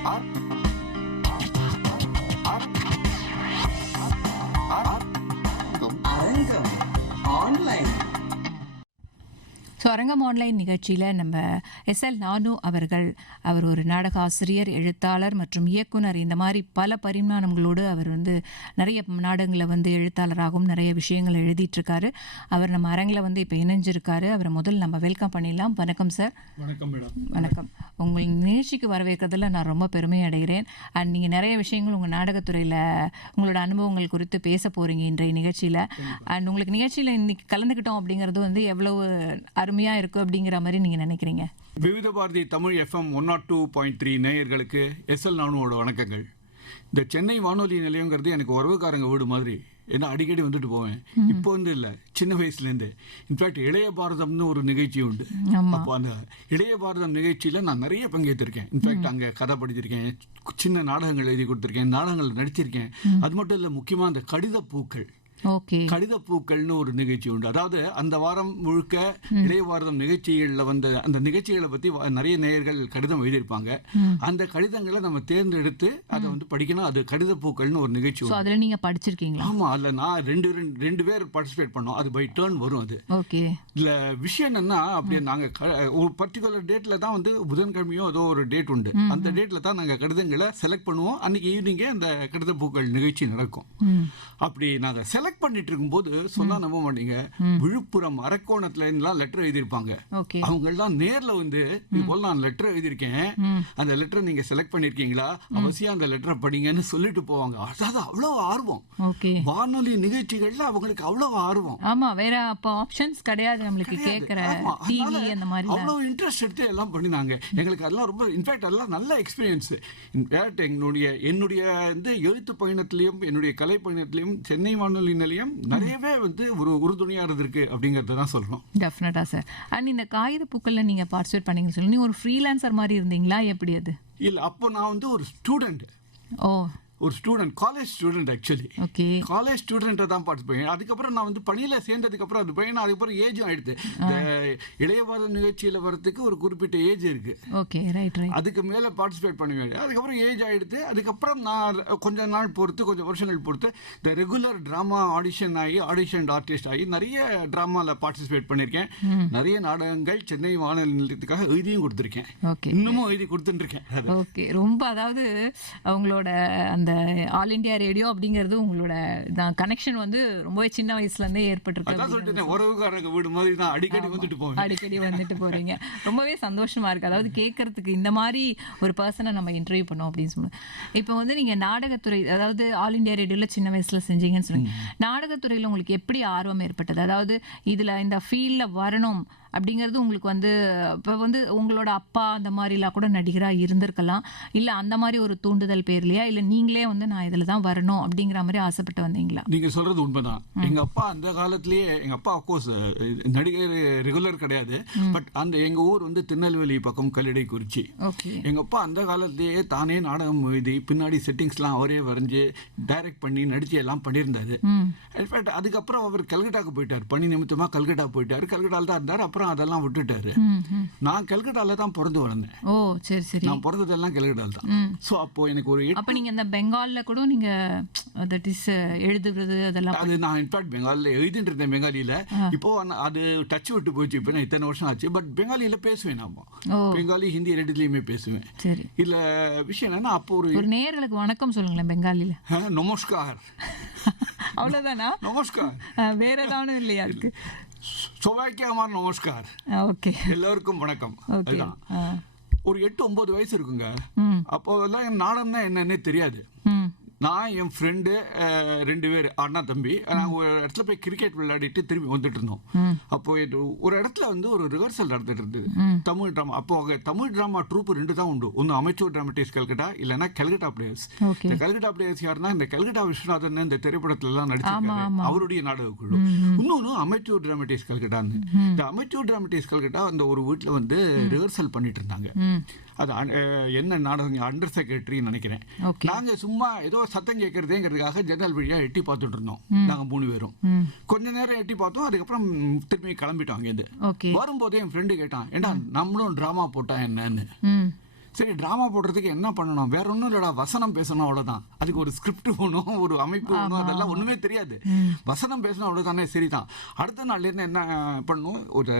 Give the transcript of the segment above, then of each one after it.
அரங்கம் online. So அரங்கம் online நிகழ்ச்சியில் நம்ம எஸ்எல் நானு அவர் ஒரு நாடக ஆசிரியர், எழுத்தாளர் மற்றும் இயக்குனர். இந்த மாதிரி பல பரிமாணங்களோடு அவர் நிறைய நாடகங்களை எழுத்தாளராகவும் நிறைய விஷயங்கள் எழுதிட்டுருக்காரு. அவர் நம்ம அரங்கில் இப்போ இணைஞ்சிருக்காரு. அவரை முதல் நம்ம வெல்கம் பண்ணிடலாம். வணக்கம் சார். வணக்கம் மேடம். வணக்கம். உங்கள் நிகழ்ச்சிக்கு வரவேற்கிறதுல நான் ரொம்ப பெருமை அடைகிறேன். அண்ட் நீங்கள் நிறைய விஷயங்கள் உங்கள் நாடகத்துறையில் உங்களோட அனுபவங்கள் குறித்து பேச போகிறீங்க இன்றைய நிகழ்ச்சியில். அண்ட் உங்களுக்கு நிகழ்ச்சியில் இன்னைக்கு கலந்துக்கிட்டோம் அப்படிங்கிறது எவ்வளவு அருமையாக இருக்கும் அப்படிங்கிற மாதிரி நீங்கள் நினைக்கிறீங்க? விவித பாரதி தமிழ் FM 102.3 நேயர்களுக்கு எஸ்எல் நானுவோட வணக்கங்கள். இந்த சென்னை வானொலி நிலையங்கிறது எனக்கு உறவுக்காரங்க வீடு மாதிரி. ஏன்னா அடிக்கடி வந்துட்டு போவேன். இப்போ இல்லை, சின்ன வயசுலேருந்து. இன்ஃபேக்ட் இளைய பாரதம்னு ஒரு நிகழ்ச்சி உண்டு. அப்போ அந்த இளைய பாரதம் நிகழ்ச்சியில் நான் நிறைய பங்கேற்றிருக்கேன். இன்ஃபேக்ட் அங்கே கதை படிச்சிருக்கேன், சின்ன நாடகங்கள் எழுதி கொடுத்துருக்கேன், நாடகங்கள் நடிச்சிருக்கேன். அது மட்டும் இல்லை, முக்கியமாக அந்த கடித பூக்கள், கடித பூக்கள்னு ஒரு நிகழ்ச்சி உண்டு. அதாவது அந்த வாரம் முழுக்க இளைய பாரதம் நிகழ்ச்சிகளில் வந்த அந்த நிகழ்ச்சிகளை பற்றி நிறைய நேயர்கள் கடிதம் எழுதியிருப்பாங்க. அந்த கடிதங்களை நம்ம தேர்ந்தெடுத்து அதை படிக்கணும். அது கடித பூக்கள்னு ஒரு நிகழ்ச்சி. அதில் நீங்கள் படிச்சிருக்கீங்களா? ஆமாம், அதில் நான் ரெண்டு பேர் பார்ட்டிசிபேட் பண்ணோம். அது பை டேர்ன் வரும். அது இல்லை விஷயம் என்னன்னா, அப்படியே நாங்கள் ஒரு பர்டிகுலர் டேட்டில் தான் புதன்கிழமையோ ஏதோ ஒரு டேட் உண்டு. அந்த டேட்டில் தான் நாங்கள் கடிதங்களை செலக்ட் பண்ணுவோம். அன்னைக்கு ஈவினிங்கே அந்த கடித பூக்கள் நிகழ்ச்சி நடக்கும். அப்படி நாங்கள் செலக்ட் பண்ணிட்டு இருக்கும்போது சொன்னா நம்ப மாட்டீங்க, விழுப்புரம் அரக்கோணத்துல இருந்தெல்லாம் லெட்டர் எழுதியிருப்பாங்க. அவங்க எல்லாம் நேர்ல இது போல நான் லெட்டர் எழுதியிருக்கேன், அந்த லெட்டரை நீங்க செலக்ட் பண்ணிருக்கீங்களா, அவசியம் அந்த லெட்டரை படிங்கன்னு சொல்லிட்டு போவாங்க. அதாவது அவ்வளவு ஆர்வம். வானொலி நிகழ்ச்சிகள்ல அவங்களுக்கு அவ்வளவு ஆர்வம். ஆமா, வேற அப்ப ஆப்ஷன்ஸ் கிடையாது நம்மளுக்கு. கேக்குற டிவி அந்த மாதிரி அவ்வளவு இன்ட்ரெஸ்ட் எடுத்து எல்லாம் பண்ணினாங்க. எங்களுக்கு அதெல்லாம் ரொம்ப இன்ஃபேக்ட் அதெல்லாம் நல்ல எக்ஸ்பீரியன்ஸ். இன்ஃபேக்ட் என்னுடைய எழுத்து பயணத்திலையும் என்னுடைய கலை பயணத்திலையும் சென்னை வானொலி நிலையம் நிறையவே ஒரு உறுதுணையா இருந்திருக்கு அப்படிங்கறத தான் சொல்றோம். டெஃபினட்டா சார். அண்ட் இந்த காகித பூக்கள்ல நீங்க பார்ட்டிசிபேட் பண்ணீங்கன்னு சொல்லி நீங்க ஒரு ஃப்ரீலான்சர் மாதிரி இருந்தீங்களா, எப்படி அது? இல்ல, அப்போ நான் ஒரு ஸ்டூடெண்ட். ஒரு student, college student. Actually college ஸ்டூடெண்ட்டை தான் பார்ட்டிசிபேட். அதுக்கப்புறம் நான் பணியில் சேர்ந்ததுக்கப்புறம் அது பையன் அதுக்கப்புறம் ஏஜும் ஆயிடுது. இந்த இளைய பாரதம் நிகழ்ச்சியில் வரதுக்கு ஒரு குறிப்பிட்ட ஏஜ் இருக்கு. அதுக்கு மேலே பார்ட்டிசிபேட் பண்ணுவேன். அதுக்கப்புறம் ஏஜ் ஆயிடுது. அதுக்கப்புறம் நான் கொஞ்ச நாள் பொறுத்து, கொஞ்சம் வருஷங்கள் பொறுத்து இந்த ரெகுலர் ட்ராமா ஆடிஷன் ஆகி ஆடிஷன் ஆர்டிஸ்ட் ஆகி நிறைய ட்ராமாவில் பார்ட்டிசிபேட் பண்ணியிருக்கேன். நிறைய நாடகங்கள் சென்னை வானொலி நிலையத்துக்காக எழுதியும் கொடுத்துருக்கேன். இன்னமும் எழுதி கொடுத்துட்டு இருக்கேன். ஓகே, ரொம்ப அதாவது அவங்களோட அந்த ஆல் இண்டியா ரேடியோ அப்படிங்கிறது உங்களோட கனெக்ஷன் ரொம்பவே சின்ன வயசுல இருந்தே ஏற்பட்டிருக்கு. உறவுக்காரங்க வீடு மாதிரி தான் அடிக்கடி வந்துட்டு போறீங்க. ரொம்பவே சந்தோஷமா இருக்கு. அதாவது கேட்கறதுக்கு இந்த மாதிரி ஒரு பர்சனை நம்ம இன்டர்வியூ பண்ணோம் அப்படின்னு சொல்லுவோம். இப்போ நீங்க நாடகத்துறை, அதாவது ஆல் இண்டியா ரேடியோல சின்ன வயசுல செஞ்சீங்கன்னு சொன்னீங்க. நாடகத்துறையில உங்களுக்கு எப்படி ஆர்வம் ஏற்பட்டது? அதாவது இதுல இந்த ஃபீல்ட்ல வரணும் அப்படிங்கிறது உங்களுக்கு இப்போ உங்களோட அப்பா அந்த மாதிரிலாம் கூட நடிகராக இருந்திருக்கலாம், இல்லை அந்த மாதிரி ஒரு தூண்டுதல் பேர்லையா, இல்லை நீங்களே நான் இதில் தான் வரணும் அப்படிங்கிற மாதிரி ஆசைப்பட்டு வந்தீங்களா? நீங்கள் சொல்கிறது உண்மைதான். எங்கள் அப்பா அந்த காலத்திலேயே, எங்கள் அப்பா அஃப்கோர்ஸ் நடிகர் ரெகுலர் கிடையாது, பட் எங்கள் ஊர் திருநெல்வேலி பக்கம் கல்லிடைக்குறிச்சி. எங்கள் அப்பா அந்த காலத்திலேயே தானே நாடகம் எழுதி பின்னாடி செட்டிங்ஸ்லாம் அவரே வரைஞ்சி டைரக்ட் பண்ணி நடிச்சு எல்லாம் பண்ணியிருந்தாரு. இன்ஃபேக்ட் அதுக்கப்புறம் அவர் கல்கட்டாவுக்கு போயிட்டார், பணி நிமித்தமாக கல்கட்டா போயிட்டார். கல்கட்டாவில் தான் இருந்தார். அப்புறம் அதெல்லாம் விட்டுட்டாரு. நான் கல்கட்டால தான் பிறந்து வளர்ந்தேன். ஓ சரி சரி. நான் பிறந்ததெல்லாம் கல்கட்டால தான். சோ அப்போ எனக்கு ஒரு அப்ப நீங்க இந்த பெங்கால்ல கூட நீங்க தட் இஸ் எழுதுறது அதெல்லாம்? அது நான் இன்ஃபேக்ட் பெங்காலில எழுதிட்டு இருந்தேன். பெங்காலியில இப்போ அது டச் விட்டு போச்சு. இப்போ இத்தனை வருஷம் ஆச்சு. பட் பெங்காலியில பேசுவேன். நாம பெங்காலி ஹிந்தி ரெண்டுலயுமே பேசுவேன். சரி. இல்ல விஷயம் என்னன்னா, அப்போ ஒரு நேயர்களுக்கு வணக்கம் சொல்லுங்களேன் பெங்காலில. நமஸ்கார். அவ்வளவுதானா? நமஸ்கார். வேற ஏதாவது இல்லையா இருக்கு? சோவாய்க்கு அமார் நமஸ்கார். ஓகே, எல்லாருக்கும் வணக்கம். அதுதான். ஒரு 8-9 வயசு இருக்குங்க. அப்போ எல்லாம் நாடகம்னா என்னன்னே தெரியாது. நான் என் ஃப்ரெண்டு 2 பேர் அண்ணா தம்பி நாங்கள் ஒரு இடத்துல போய் கிரிக்கெட் விளையாடிட்டு திரும்பி வந்துட்டு இருந்தோம். அப்போ ஒரு இடத்துல ஒரு ரிஹர்சல் நடந்துட்டு இருந்தது, தமிழ் ட்ராமா. அப்போ தமிழ் ட்ராமா ட்ரூப் 2 தான் உண்டு. ஒன்று அமைச்சூர் டிராமட்டிஸ்ட் கல்கட்டா, இல்லைன்னா கல்கட்டா பிளேயர்ஸ். இந்த கல்கட்டா பிளேயர்ஸ் யாருன்னா இந்த கல்கட்டா விஸ்வநாதன் இந்த திரைப்படத்துல எல்லாம் நடிச்சிருக்காரு, அவருடைய நாடக குழு. இன்னொன்று அமைச்சூர் டிராமட்டிஸ்ட் கல்கட்டான்னு. இந்த அமைச்சூர் டிராமட்டிஸ்ட் கல்கட்டா அந்த ஒரு வீட்டில் ரிஹர்சல் பண்ணிட்டு இருந்தாங்க. அது என்ன நாடகம், அண்டர் செக்ரட்டரின்னு நினைக்கிறேன். நாங்க சும்மா ஏதோ சத்தம் கேட்கறதேங்கிறதுக்காக ஜன்னல் வழியா எட்டி பார்த்துட்டு இருந்தோம். நாங்க 3 பேரும் கொஞ்ச நேரம் எட்டி பார்த்தோம். அதுக்கப்புறம் திரும்பி கிளம்பிட்டோம். அங்கேருந்து வரும்போதே என் ஃப்ரெண்டு கேட்டான், ஏண்டா நம்மளும் டிராமா போட்டா என்னன்னு. சரி ட்ராமா போடுறதுக்கு என்ன பண்ணணும், வேற ஒன்றும் இல்லடா, வசனம் பேசணும் அவ்வளோதான். அதுக்கு ஒரு ஸ்கிரிப்ட் வேணும், ஒரு அமைப்பு வேணும், அதெல்லாம் ஒன்றுமே தெரியாது. வசனம் பேசணும் அவ்வளோதானே. சரிதான். அடுத்த நாள்லேருந்து என்ன பண்ணணும், ஒரு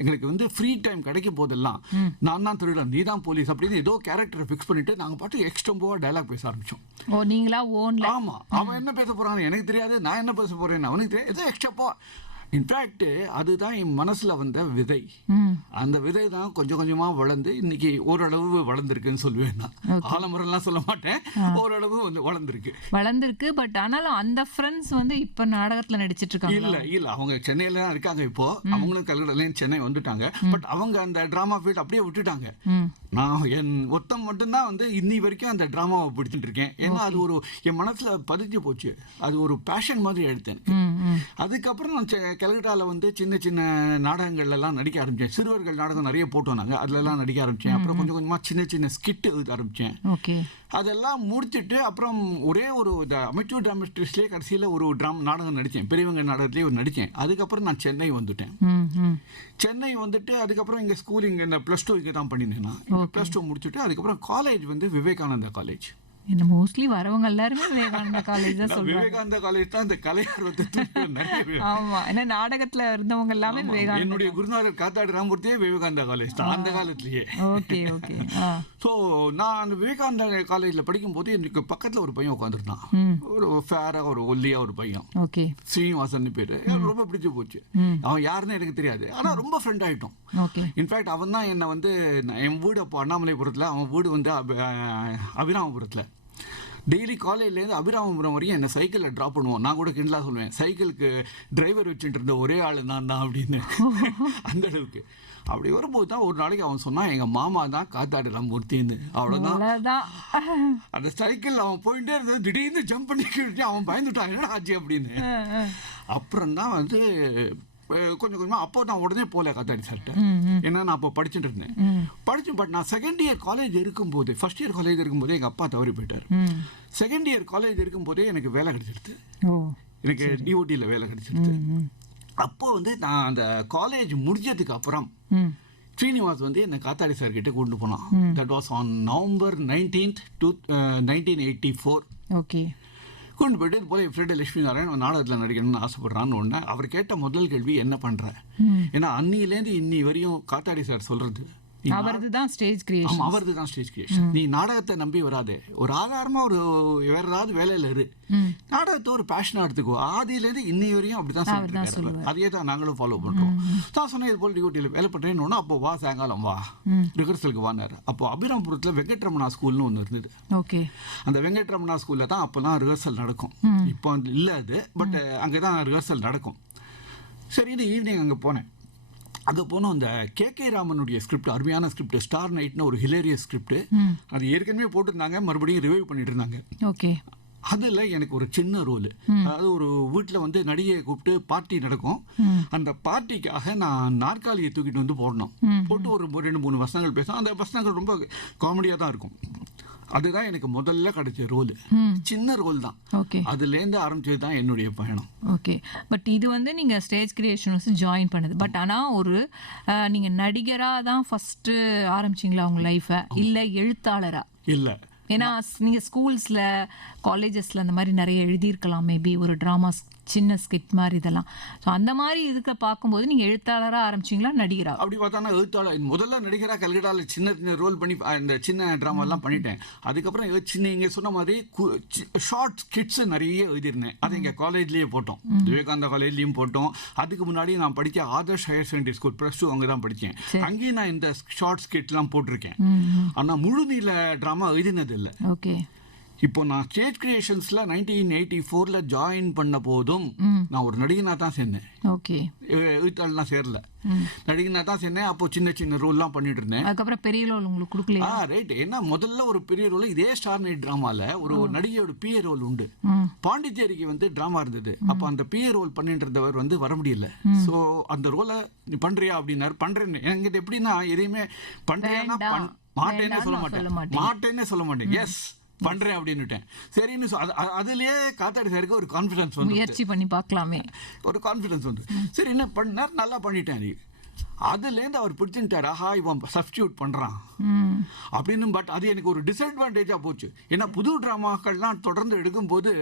எங்களுக்கு வந்து ஃப்ரீ டைம் கிடைக்கும் போதெல்லாம் நான் தான் திருடன் நீ தான் போலீஸ் அப்படின்னு ஏதோ கேரக்டரை ஃபிக்ஸ் பண்ணிட்டு நாங்கள் பாட்டு எக்ஸ்ட்ரம்போவாக டைலாக் பேச ஆரம்பித்தோம். ஓ, நீங்களா ஓன்ல? ஆமாம், அவன் என்ன பேச போகிறான்னு எனக்கு தெரியாது, நான் என்ன பேச போகிறேன்னு அவனுக்கு தெரியாது, ஏதோ எக்ஸ்ட்ராப்பா. இன்ஃபேக்ட் அதுதான் என் மனசுல வந்த விதை. அந்த விதை தான் கொஞ்சம் கொஞ்சமா வளர்ந்து இன்னைக்கு ஓரளவு வளர்ந்துருக்குன்னு சொல்லுவேன். நான் ஆலமரம்லாம் சொல்ல மாட்டேன், ஓரளவு வந்து வளர்ந்துருக்கு. பட் ஆனாலும் அந்த ஃப்ரெண்ட்ஸ் வந்து இப்ப நாடகத்துல நடிச்சிட்டு இருக்காங்க. இல்ல அவங்க சென்னையில தான் இருக்காங்க. இப்போ அவங்களும் கல்கடலையும் சென்னை வந்துட்டாங்க. பட் அவங்க அந்த டிராமா ஃபீல்ட் அப்படியே விட்டுட்டாங்க. நான் என் ஒத்தம் மட்டும்தான் வந்து இன்னி வரைக்கும் அந்த டிராமாவை பிடிச்சிட்டு இருக்கேன். ஏன்னா அது ஒரு என் மனசுல பதிஞ்சு போச்சு. அது ஒரு பேஷன் மாதிரி எடுத்தேன். அதுக்கப்புறம் நான் கல்கட்டாவில் வந்து சின்ன சின்ன நாடகங்கள்லாம் நடிக்க ஆரம்பித்தேன். சிறுவர்கள் நாடகம் நிறைய போட்டோம் நாங்கள், அதுலலாம் நடிக்க ஆரம்பித்தேன். அப்புறம் கொஞ்சம் கொஞ்சமாக சின்ன சின்ன ஸ்கிட் எழுத ஆரம்பித்தேன். அதெல்லாம் முடிச்சுட்டு அப்புறம் ஒரே ஒரு அமெச்சூர் டிராமஸ்ட்ரிஸ்ட்லேயே கடைசியில் ஒரு நாடகம் நடித்தேன், பெரியவங்க நாடகத்துலேயே ஒரு நடித்தேன். அதுக்கப்புறம் நான் சென்னை வந்துட்டேன். சென்னை வந்துட்டு அதுக்கப்புறம் இங்கே ஸ்கூல் இங்கே இந்த +2 இங்கே தான் பண்ணினேன். நான் +2 முடிச்சுட்டு அதுக்கப்புறம் காலேஜ் வந்து விவேகானந்தா காலேஜ். என்ன மோஸ்ட்லி வரவங்க எல்லாருமே விவேகானந்தா காலேஜ் தான் சொல்றாங்க. விவேகானந்தா காலேஜ் தான் அந்த கலையார்வத்தை. ஆமா, ஏன்னா நாடகத்துல இருந்தவங்க எல்லாமே விவேகானந்தா. என்னுடைய குருநாதர் காத்தாடி ராமூர்த்தியே விவேகானந்தா காலேஜ் தான் அந்த காலத்திலேயே. Okay okay. ஸோ நான் அந்த விவேகானந்தா காலேஜில் படிக்கும்போது எனக்கு பக்கத்தில் ஒரு பையன் உட்காந்துருந்தான். ஒரு ஃபேராக ஒரு ஒல்லியா ஒரு பையன். ஓகே. ஸ்ரீனிவாசன் பேர். ரொம்ப பிடிச்சி போச்சு. அவன் யாருன்னு எனக்கு தெரியாது, ஆனால் ரொம்ப ஃப்ரெண்ட் ஆகிட்டோம். இன்ஃபேக்ட் அவன் தான் என்னை வந்து என் வீடு அப்போ அண்ணாமலைபுரத்தில், அவன் வீடு வந்து அபிராமபுரத்தில். டெய்லி காலையிலேருந்து அபிராமபுரம் வரையும் என்னை சைக்கிளில் ட்ராப் பண்ணுவோம். நான் கூட கிண்டலாக சொல்லுவேன், சைக்கிளுக்கு டிரைவர் வச்சுட்டு இருந்த ஒரே ஆள் நான் தான் அப்படின்னு. அந்த அளவுக்கு. அப்படி வரும்போது தான் ஒரு நாளைக்கு அவன் சொன்னான், எங்கள் மாமா தான் காத்தாடி ராமூர்த்தின்னு. அவ்வளோதான். அந்த சைக்கிள் அவன் போயிட்டே இருந்தது, திடீர்னு ஜம்ப் பண்ணி அவன் பயந்துட்டான், என்னடா ஆச்சு அப்படின்னு. அப்புறம் தான் வந்து கொஞ்சம் கொஞ்சமாக அப்போ நான் உடனே போகல காத்தாடி சார்கிட்ட. ஏன்னா நான் அப்போ படிச்சுட்டு இருந்தேன். பட் நான் செகண்ட் இயர் காலேஜ் இருக்கும்போது, ஃபர்ஸ்ட் இயர் காலேஜ் இருக்கும்போதே எங்கள் அப்பா தவறி போயிட்டார். செகண்ட் இயர் காலேஜ் இருக்கும்போதே எனக்கு வேலை கிடைச்சிடுது. எனக்கு டிஓடியில் வேலை கிடைச்சிடுது. அப்போ வந்து நான் அந்த காலேஜ் முடிஞ்சதுக்கு அப்புறம் ஸ்ரீனிவாஸ் வந்து என்னை காத்தாடி சார் கிட்ட கொண்டு போனான். That was on November 19th, 1984. Okay. கொண்டு போயிட்டு இது போல என் ஃப்ரெண்டு லட்சுமி நாராயணன் நாடகத்தில் நடிக்கணும்னு ஆசைப்படுறான்னு ஒன்று. அவர் கேட்ட முதல் கேள்வி என்ன பண்ணுற. ஏன்னா அன்னிலேருந்து இன்னி வரையும் காத்தாடி சார் சொல்றது அவரது தான் ஸ்டேஜ் கிரியேஷன். அவரது தான் ஸ்டேஜ் கிரியேஷன். நீ நாடகத்தை நம்பி வராது, ஒரு ஆதாரமா ஒரு வேற ஏதாவது வேலையில இரு, நாடகத்தை ஒரு பேஷனா எடுத்துக்கோ. ஆதியிலேருந்து இன்னி வரையும் அப்படிதான் சொல்லிட்டு, அதே தான் நாங்களும் ஃபாலோ பண்றோம். நான் சொன்னேன் இது போல டியூட்டியில் வேலை பண்றேன்னு. அப்போ வா சாயங்காலம் வா ரிஹர்சலுக்கு வானாரு. அப்போ அபிராமபுரத்தில் வெங்கட்ரமணா ஸ்கூல்னு ஒன்று இருந்தது. ஓகே. அந்த வெங்கட்ரமணா ஸ்கூல்ல தான் அப்போலாம் ரிஹர்சல் நடக்கும். இப்போ இல்லை அது, பட் அங்கே தான் ரிஹர்சல் நடக்கும். சரின்னு ஈவினிங் அங்கே போனேன். அங்கே போனோம். அந்த கே ராமனுடைய ஸ்கிரிப்ட், அருமையான ஸ்கிரிப்ட், ஸ்டார் நைட்னு ஒரு ஹிலேரியஸ் ஸ்கிரிப்ட். அது ஏற்கனவே போட்டிருந்தாங்க, மறுபடியும் ரிவைவ் பண்ணிட்டு இருந்தாங்க. ஓகே. அதில் எனக்கு ஒரு சின்ன ரோல். அதாவது ஒரு வீட்டில் வந்து நடிகையை கூப்பிட்டு பார்ட்டி நடக்கும். அந்த பார்ட்டிக்காக நான் நாற்காலியை தூக்கிட்டு வந்து போடணும். போட்டு ஒரு 2-3 வசனங்கள் பேசணும். அந்த வசனங்கள் ரொம்ப காமெடியாக தான் இருக்கும். அதுதான் எனக்கு முதல்ல கிடைச்ச ரோல். சின்ன ரோல் தான். ஓகே. அதுலேருந்து ஆரம்பிச்சது தான் என்னுடைய பயணம். ஓகே. பட் இது வந்து நீங்க ஸ்டேஜ் கிரியேஷன்ஸ் ஜாயின் பண்ணது. பட் ஆனா ஒரு நீங்க நடிகரா தான் ஃபர்ஸ்ட் ஆரம்பிச்சீங்களா உங்க லைஃபை, இல்ல எழுத்தாளரா? இல்ல, ஏன்னா நீங்க ஸ்கூல்ஸ்ல காலேஜஸ்ல அந்த மாதிரி நிறைய எழுதியிருக்கலாம், மேபி ஒரு ட்ராமா சின்ன ஸ்கிட் மாதிரி இதெல்லாம். ஸோ அந்த மாதிரி இதுக்கு பார்க்கும்போது நீங்கள் எழுத்தாளராக ஆரம்பிச்சிங்களா நடிகரா? அப்படி பார்த்தா எழுத்தாளர். முதல்ல நடிகராக கல்கட்டாவில் சின்ன சின்ன ரோல் பண்ணி இந்த சின்ன ட்ராமாலாம் பண்ணிட்டேன். அதுக்கப்புறம் சின்ன இங்கே சொன்ன மாதிரி ஷார்ட் ஸ்கிட்ஸ் நிறைய எழுதியிருந்தேன். அதை இங்கே காலேஜ்லேயே போட்டோம், விவேகானந்தா காலேஜ்லேயும் போட்டோம். அதுக்கு முன்னாடி நான் படித்த ஆதர்ஷ் ஹையர் செகண்டரி ஸ்கூல் +2 அங்கே தான் படித்தேன். அங்கேயும் நான் இந்த ஷார்ட் ஸ்கிட்லாம் போட்டிருக்கேன். ஆனால் முழு நீள ட்ராமா எழுதினது இல்லை. ஓகே. இப்போ நான் ஸ்டேஜ் கிரியேஷன்ஸ்ல 1984 ஜாயின் பண்ண போதும் நான் ஒரு நடிகனா தான் சேர்ந்தேன். ஓகே. எழுத்தாளனா சேரல, நடிகனா தான் சேர்ந்தேன். அப்போ சின்ன சின்ன ரோல்லாம் பண்ணிட்டு இருந்தேன். அதுக்கப்புறம் பெரிய ரோல் உங்களுக்கு கொடுக்கலையா? ரைட். ஏன்னா முதல்ல ஒரு பெரிய ரோல் இதே ஸ்டார் நைட் ட்ராமால ஒரு நடிகையோட பிஏ ரோல் உண்டு. பாண்டிச்சேரிக்கு வந்து ட்ராமா இருந்தது. அப்போ அந்த பிஏ ரோல் பண்ணிட்டு இருந்தவர் வந்து வர முடியல. ஸோ அந்த ரோலை நீ பண்றியா அப்படின்னாரு. பண்றேன்னு. என்கிட்ட எப்படின்னா எதையுமே பண்றியான்னா மாட்டேன்னே சொல்ல மாட்டேன். எஸ் பண்றேன் அப்படின்னுட்டேன். சரின்னு அதுலயே காத்தாடி சாருக்கு ஒரு கான்ஃபிடன்ஸ் வந்து, முயற்சி பண்ணி பார்க்கலாமே, ஒரு கான்ஃபிடன்ஸ் வந்து, சரி என்ன பண்ணார், நல்லா பண்ணிட்டேன். அதுலேருந்து அவர் பிடிச்சுட்டார், ஆஹா இவன் சப்ஸ்டியூட் பண்ணுறான் அப்படின்னு. பட் அது எனக்கு ஒரு டிஸ்அட்வான்டேஜாக போச்சு. ஏன்னா புது ட்ராமாக்கள்லாம் தொடர்ந்து எடுக்கும்போது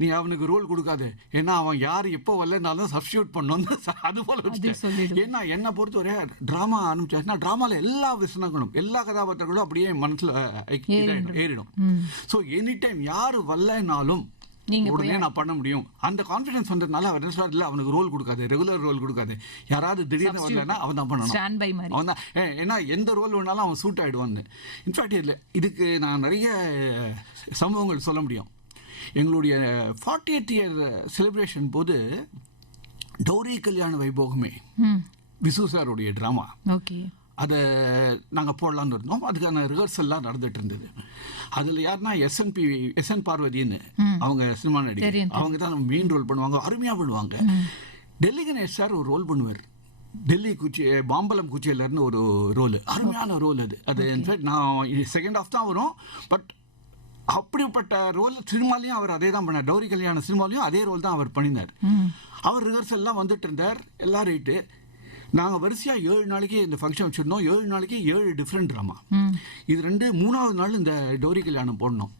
நீ அவனுக்கு ரோல் கொடுக்காது, ஏன்னா அவன் யார் எப்போ வரலனாலும் சப்ஸ்டியூட் பண்ணணும் அது போல வச்சுட்டேன். ஏன்னா என்னை பொறுத்தவரை ட்ராமா ஆரம்பிச்சாச்சுன்னா ட்ராமாவில் எல்லா விசனங்களும் எல்லா கதாபாத்திரங்களும் அப்படியே மனசில் ஏறிடும். ஸோ எனி டைம் யார் வரலனாலும் உடனே நான் பண்ண முடியும். அந்த கான்ஃபிடன்ஸ் வந்ததுனால அவர் இல்லை அவனுக்கு ரோல் கொடுக்காது, ரெகுலர் ரோல் கொடுக்காது, யாராவது திடீர்னு வரலன்னா அவன் தான் பண்ணணும், அவன் தான். ஏன்னா எந்த ரோல் வேணாலும் அவன் சூட் ஆகிடுவான்னு. இன்ஃபேக்ட் இதுக்கு நான் நிறைய சம்பவங்கள் சொல்ல முடியும். எங்களுடைய 40th இயர் செலிப்ரேஷன் போது டௌரி கல்யாண வைபோகமே விசு சாருடைய ட்ராமா, அதை நாங்கள் போடலான்னு இருந்தோம். அதுக்கான ரிஹர்சல்லாம் நடந்துட்டு இருந்தது. அதில் யாருன்னா எஸ்என் பார்வதின்னு அவங்க சினிமா நடிகை, அவங்க தான் மெயின் ரோல் பண்ணுவாங்க, அருமையாக பண்ணுவாங்க. டெல்லி கணேஷ் சார் ஒரு ரோல் பண்ணுவார், டெல்லி பாம்பலம் குச்சியிலருந்து ஒரு ரோல், அருமையான ரோல் அது. இன்ஃபேக்ட் நான் செகண்ட் ஹாஃப் தான் வரும், பட் அப்படிப்பட்ட ரோல் சினிமாலையும் அவர் அதே தான் பண்ணார். டௌரி கல்யாண சினிமாலையும் அதே ரோல் தான் அவர் பண்ணினார். அவர் ரிஹர்சல்லாம் வந்துட்டு இருந்தார், எல்லாம் ரைட்டு. நாங்கள் வரிசையாக 7 நாளைக்கு இந்த ஃபங்க்ஷன் வச்சுருந்தோம். 7 நாளைக்கு 7 டிஃப்ரெண்ட் ட்ராமா. இது 3ஆவது நாள் இந்த டௌரி கல்யாணம் போடணும்.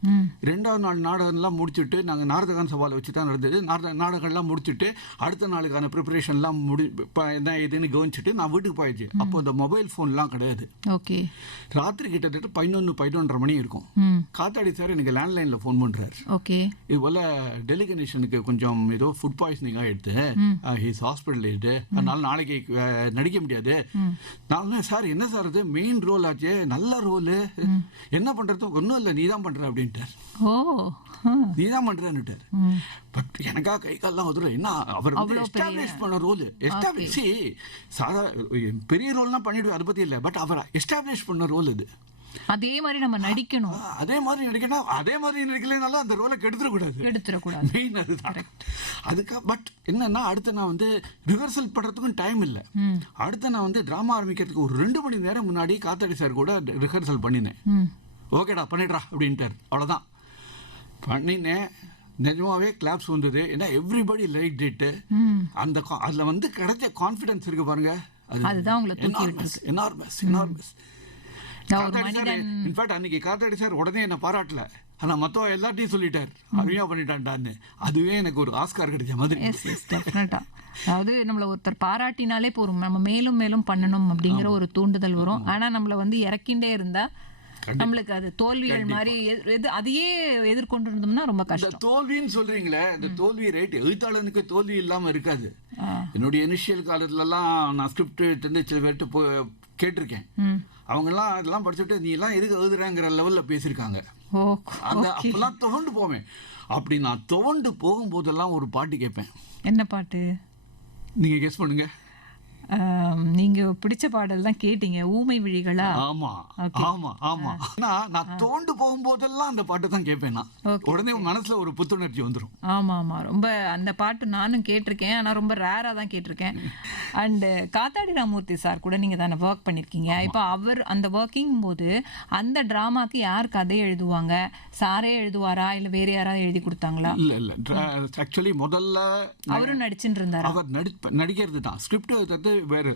2ஆவது நாள் நாடகம்லாம் முடிச்சுட்டு, நாங்கள் நாரதகான் சவாலை வச்சு தான் நடந்தது. நாடகம்லாம் முடிச்சுட்டு அடுத்த நாளுக்கான ப்ரிப்பரேஷன்லாம் என்ன ஏதுன்னு கவனிச்சுட்டு நான் வீட்டுக்கு போயிடுச்சு. அப்போ இந்த மொபைல் ஃபோன்லாம் கிடையாது. ராத்திரி கிட்டத்தட்ட 11-11:30 மணி இருக்கும். காத்தாடி சார் எனக்கு லேண்ட்லைனில் ஃபோன் பண்ணுறாரு. இது போல் டெல்லி கணேஷனுக்கு கொஞ்சம் ஏதோ ஃபுட் பாய்சனிங் ஆகிடுது, ஹீஸ் ஹாஸ்பிட்டலைஸ்டு, அதனால நாளைக்கு நடிக்க முடியாது. நான் சார் என்ன சார் இது மெயின் ரோல் ஆச்சு, நல்ல ரோலு, என்ன பண்றது, ஒன்றும் இல்லை நீ தான் பண்ற அப்படின்ட்டார். நீ தான் பண்றேன்னுட்டார். பட் எனக்கா கை கால்லாம் உதற. என்ன அவர் எஸ்டாப்ளிஷ் பண்ண ரோல், எஸ்டாப்ளிஷ் சாதா பெரிய ரோல்லாம் பண்ணிடுவேன், அதை பத்தி இல்லை. பட் அவர் எஸ்டாப்ளிஷ் பண்ண ரோல் இது. அதே மாதிரி நம்ம நடிக்கணும், அதே மாதிரி நடிக்கணும். அதே மாதிரி நடிக்கலனாலும் அந்த ரோலை கெடுத்துடக்கூடாது, மெயின் அதுதான். அதுக்காக பட் என்னன்னா அடுத்து நான் வந்து ரிஹர்சல் பண்ணுறதுக்கும் டைம் இல்லை. அடுத்து நான் வந்து ட்ராமா ஆரம்பிக்கிறதுக்கு ஒரு 2 மணி நேரம் முன்னாடி காத்தாடி சார் கூட ரிஹர்சல் பண்ணினேன். ஓகேடா பண்ணிடுறா அப்படின்ட்டார். அவ்வளோதான் பண்ணினேன். நிஜமாவே கிளாப்ஸ் வந்தது. ஏன்னா எவ்ரிபடி லைக் இட். அந்த அதில் வந்து கிடைச்ச கான்ஃபிடன்ஸ் இருக்கு பாருங்க, அது எனார்மஸ். இன்ஃபேக்ட் அன்னைக்கு காத்தாடி சார் உடனே என்ன பாராட்டல, ஆனா மத்தவ எல்லாத்தையும் சொல்லிட்டார், அருமையா பண்ணிட்டான்டான்னு. அதுவே எனக்கு ஒரு ஆஸ்கார் கிடைச்ச மாதிரி. அதாவது நம்மள ஒருத்தர் பாராட்டினாலே போறோம், நம்ம மேலும் மேலும் பண்ணணும் அப்படிங்கிற ஒரு தூண்டுதல் வரும். ஆனா நம்மள வந்து இறக்கிண்டே இருந்தா நம்மளுக்கு அது தோல்விகள் மாதிரி அதையே எதிர்கொண்டு இருந்தோம்னா ரொம்ப கஷ்டம். தோல்வின்னு சொல்றீங்களே, இந்த தோல்வி ரைட், எழுத்தாளனுக்கு தோல்வி இல்லாம இருக்காது. என்னுடைய இனிஷியல் காலத்துல எல்லாம் நான் ஸ்கிரிப்ட் சில பேர்ட்டு கேட்டிருக்கேன். அவங்கெல்லாம் அதெல்லாம் படிச்சுட்டு நீ எல்லாம் எதுக்கு எழுதுறேங்கிற லெவல்ல பேசியிருக்காங்க. அந்த அப்பெல்லாம் துவண்டு போவேன். அப்படி நான் துவண்டு போகும்போதெல்லாம் ஒரு பாட்டு கேட்பேன். என்ன பாட்டு நீங்க கெஸ் பண்ணுங்க. நீங்க பிடிச்ச பாடல் தான் கேட்டீங்க, ஊமை விழிகளா? ஆமா ஆமா ஆமா. நான் தோண்டு போகும்போதெல்லாம் அந்த பாட்டு தான் கேட்பேன். நான் உடனே மனசுல ஒரு புத்துணர்ச்சி வந்துடும். ஆமா ஆமா, ரொம்ப அந்த பாட்டு நானும் கேட்டிருக்கேன், ஆனா ரொம்ப ரேரா தான் கேட்டிருக்கேன். அண்ட் காத்தாடி ராமூர்த்தி சார் கூட நீங்க தானே ஒர்க் பண்ணிருக்கீங்க. இப்போ அவர் அந்த ஒர்க்கிங் போது அந்த டிராமாக்கு யார் கதை எழுதுவாங்க? சாரே எழுதுவாரா இல்ல வேற யாராவது எழுதி கொடுத்தாங்களா? இல்ல இல்ல, ஆக்சுவலி முதல்ல அவரும் நடிச்சுட்டு இருந்தாரு. அவர் நடிக்கிறது தான். ஸ்கிரிப்ட் வந்து வேற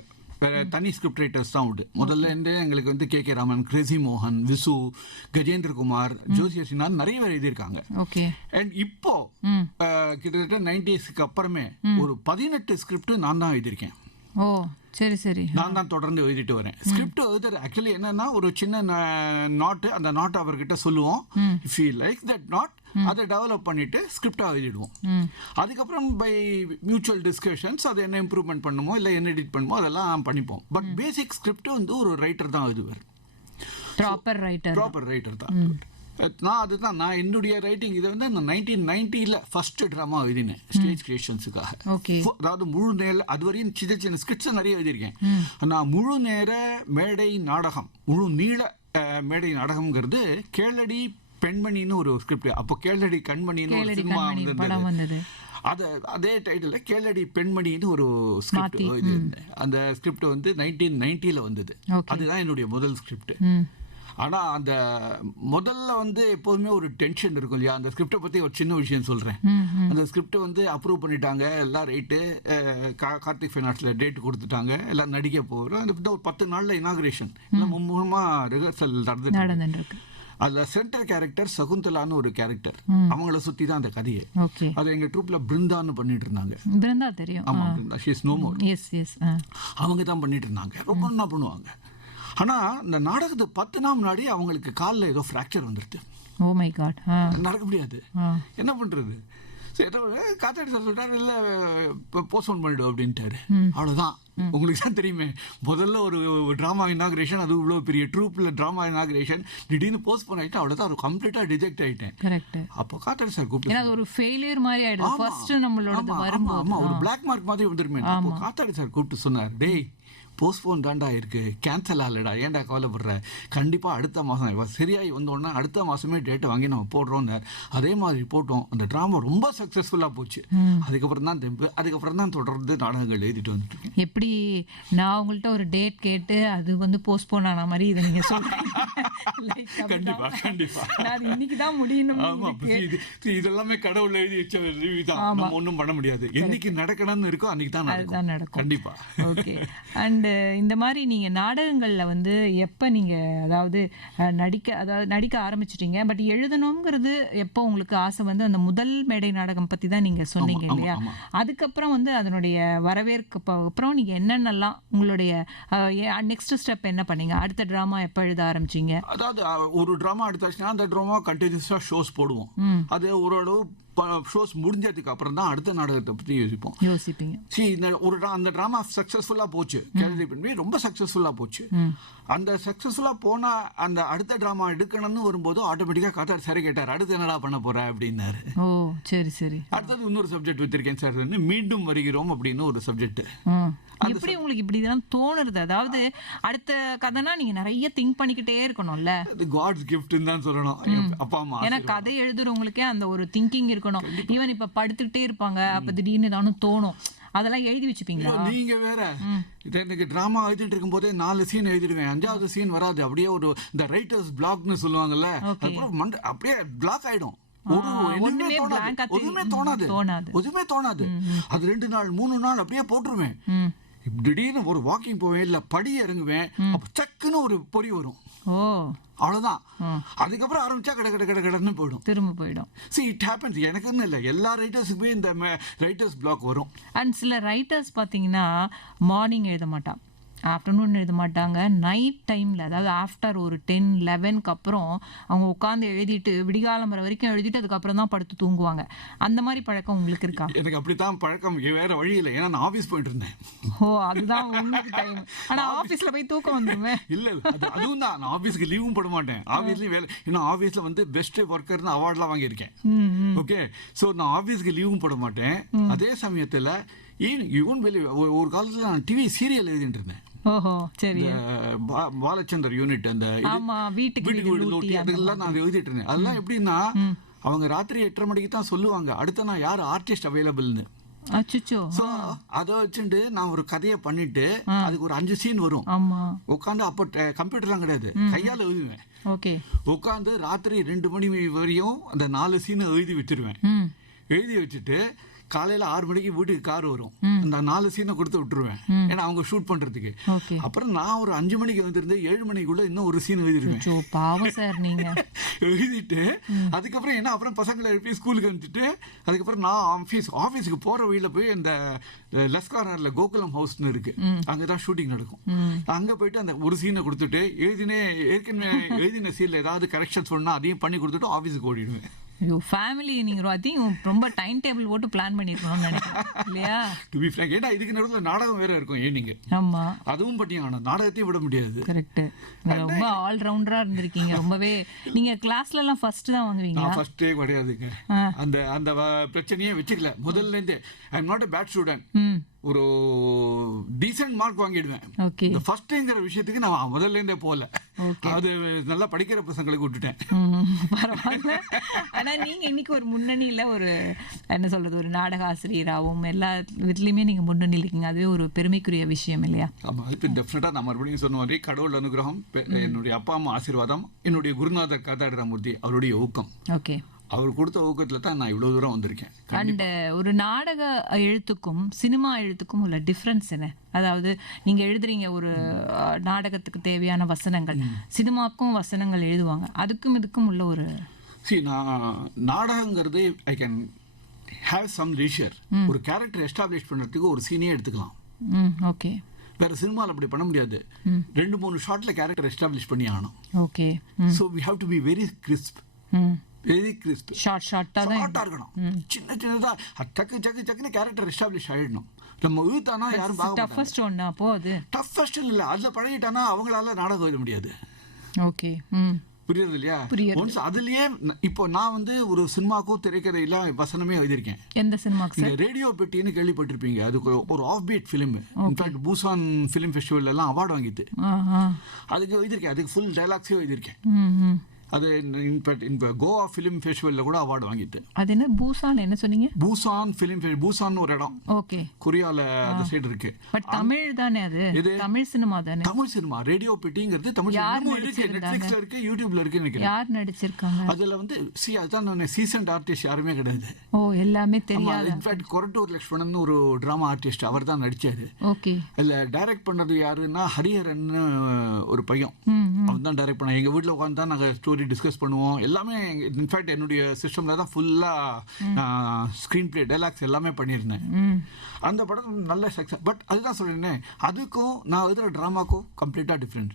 தனி ஸ்கிரிப்ட் ரைட்டர்ஸ் தான் உண்டு. முதல்ல இருந்து எங்களுக்கு வந்து கே ராமன், கிரேசி மோகன், விசு, கஜேந்திர குமார், ஜோசியா சின்ஹா நிறைய பேர் எழுதியிருக்காங்க. அண்ட் இப்போ கிட்டத்தட்ட 90s அப்புறமே ஒரு 18 ஸ்கிரிப்ட் நான் தான் எழுதியிருக்கேன். ஓ சரி சரி. நான் தான் தொடர்ந்து எழுதிட்டு வரேன். ஸ்கிரிப்ட் எழுதுறது ஆக்சுவலி என்னன்னா ஒரு சின்ன நாட்டு, அந்த நாட்டை அவர்கிட்ட சொல்லுவோம். If you like that not, அதை டெவலப் பண்ணிட்டு ஸ்கிரிப்டா எழுதிடுவோம். அதுக்கப்புறம் பை மியூச்சுவல் டிஸ்கஷன்ஸ் அதை என்ன இம்ப்ரூவ்மெண்ட் பண்ணுமோ இல்லை என்ன எடிட் பண்ணுமோ அதெல்லாம் பண்ணிப்போம். பட் பேசிக் ஸ்கிரிப்ட் வந்து ஒரு ரைட்டர் தான் எழுதுவார். ப்ராப்பர் ரைட்டர் தான். நான் என்னுடைய ரைட்டிங் இதை வந்து 1990 ஃபர்ஸ்ட் ட்ராமா எழுதினேன் ஸ்டேஜ் கிரியேஷன்ஸுக்காக. அதாவது முழு நேர, அது வரையும் சின்ன சின்ன ஸ்கிரிப்ட்ஸ் நிறைய எழுதியிருக்கேன். நான் முழு நேர மேடை நாடகம், முழு நீள மேடை நாடகம்ங்கிறது கேளடி பெண்மணின்னு ஒரு ஸ்கிரிப்ட். அப்போ கேளடி கண்மணின்னு ஒரு சினிமா வந்தது. அதே டைட்டில் கேளடி பெண்மணின்னு ஒரு ஸ்கிரிப்ட் எழுதியிருந்தேன். அந்த ஸ்கிரிப்ட் வந்து 1990 வந்தது. அதுதான் என்னுடைய முதல் ஸ்கிரிப்ட். ஆனால் அந்த முதல்ல வந்து எப்போதுமே ஒரு டென்ஷன் இருக்கும் இல்லையா. அந்த ஸ்கிரிப்டை பற்றி ஒரு சின்ன விஷயம் சொல்கிறேன். அந்த ஸ்கிரிப்டை வந்து அப்ரூவ் பண்ணிட்டாங்க, எல்லாம் ரைட்டு. கார்த்திக் ஃபைனான்ஸில் டேட் கொடுத்துட்டாங்க, எல்லாம் நடிக்க போகிறோம். அந்த ஒரு 10 நாளில் இனாகிரேஷன் எல்லாம் மும்முரமாக ரிஹர்சல் நடந்துட்டு. அதில் சென்டர் கேரக்டர் சகுந்தலான்னு ஒரு கேரக்டர், அவங்கள சுற்றி தான் அந்த கதையை. அது எங்கள் ட்ரூப்பில் பிருந்தான்னு பண்ணிட்டு இருந்தாங்க. பிருந்தா தெரியும். ஆமாம், Brinda, she is no more. அவங்க தான் பண்ணிட்டு இருந்தாங்க, ரொம்ப நல்லா பண்ணுவாங்க. ஆனால் இந்த நாடகத்தை 10 நாள் முன்னாடி அவங்களுக்கு காலில் ஏதோ ஃப்ராக்சர் வந்துடுது. Oh my God. நடக்க முடியாது, என்ன பண்ணுறது? சரி, காத்தாடி சார் சொல்லிட்டாரு, இல்லை போஸ்ட்போன் பண்ணிவிடும் அப்படின்ட்டாரு. அவ்வளோதான். உங்களுக்கு தான் தெரியுமே, முதல்ல ஒரு ட்ராமா இனாகிரேஷன், அது இவ்வளோ பெரிய ட்ரூப்பில் ட்ராமா இனாகிரேஷன், திடீர்னு போஸ்ட்போன் ஆகிட்டு, அவ்வளோதான், ஒரு கம்ப்ளீட்டாக டிஜெக்ட் ஆகிட்டேன். கரெக்ட். அப்போ காத்தாடி சார் கூப்பிட்டு ஒரு ஃபெயிலியர் மாதிரி ஆகிடும் ஃபர்ஸ்ட் நம்மளோட வரும்போது. ஆமாம், ஒரு பிளாக் மார்க் மாதிரி வந்துருமே. அப்போ காத்தாடி சார் கூப்பிட்டு சொன்னார், டேய் போஸ்ட்போன் தாண்டா இருக்கு, கேன்சல் ஆகலடா, ஏன்டா கவலைப்படுற, கண்டிப்பாக அடுத்த மாதம் சரியாகி வந்தோடனே அடுத்த மாதமே டேட்டை வாங்கி நம்ம போடுறோன்னு. அதே மாதிரி போட்டோம். அந்த ட்ராமா ரொம்ப சக்ஸஸ்ஃபுல்லாக போச்சு. அதுக்கப்புறம் தான் அதுக்கப்புறம் தான் தொடர்ந்து நாடகங்கள் எழுதிட்டு வந்துட்டு. எப்படி நான் உங்கள்கிட்ட ஒரு டேட் கேட்டு அது வந்து போஸ்ட்போன் ஆன மாதிரி இதை நீங்கள் சொல்கிறீங்க. கண்டிப்பாக நான் இன்னைக்கு தான் முடியணும். இதெல்லாமே கடவுள் எழுதி வச்ச ரிவ்யூ தான், நம்ம ஒன்றும் பண்ண முடியாது. என்னைக்கு நடக்கணும்னு இருக்கோ அன்னைக்கு தான் நடக்கும். கண்டிப்பாக. ஓகே. அண்ட் இந்த மாதிரி நீங்கள் நாடகங்களில் வந்து எப்போ நீங்கள் அதாவது நடிக்க ஆரம்பிச்சிட்டீங்க, பட் எழுதணுங்கிறது எப்போ உங்களுக்கு ஆசை வந்து அந்த முதல் மேடை நாடகம் பற்றி தான் நீங்கள் சொன்னீங்க இல்லையா? அதுக்கப்புறம் வந்து அதனுடைய வரவேற்பு அப்புறம் நீங்கள் என்னென்னலாம் உங்களுடைய நெக்ஸ்ட் ஸ்டெப் என்ன பண்ணீங்க? அடுத்த ட்ராமா எப்போ எழுத ஆரம்பிச்சிங்க? அதாவது ஒரு ட்ராமா எடுத்தாச்சுன்னா அந்த ட்ராமா கண்டினியூஸாக ஷோஸ் போடுவோம். அது ஓரளவு ஷோஸ் முடிஞ்சதுக்கு அப்புறம் தான் அடுத்த நாடகத்தை பற்றி யோசிப்பீங்க. அந்த ட்ராமா சக்ஸஸ்ஃபுல்லாக போச்சு, கேள்வி பண்ணி ரொம்ப சக்ஸஸ்ஃபுல்லாக போச்சு. அந்த சக்ஸஸ்ஃபுல்லாக போனால் அந்த அடுத்த ட்ராமா எடுக்கணும்னு வரும்போது ஆட்டோமேட்டிக்காக காத்தாடி சார் கேட்டார், அடுத்து என்னடா பண்ண போற அப்படின்னாரு. ஓ சரி சரி. அடுத்தது இன்னொரு சப்ஜெக்ட் வச்சிருக்கேன் சார், மீண்டும் வருகிறோம் அப்படின்னு ஒரு சப்ஜெக்ட். எப்படி உங்களுக்கு இப்படி இதெல்லாம் தோணுறது? அதாவது அடுத்த கதைனா நீங்க நிறைய திங்க் பண்ணிக்கிட்டே இருக்கணும்ல. காட்ஸ் கிஃப்ட்னு தான் சொல்லணும். அப்பா அம்மா, ஏன்னா கதை எழுதுறவங்களுக்கே அந்த ஒரு திங்கிங் இருக்கணும். ஈவன் இப்ப படுத்துக்கிட்டே இருப்பாங்க, அப்ப திடீர்னு ஏதாவது தோணும், அதெல்லாம் எழுதி வச்சுப்பீங்களா? நீங்க வேற, எனக்கு டிராமா எழுதிட்டு இருக்கும் போதே 4 சீன் எழுதிடுவேன், 5வது சீன் வராது. அப்படியே ஒரு இந்த ரைட்டர்ஸ் பிளாக்னு சொல்லுவாங்கல்ல, அப்படியே பிளாக் ஆயிடும். ஒதுமே தோணாது. அது 2 நாள் 3 நாள் அப்படியே போட்டுருவேன். திடீர்னு ஒரு வாக்கிங் போவேன், இல்ல படி இறங்குவேன், அப்ப சக்குன்னு ஒரு பொறி வரும். அவ்வளவுதான். அதுக்கப்புறம் ஆரம்பிச்சா கடன்னு போயிடும், திரும்ப போயிடும். See, it happens. எனக்குன்னு இல்லை, எல்லா ரைட்டர்ஸுக்குமே இந்த ரைட்டர்ஸ் பிளாக் வரும். அண்ட் சில ரைட்டர்ஸ் பார்த்தீங்கன்னா மார்னிங் எழுத மாட்டான், ஆஃப்டர்நூன் எழுத மாட்டாங்க, நைட் டைமில், அதாவது ஆஃப்டர் ஒரு 10-11க்கு அப்புறம் அவங்க உட்காந்து எழுதிட்டு விடிகாலம் வரைக்கும் எழுதிட்டு அதுக்கப்புறம் தான் படுத்து தூங்குவாங்க. அந்த மாதிரி பழக்கம் உங்களுக்கு இருக்கா? எனக்கு அப்படித்தான் பழக்கம், வேற வழி இல்லை. ஏன்னா நான் ஆஃபீஸ் போயிட்டு இருந்தேன். ஓ அதுதான் உங்களுக்கு டைம். ஆனால் ஆஃபீஸில் போய் தூக்கம் வந்துருவேன். இல்லை, அதுவும் தான். நான் ஆஃபீஸ்க்கு லீவும் போட மாட்டேன், ஆஃபீஸ்லேயும் வேலை. ஏன்னா ஆஃபீஸில் வந்து பெஸ்ட் ஒர்க்கர்னு அவார்ட்லாம் வாங்கியிருக்கேன். ஓகே, ஸோ நான் ஆஃபீஸ்க்கு லீவும் போட மாட்டேன். அதே சமயத்தில் ஒரு காலத்தில் நான் டிவி சீரியல் எழுதிட்டு இருந்தேன். ஓஹோ சரி. பாலச்சந்தர் யூனிட், அந்த வீட்டுக்கு லூட்டி, அதெல்லாம் நான் எழுதிட்டு இருந்தேன். அதெல்லாம் எப்படின்னா, அவங்க ராத்திரி 8:30 மணிக்கு தான் சொல்லுவாங்க அடுத்த நான் யார் ஆர்டிஸ்ட் அவைலபிள்னு. அதை வச்சுட்டு நான் ஒரு கதையை பண்ணிட்டு அதுக்கு ஒரு 5 சீன் வரும். உட்காந்து அப்போ கம்ப்யூட்டர்லாம் கிடையாது, கையால் எழுதுவேன். உட்காந்து ராத்திரி 2 மணி வரையும் அந்த 4 சீனை எழுதி வச்சிருவேன். எழுதி வச்சுட்டு காலையில 6 மணிக்கு வீட்டுக்கு கார் வரும், அந்த 4 சீனை கொடுத்து விட்டுருவேன், ஏன்னா அவங்க ஷூட் பண்றதுக்கு. அப்புறம் நான் ஒரு 5 மணிக்கு வந்துருந்து 7 மணிக்குள்ள இன்னும் ஒரு சீன் எழுதிடுவேன். எழுதிட்டு அதுக்கப்புறம் என்ன, அப்புறம் பசங்களை எழுப்பி ஸ்கூலுக்கு அனுப்பிச்சிட்டு அதுக்கப்புறம் நான் ஆஃபீஸுக்கு போற வழியில போய் அந்த லெஸ் கார்னர்ல கோகுலம் ஹவுஸ்னு இருக்கு, அங்கதான் ஷூட்டிங் நடக்கும். அங்க போயிட்டு அந்த ஒரு சீனை கொடுத்துட்டு ஏற்கனவே எழுதின சீன்ல ஏதாவது கரெக்ஷன் சொன்னா அதையும் பண்ணி கொடுத்துட்டு ஆஃபீஸுக்கு ஓடிடுவேன். ஃபேமிலி நீங்க ஐ திங்க் ரொம்ப டைம் டேபிள் போட்டு பிளான் பண்ணிருக்கணும்னு நினைக்கிறேன் இல்லையா? டு பி ஃப்ராங்க், ஏன்னா இதுக்கு நடுவுல நாடகம் வேற இருக்கும். நீங்க ஆமா அதுவும் பண்ணியாங்க, நாடகத்தையும் விட முடியாது. கரெக்ட். ரொம்ப ஆல் ரவுண்டரா இருந்திருக்கீங்க. ரொம்பவே நீங்க கிளாஸ்ல எல்லாம் ஃபர்ஸ்ட் தான் வாங்குவீங்க? நான் ஃபர்ஸ்டே கிடையாதுங்க. அந்த பிரச்சனையே வச்சுக்கல முதல்ல இருந்தே. I am not a bad student. ஒரு டீசென்ட் மார்க் வாங்கிடுவேன். ஓகே. இந்த ஃபர்ஸ்ட்ங்கிற விஷயத்துக்கு நான் முதல்ல இருந்தே போகல. அது நல்லா படிக்கிற பசங்களுக்கு விட்டுட்டேன். பரவாயில்ல. ஆனா நீங்க இன்னைக்கு ஒரு முன்னணியில ஒரு என்ன சொல்றது, ஒரு நாடக ஆசிரியராகவும் எல்லா விதத்துலயுமே நீங்க முன்னணியில் இருக்கீங்க. அதுவே ஒரு பெருமைக்குரிய விஷயம் இல்லையா? ஆமா, இப்போ டெஃபினட்டா நான் மறுபடியும் சொன்ன மாதிரி கடவுள் அனுகிரகம், என்னுடைய அப்பா அம்மா ஆசீர்வாதம், என்னுடைய குருநாதர் காத்தாடிராமூர்த்தி அவருடைய ஊக்கம், ஓகே, அவர் கொடுத்த ஊக்கத்துல தான் நான் இவ்வளவு தூரம் வந்திருக்கேன். அண்ட் ஒரு நாடக எழுத்துக்கும் சினிமா எழுத்துக்கும் உள்ள டிஃப்ரென்ஸ் என்ன? அதாவது நீங்க எழுதுறீங்க ஒரு நாடகத்துக்கு தேவையான வசனங்கள், சினிமாக்கும் வசனங்கள் எழுதுவாங்க, அதுக்கும் இதுக்கும் உள்ள ஒரு நான் நாடகங்கிறது I can have some leisure. ஒரு கேரக்டர் எஸ்டாப்ளிஷ் பண்ணுறதுக்கு ஒரு சீனே எடுத்துக்கலாம். ஓகே. வேற சினிமாவில் அப்படி பண்ண முடியாது. 2-3 ஷார்ட்ல கேரக்டர் எஸ்டாப்ளிஷ் பண்ணி ஆகணும். Okay. So we have to be very crisp, very crisp, ஷார்ட்டா இருக்கணும். சின்னதா டக்கு டக்கு டக்குன்னு கேரக்டர் எஸ்டாப்ளிஷ் ஆயிடணும். நம்ம இழுத்தானா யாரும் பார்க்க மாட்டாங்க. டஃபஸ்ட் ஒண்ணா அப்போ அது டஃபஸ்ட் இல்ல, அதுல பழகிட்டானா அவங்களால நாடகம் எழுத முடியாது. ஓகே. புரியுது இல்லையா? ஒன்ஸ் அதுலயே இப்போ நான் வந்து ஒரு சினிமாக்கோ திரைக்கதையில வசனமே எழுதியிருக்கேன். எந்த சினிமாக்கு? ரேடியோ பெட்டின்னு கேள்விப்பட்டிருப்பீங்க. அதுக்கு ஒரு off beat film, in fact Busan film festival எல்லாம் அவார்டு வாங்கிட்டு அதுக்கு எழுதியிருக்கேன். அதுக்கு ஃபுல் டைலாக்ஸே எழுதியிருக்கேன். அது இன்ஃபேக்ட் கோவா ஃபிலிம் ஃபெஸ்டிவல்ல கூட அவார்டு வாங்கிட்டு. அது என்ன பூசான் என்ன சொன்னீங்க? பூசான் ஃபிலிம், பூசான் ஒரு இடம், ஓகே, கொரியால அந்த சைடு இருக்கு. பட் தமிழ் தானே அது? தமிழ் சினிமா தானே? தமிழ் சினிமா. ரேடியோ பெட்டிங்கிறது தமிழ் சினிமா இருக்கு, நெட்ஃபிளிக்ஸ்ல இருக்கு, யூடியூப்ல இருக்கு நினைக்கிறேன். யார் நடிச்சிருக்காங்க அதுல வந்து அதுதான் சீசன்ட் ஆர்டிஸ்ட் யாருமே கிடையாது. ஓ, எல்லாமே தெரியாது. இன்ஃபேக்ட் கொரட்டூர் லட்சுமணன் ஒரு டிராமா ஆர்டிஸ்ட், அவர் தான் நடிச்சாரு. ஓகே. அதுல டைரக்ட் பண்ணது யாருன்னா ஹரிஹரன் ஒரு பையன், அவன் தான் டைரக்ட் பண்ண. எங்க வீட்டுல உட்காந்து தான் நாங்க ஸ்டோரி டிஸ்கஸ் பண்ணுவோம். எல்லாமே இன்ஃபேக்ட் என்னுடைய சிஸ்டம்ல தான் ஃபுல்லா ஸ்கிரீன் பிளே டைலாக்ஸ் எல்லாமே பண்ணியிருந்தேன். அந்த படம் நல்ல சக்சஸ். பட் அதுதான் சொல்றேன், அதுக்கும் நான் எழுதுற டிராமாக்கும் கம்ப்ளீட்டா டிஃப்ரெண்ட்.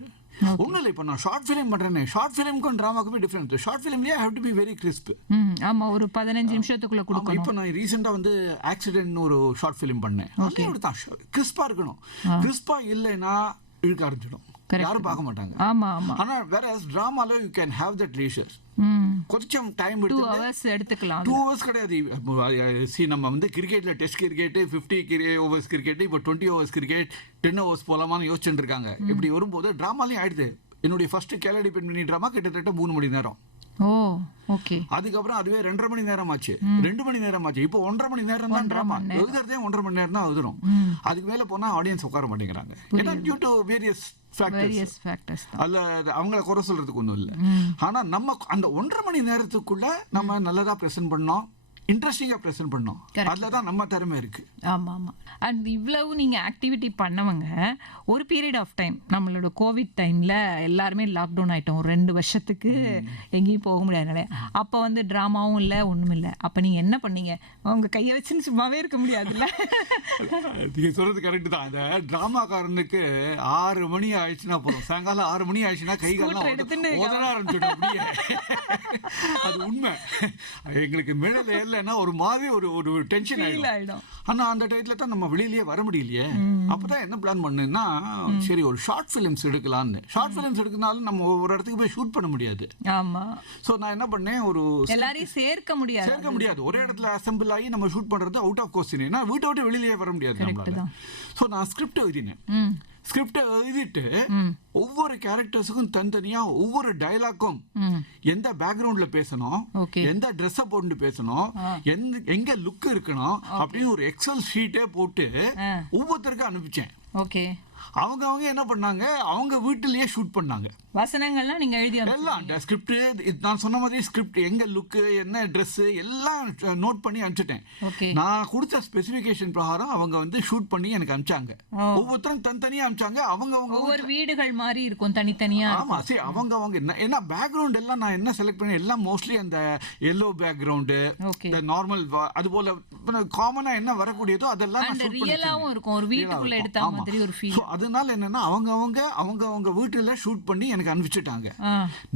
ஒன்றும் இல்லை, இப்போ நான் ஷார்ட் ஃபிலிம் பண்றேனே, ஷார்ட் ஃபிலிமுக்கும் டிராமாக்குமே டிஃப்ரெண்ட். ஷார்ட் ஃபிலிம்லேயே have to be very crisp. ஆமா, ஒரு 15 நிமிஷத்துக்குள்ள கொடுக்கணும். இப்போ நான் ரீசெண்டா வந்து ஆக்சிடென்ட் ஒரு ஷார்ட் ஃபிலிம் பண்ணேன். கிறிஸ்பா இருக்கணும். கிறிஸ்பா இல்லைன்னா இழுக்க ஆரம்பிச்சிடும், யாரும் பார்க்க மாட்டாங்க. ஆமா ஆமா. ஆனா வேற டிராமால you can have that leisure. கொஞ்சம் டைம் 2 hours எடுத்துக்கலாம். 2 hours கிடையாது. நம்ம வந்து கிரிக்கெட்ல டெஸ்ட் கிரிக்கெட் 50 ஓவர்ஸ் கிரிக்கெட், இப்போ 20 ஓவர்ஸ் கிரிக்கெட் 10 hours போலாமான்னு யோசிச்சுட்டு இருக்காங்க. இப்படி வரும்போது டிராமாலையும் ஆயிடுது. என்னுடைய ஃபர்ஸ்ட் கேலடி பெண்மணி டிராமா கிட்டத்தட்ட 3 மணி நேரம். ஓ, ஓகே. அதுக்கப்புறம் அதுவே 2.5 மணி நேரம் ஆச்சு, 2 மணி நேரம் ஆச்சு. இப்போ 1.5 மணி நேரம் தான் டிராமா. எழுதுறதே 1.5 மணி நேரம் தான் எழுதுறோம். அதுக்கு மேல போனா ஆடியன்ஸ் உட்கார மாட்டேங்கிறாங்க. ஏன்னா டியூ டு வேரியஸ் ஃபேக்டர்ஸ். அல்ல அவங்கள குறை சொல்றதுக்கு ஒன்றும் இல்லை. ஆனா நம்ம அந்த 1.5 மணி நேரத்துக்குள்ள நம்ம நல்லதா ப்ரெசென்ட் பண்ணோம், இன்ட்ரெஸ்டிங்கா ப்ரெசென்ட் பண்ணோம். அதுல தான் நம்ம திறமை இருக்கு. ஆமா ஆமா. அண்ட் இவ்வளவு நீங்க ஆக்டிவிட்டி பண்ணவங்க ஒரு பீரியட் ஆஃப் டைம், நம்மளோட கோவிட் டைம்ல எல்லாருமே லாக்டவுன் ஆயிட்டோம் ஒரு 2 வருஷத்துக்கு, எங்கேயும் போக முடியாதுனால. அப்ப வந்து டிராமாவும் இல்லை, ஒண்ணும் இல்லை. அப்ப நீங்க என்ன பண்ணீங்க? அவங்க கையை வச்சுன்னு சும்மாவே இருக்க முடியாதுல்ல. நீங்க சொல்றது கரெக்ட் தான். அந்த டிராமாக்காரனுக்கு 6 மணி ஆயிடுச்சுன்னா போதும், சாயங்காலம் 6 மணி ஆயிடுச்சுன்னா கை காலம் உதற ஆரம்பிச்சிடும். அது உண்மை. எங்களுக்கு மேல ஏறலைன்னா ஒரு மாதிரி ஒரு டென்ஷன் ஆயிடும். ஆனா அந்த டைத்துல தான் நம்ம வெளியிலேயே வர முடியலையே. அப்பதான் என்ன பிளான் பண்ணுன்னா, சரி ஒரு ஷார்ட் பிலிம்ஸ் எடுக்கலாம்னு. ஷார்ட் பிலிம்ஸ் எடுக்கனாலும் நம்ம ஒரு இடத்துக்கு போய் ஷூட் பண்ண முடியாது. ஆமா. சோ நான் என்ன பண்ணேன், ஒரு எல்லாரையும் சேர்க்க முடியாது. ஒரே இடத்துல அசெம்பிள் ஆகி நம்ம ஷூட் பண்றது அவுட் ஆஃப் கொஸ்டின். ஏன்னா வீட்டை விட்டு வெளியிலேயே வர முடியாது நம்மளால. சோ நான் ஸ்கிரிப்ட் எழுதினேன். ஸ்கிரிப்டை எழுதிட்டு ஒவ்வொரு கேரக்டர்ஸுக்கும் தனித்தனியா ஒவ்வொரு டயலாக்கும் எந்த பேக்ரவுண்ட்ல பேசணும், எந்த ட்ரெஸ் போட்டு பேசணும், எங்க லுக் இருக்கணும் அப்படின்னு ஒரு எக்ஸல் ஷீட்டே போட்டு ஒவ்வொருத்தருக்கும் அனுப்பிச்சேன். ஓகே. அவங்க என்ன பண்ணாங்க, அவங்க வீட்டிலேயே ஷூட் பண்ணாங்க. வசனங்கள்லாம் நீங்க எழுதி எல்லாம் ஸ்கிரிப்ட், நான் சொன்ன மாதிரி ஸ்கிரிப்ட், எங்க லுக்கு, என்ன ட்ரெஸ் எல்லாம் நோட் பண்ணி அனுப்பிச்சிட்டேன். நான் கொடுத்த ஸ்பெசிபிகேஷன் பிரகாரம் அவங்க வந்து ஷூட் பண்ணி எனக்கு அனுப்பிச்சாங்க. ஒவ்வொருத்தரும் தனித்தனியா அனுப்பிச்சாங்க. அவங்க ஒவ்வொரு வீடுகள் மாதிரி இருக்கும் தனித்தனியா. ஆமா, சரி. அவங்க என்ன பேக்ரவுண்ட் எல்லாம் நான் என்ன செலக்ட் பண்ணி, எல்லாம் மோஸ்ட்லி அந்த எல்லோ பேக்ரவுண்டு, இந்த நார்மல், அது போல காமனா என்ன வரக்கூடியதோ அதெல்லாம் நான் ஷூட் ரியலாவும் இருக்கும். ஒரு வீட்டுக்குள்ள எடுத்த மாதிரி ஒரு ஃபீல். அதனால என்னன்னா அவங்க வீட்டுல ஷூட் பண்ணி எனக்கு அனுப்பிச்சிட்டாங்க.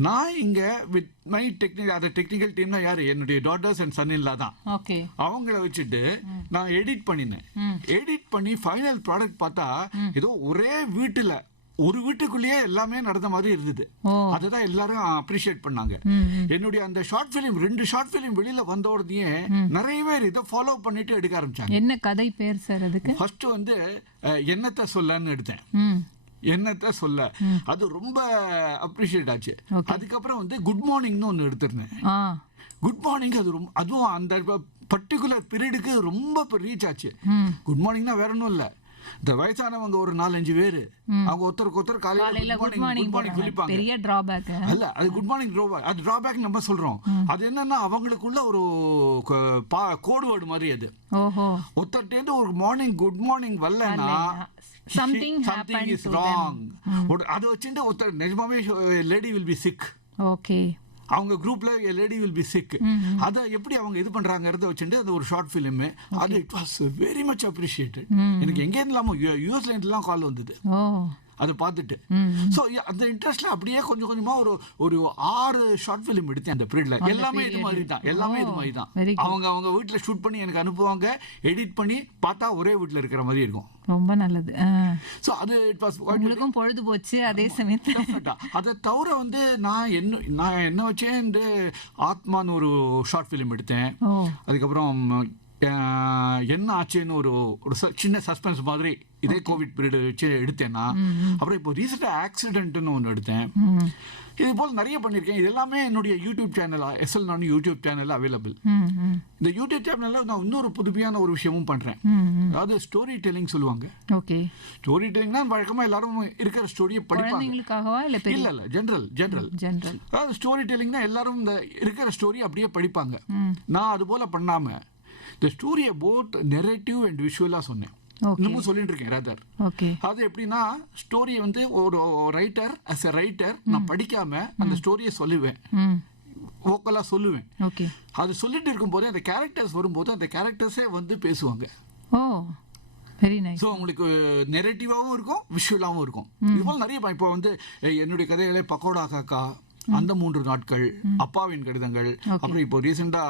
நான் இங்க வித் மை டெக்னிக்கல் டீம்னா யாரு, என்னுடைய டாட்டர்ஸ் அண்ட் சன் இல்லா தான். அவங்கள வச்சுட்டு நான் எடிட் பண்ணினேன். எடிட் பண்ணி ஃபைனல் ப்ராடக்ட் பார்த்தா ஏதோ ஒரே வீட்டுல ஒரு வீட்டுக்குள்ளேயே எல்லாமே நடந்த மாதிரி இருந்தது. அதுதான் எல்லாரும் அப்ரிஷியேட் பண்ணாங்க. என்னுடைய அந்த ஷார்ட் பிலிம் 2 ஷார்ட் பிலிம் வெளியில வந்த உடனே நிறைய பேர் இதை ஃபாலோ பண்ணிட்டு எடுக்க ஆரம்பிச்சாங்க. என்ன கதை பேர் சார் அதுக்கு? ஃபர்ஸ்ட் வந்து என்னத்தை சொல்லன்னு எடுத்தேன். என்னத்தை சொல்ல, அது ரொம்ப அப்ரிஷியேட் ஆச்சு. அதுக்கப்புறம் வந்து குட் மார்னிங்னு ஒன்று எடுத்திருந்தேன். குட் மார்னிங் அது ரொம்ப, அதுவும் அந்த பர்டிகுலர் பீரியடுக்கு ரொம்ப ரீச் ஆச்சு. குட் மார்னிங்னா வேற ஒன்றும் இல்லை, இந்த வயசானவங்க ஒரு 4-5 பேரு அவங்க ஒருத்தருக்கு ஒருத்தர் காலையில குட் மார்னிங் சொல்லிப்பாங்க. பெரிய டிராபேக் அல்ல அது, குட் மார்னிங் டிராபேக். அது டிராபேக் நம்ம சொல்றோம். அது என்னன்னா அவங்களுக்குள்ள ஒரு கோட் வேர்டு மாதிரி. அது ஒருத்தர்ட்டேந்து ஒரு மார்னிங் குட் மார்னிங் வரலன்னா something is wrong. அது வச்சுட்டு ஒருத்தர் நிஜமாவே lady will be sick. Okay, அவங்க குரூப்ல லேடி வில் பி சிக். அதை எப்படி அவங்க இது பண்றாங்கிறத வச்சுட்டு அது ஒரு ஷார்ட் ஃபிலிம். அது it was very much appreciated. எனக்கு எங்கே இல்லாம யூஎஸ்ல இருந்தெல்லாம் கால் வந்தது அதை பார்த்துட்டு. ஸோ அந்த இன்ட்ரெஸ்ட்ல அப்படியே கொஞ்சம் கொஞ்சமா ஒரு 6 ஷார்ட் ஃபிலிம் எடுத்தேன் அந்த பீரியட்ல. எல்லாமே இது மாதிரி தான், எல்லாமே இது மாதிரி தான். அவங்க வீட்டில் ஷூட் பண்ணி எனக்கு அனுப்புவாங்க, எடிட் பண்ணி பார்த்தா ஒரே வீட்டில் இருக்கிற மாதிரி இருக்கும். ரொம்ப நல்லது. ஸோ அது இட் வாஸ் உங்களுக்கும் பொழுது போச்சு அதே சமயத்தில். அதை தவிர வந்து நான் என்ன வச்சேன், இந்த ஆத்மான்னு ஒரு ஷார்ட் ஃபிலிம் எடுத்தேன். அதுக்கப்புறம் என்ன ஆச்சுன்னு ஒரு சின்ன சஸ்பென்ஸ் மாதிரி இதே கோவிட் பீரியட் வச்சு எடுத்தேன்னா. அப்புறம் இப்போ ரீசெண்டாக ஆக்சிடென்ட்னு ஒன்று எடுத்தேன். இது போல் நிறைய பண்ணியிருக்கேன். இது எல்லாமே என்னுடைய யூடியூப் சேனல், SL நான் யூடியூப் சேனல் அவைலபிள். இந்த யூடியூப் சேனலில் நான் இன்னொரு புதுமையான ஒரு விஷயமும் பண்ணுறேன். அதாவது ஸ்டோரி டெல்லிங் சொல்லுவாங்க. ஓகே, ஸ்டோரி டெல்லிங்னா வழக்கமாக எல்லாரும் இருக்கிற ஸ்டோரியை படிப்பாங்க. இல்லை ஜென்ரல். அதாவது ஸ்டோரி டெல்லிங்னா எல்லாரும் இந்த இருக்கிற ஸ்டோரி அப்படியே படிப்பாங்க. நான் அது போல் பண்ணாமல் இந்த ஸ்டோரியை போத் நெரேட்டிவ் அண்ட் விஷுவலாக சொன்னேன். இன்னமும் சொல்லிட்டு இருக்கேன் ரேதர். அது எப்படின்னா, ஸ்டோரியை வந்து ஒரு ரைட்டர் அஸ் எ ரைட்டர் நான் படிக்காம அந்த ஸ்டோரியை சொல்லுவேன், வோக்கலா சொல்லுவேன். அது சொல்லிட்டு இருக்கும் போது அந்த கேரக்டர்ஸ் வரும்போது அந்த கேரக்டர்ஸே வந்து பேசுவாங்க. ஸோ உங்களுக்கு நெரேட்டிவாகவும் இருக்கும், விஷுவலாகவும் இருக்கும். இது போல் நிறைய. இப்போ வந்து என்னுடைய கதைகளே பக்கோடா காக்கா, அந்த 3 நாட்கள், அப்பாவின் கடிதங்கள், அப்புறம் இப்போ ரீசெண்டா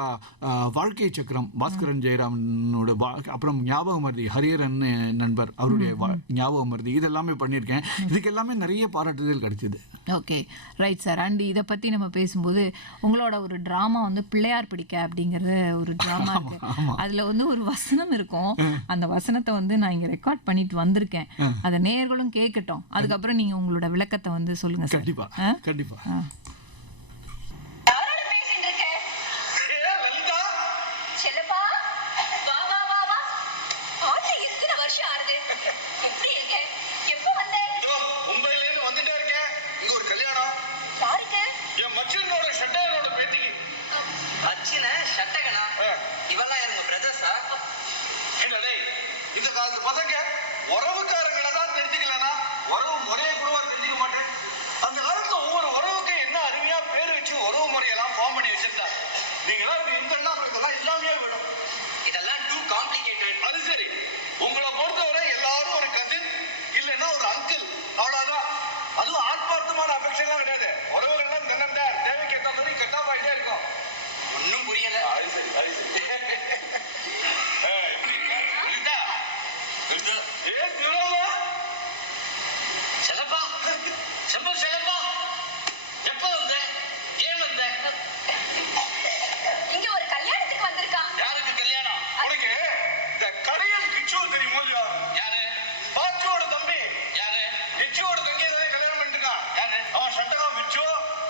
வாழ்க்கை சக்கரம் பாஸ்கரன் ஜெயராமனோட, அப்புறம் ஞாபக மருதி ஹரியரன் நண்பர் அவருடைய ஞாபக மருதி, இதெல்லாமே பண்ணியிருக்கேன். இதுக்கு எல்லாமே நிறைய பாராட்டுதல் கிடைச்சது. Okay, right sir. அண்ட் இதை பற்றி நம்ம பேசும்போது உங்களோட ஒரு ட்ராமா வந்து பிள்ளையார் பிடிக்க அப்படிங்கிறது ஒரு ட்ராமா இருக்கு. அதில் வந்து ஒரு வசனம் இருக்கும். அந்த வசனத்தை வந்து நான் இங்கே ரெக்கார்ட் பண்ணிட்டு வந்திருக்கேன். அதை நேயர்களும் கேட்கட்டும். அதுக்கப்புறம் நீங்கள் உங்களோட விளக்கத்தை வந்து சொல்லுங்க சார். கண்டிப்பா.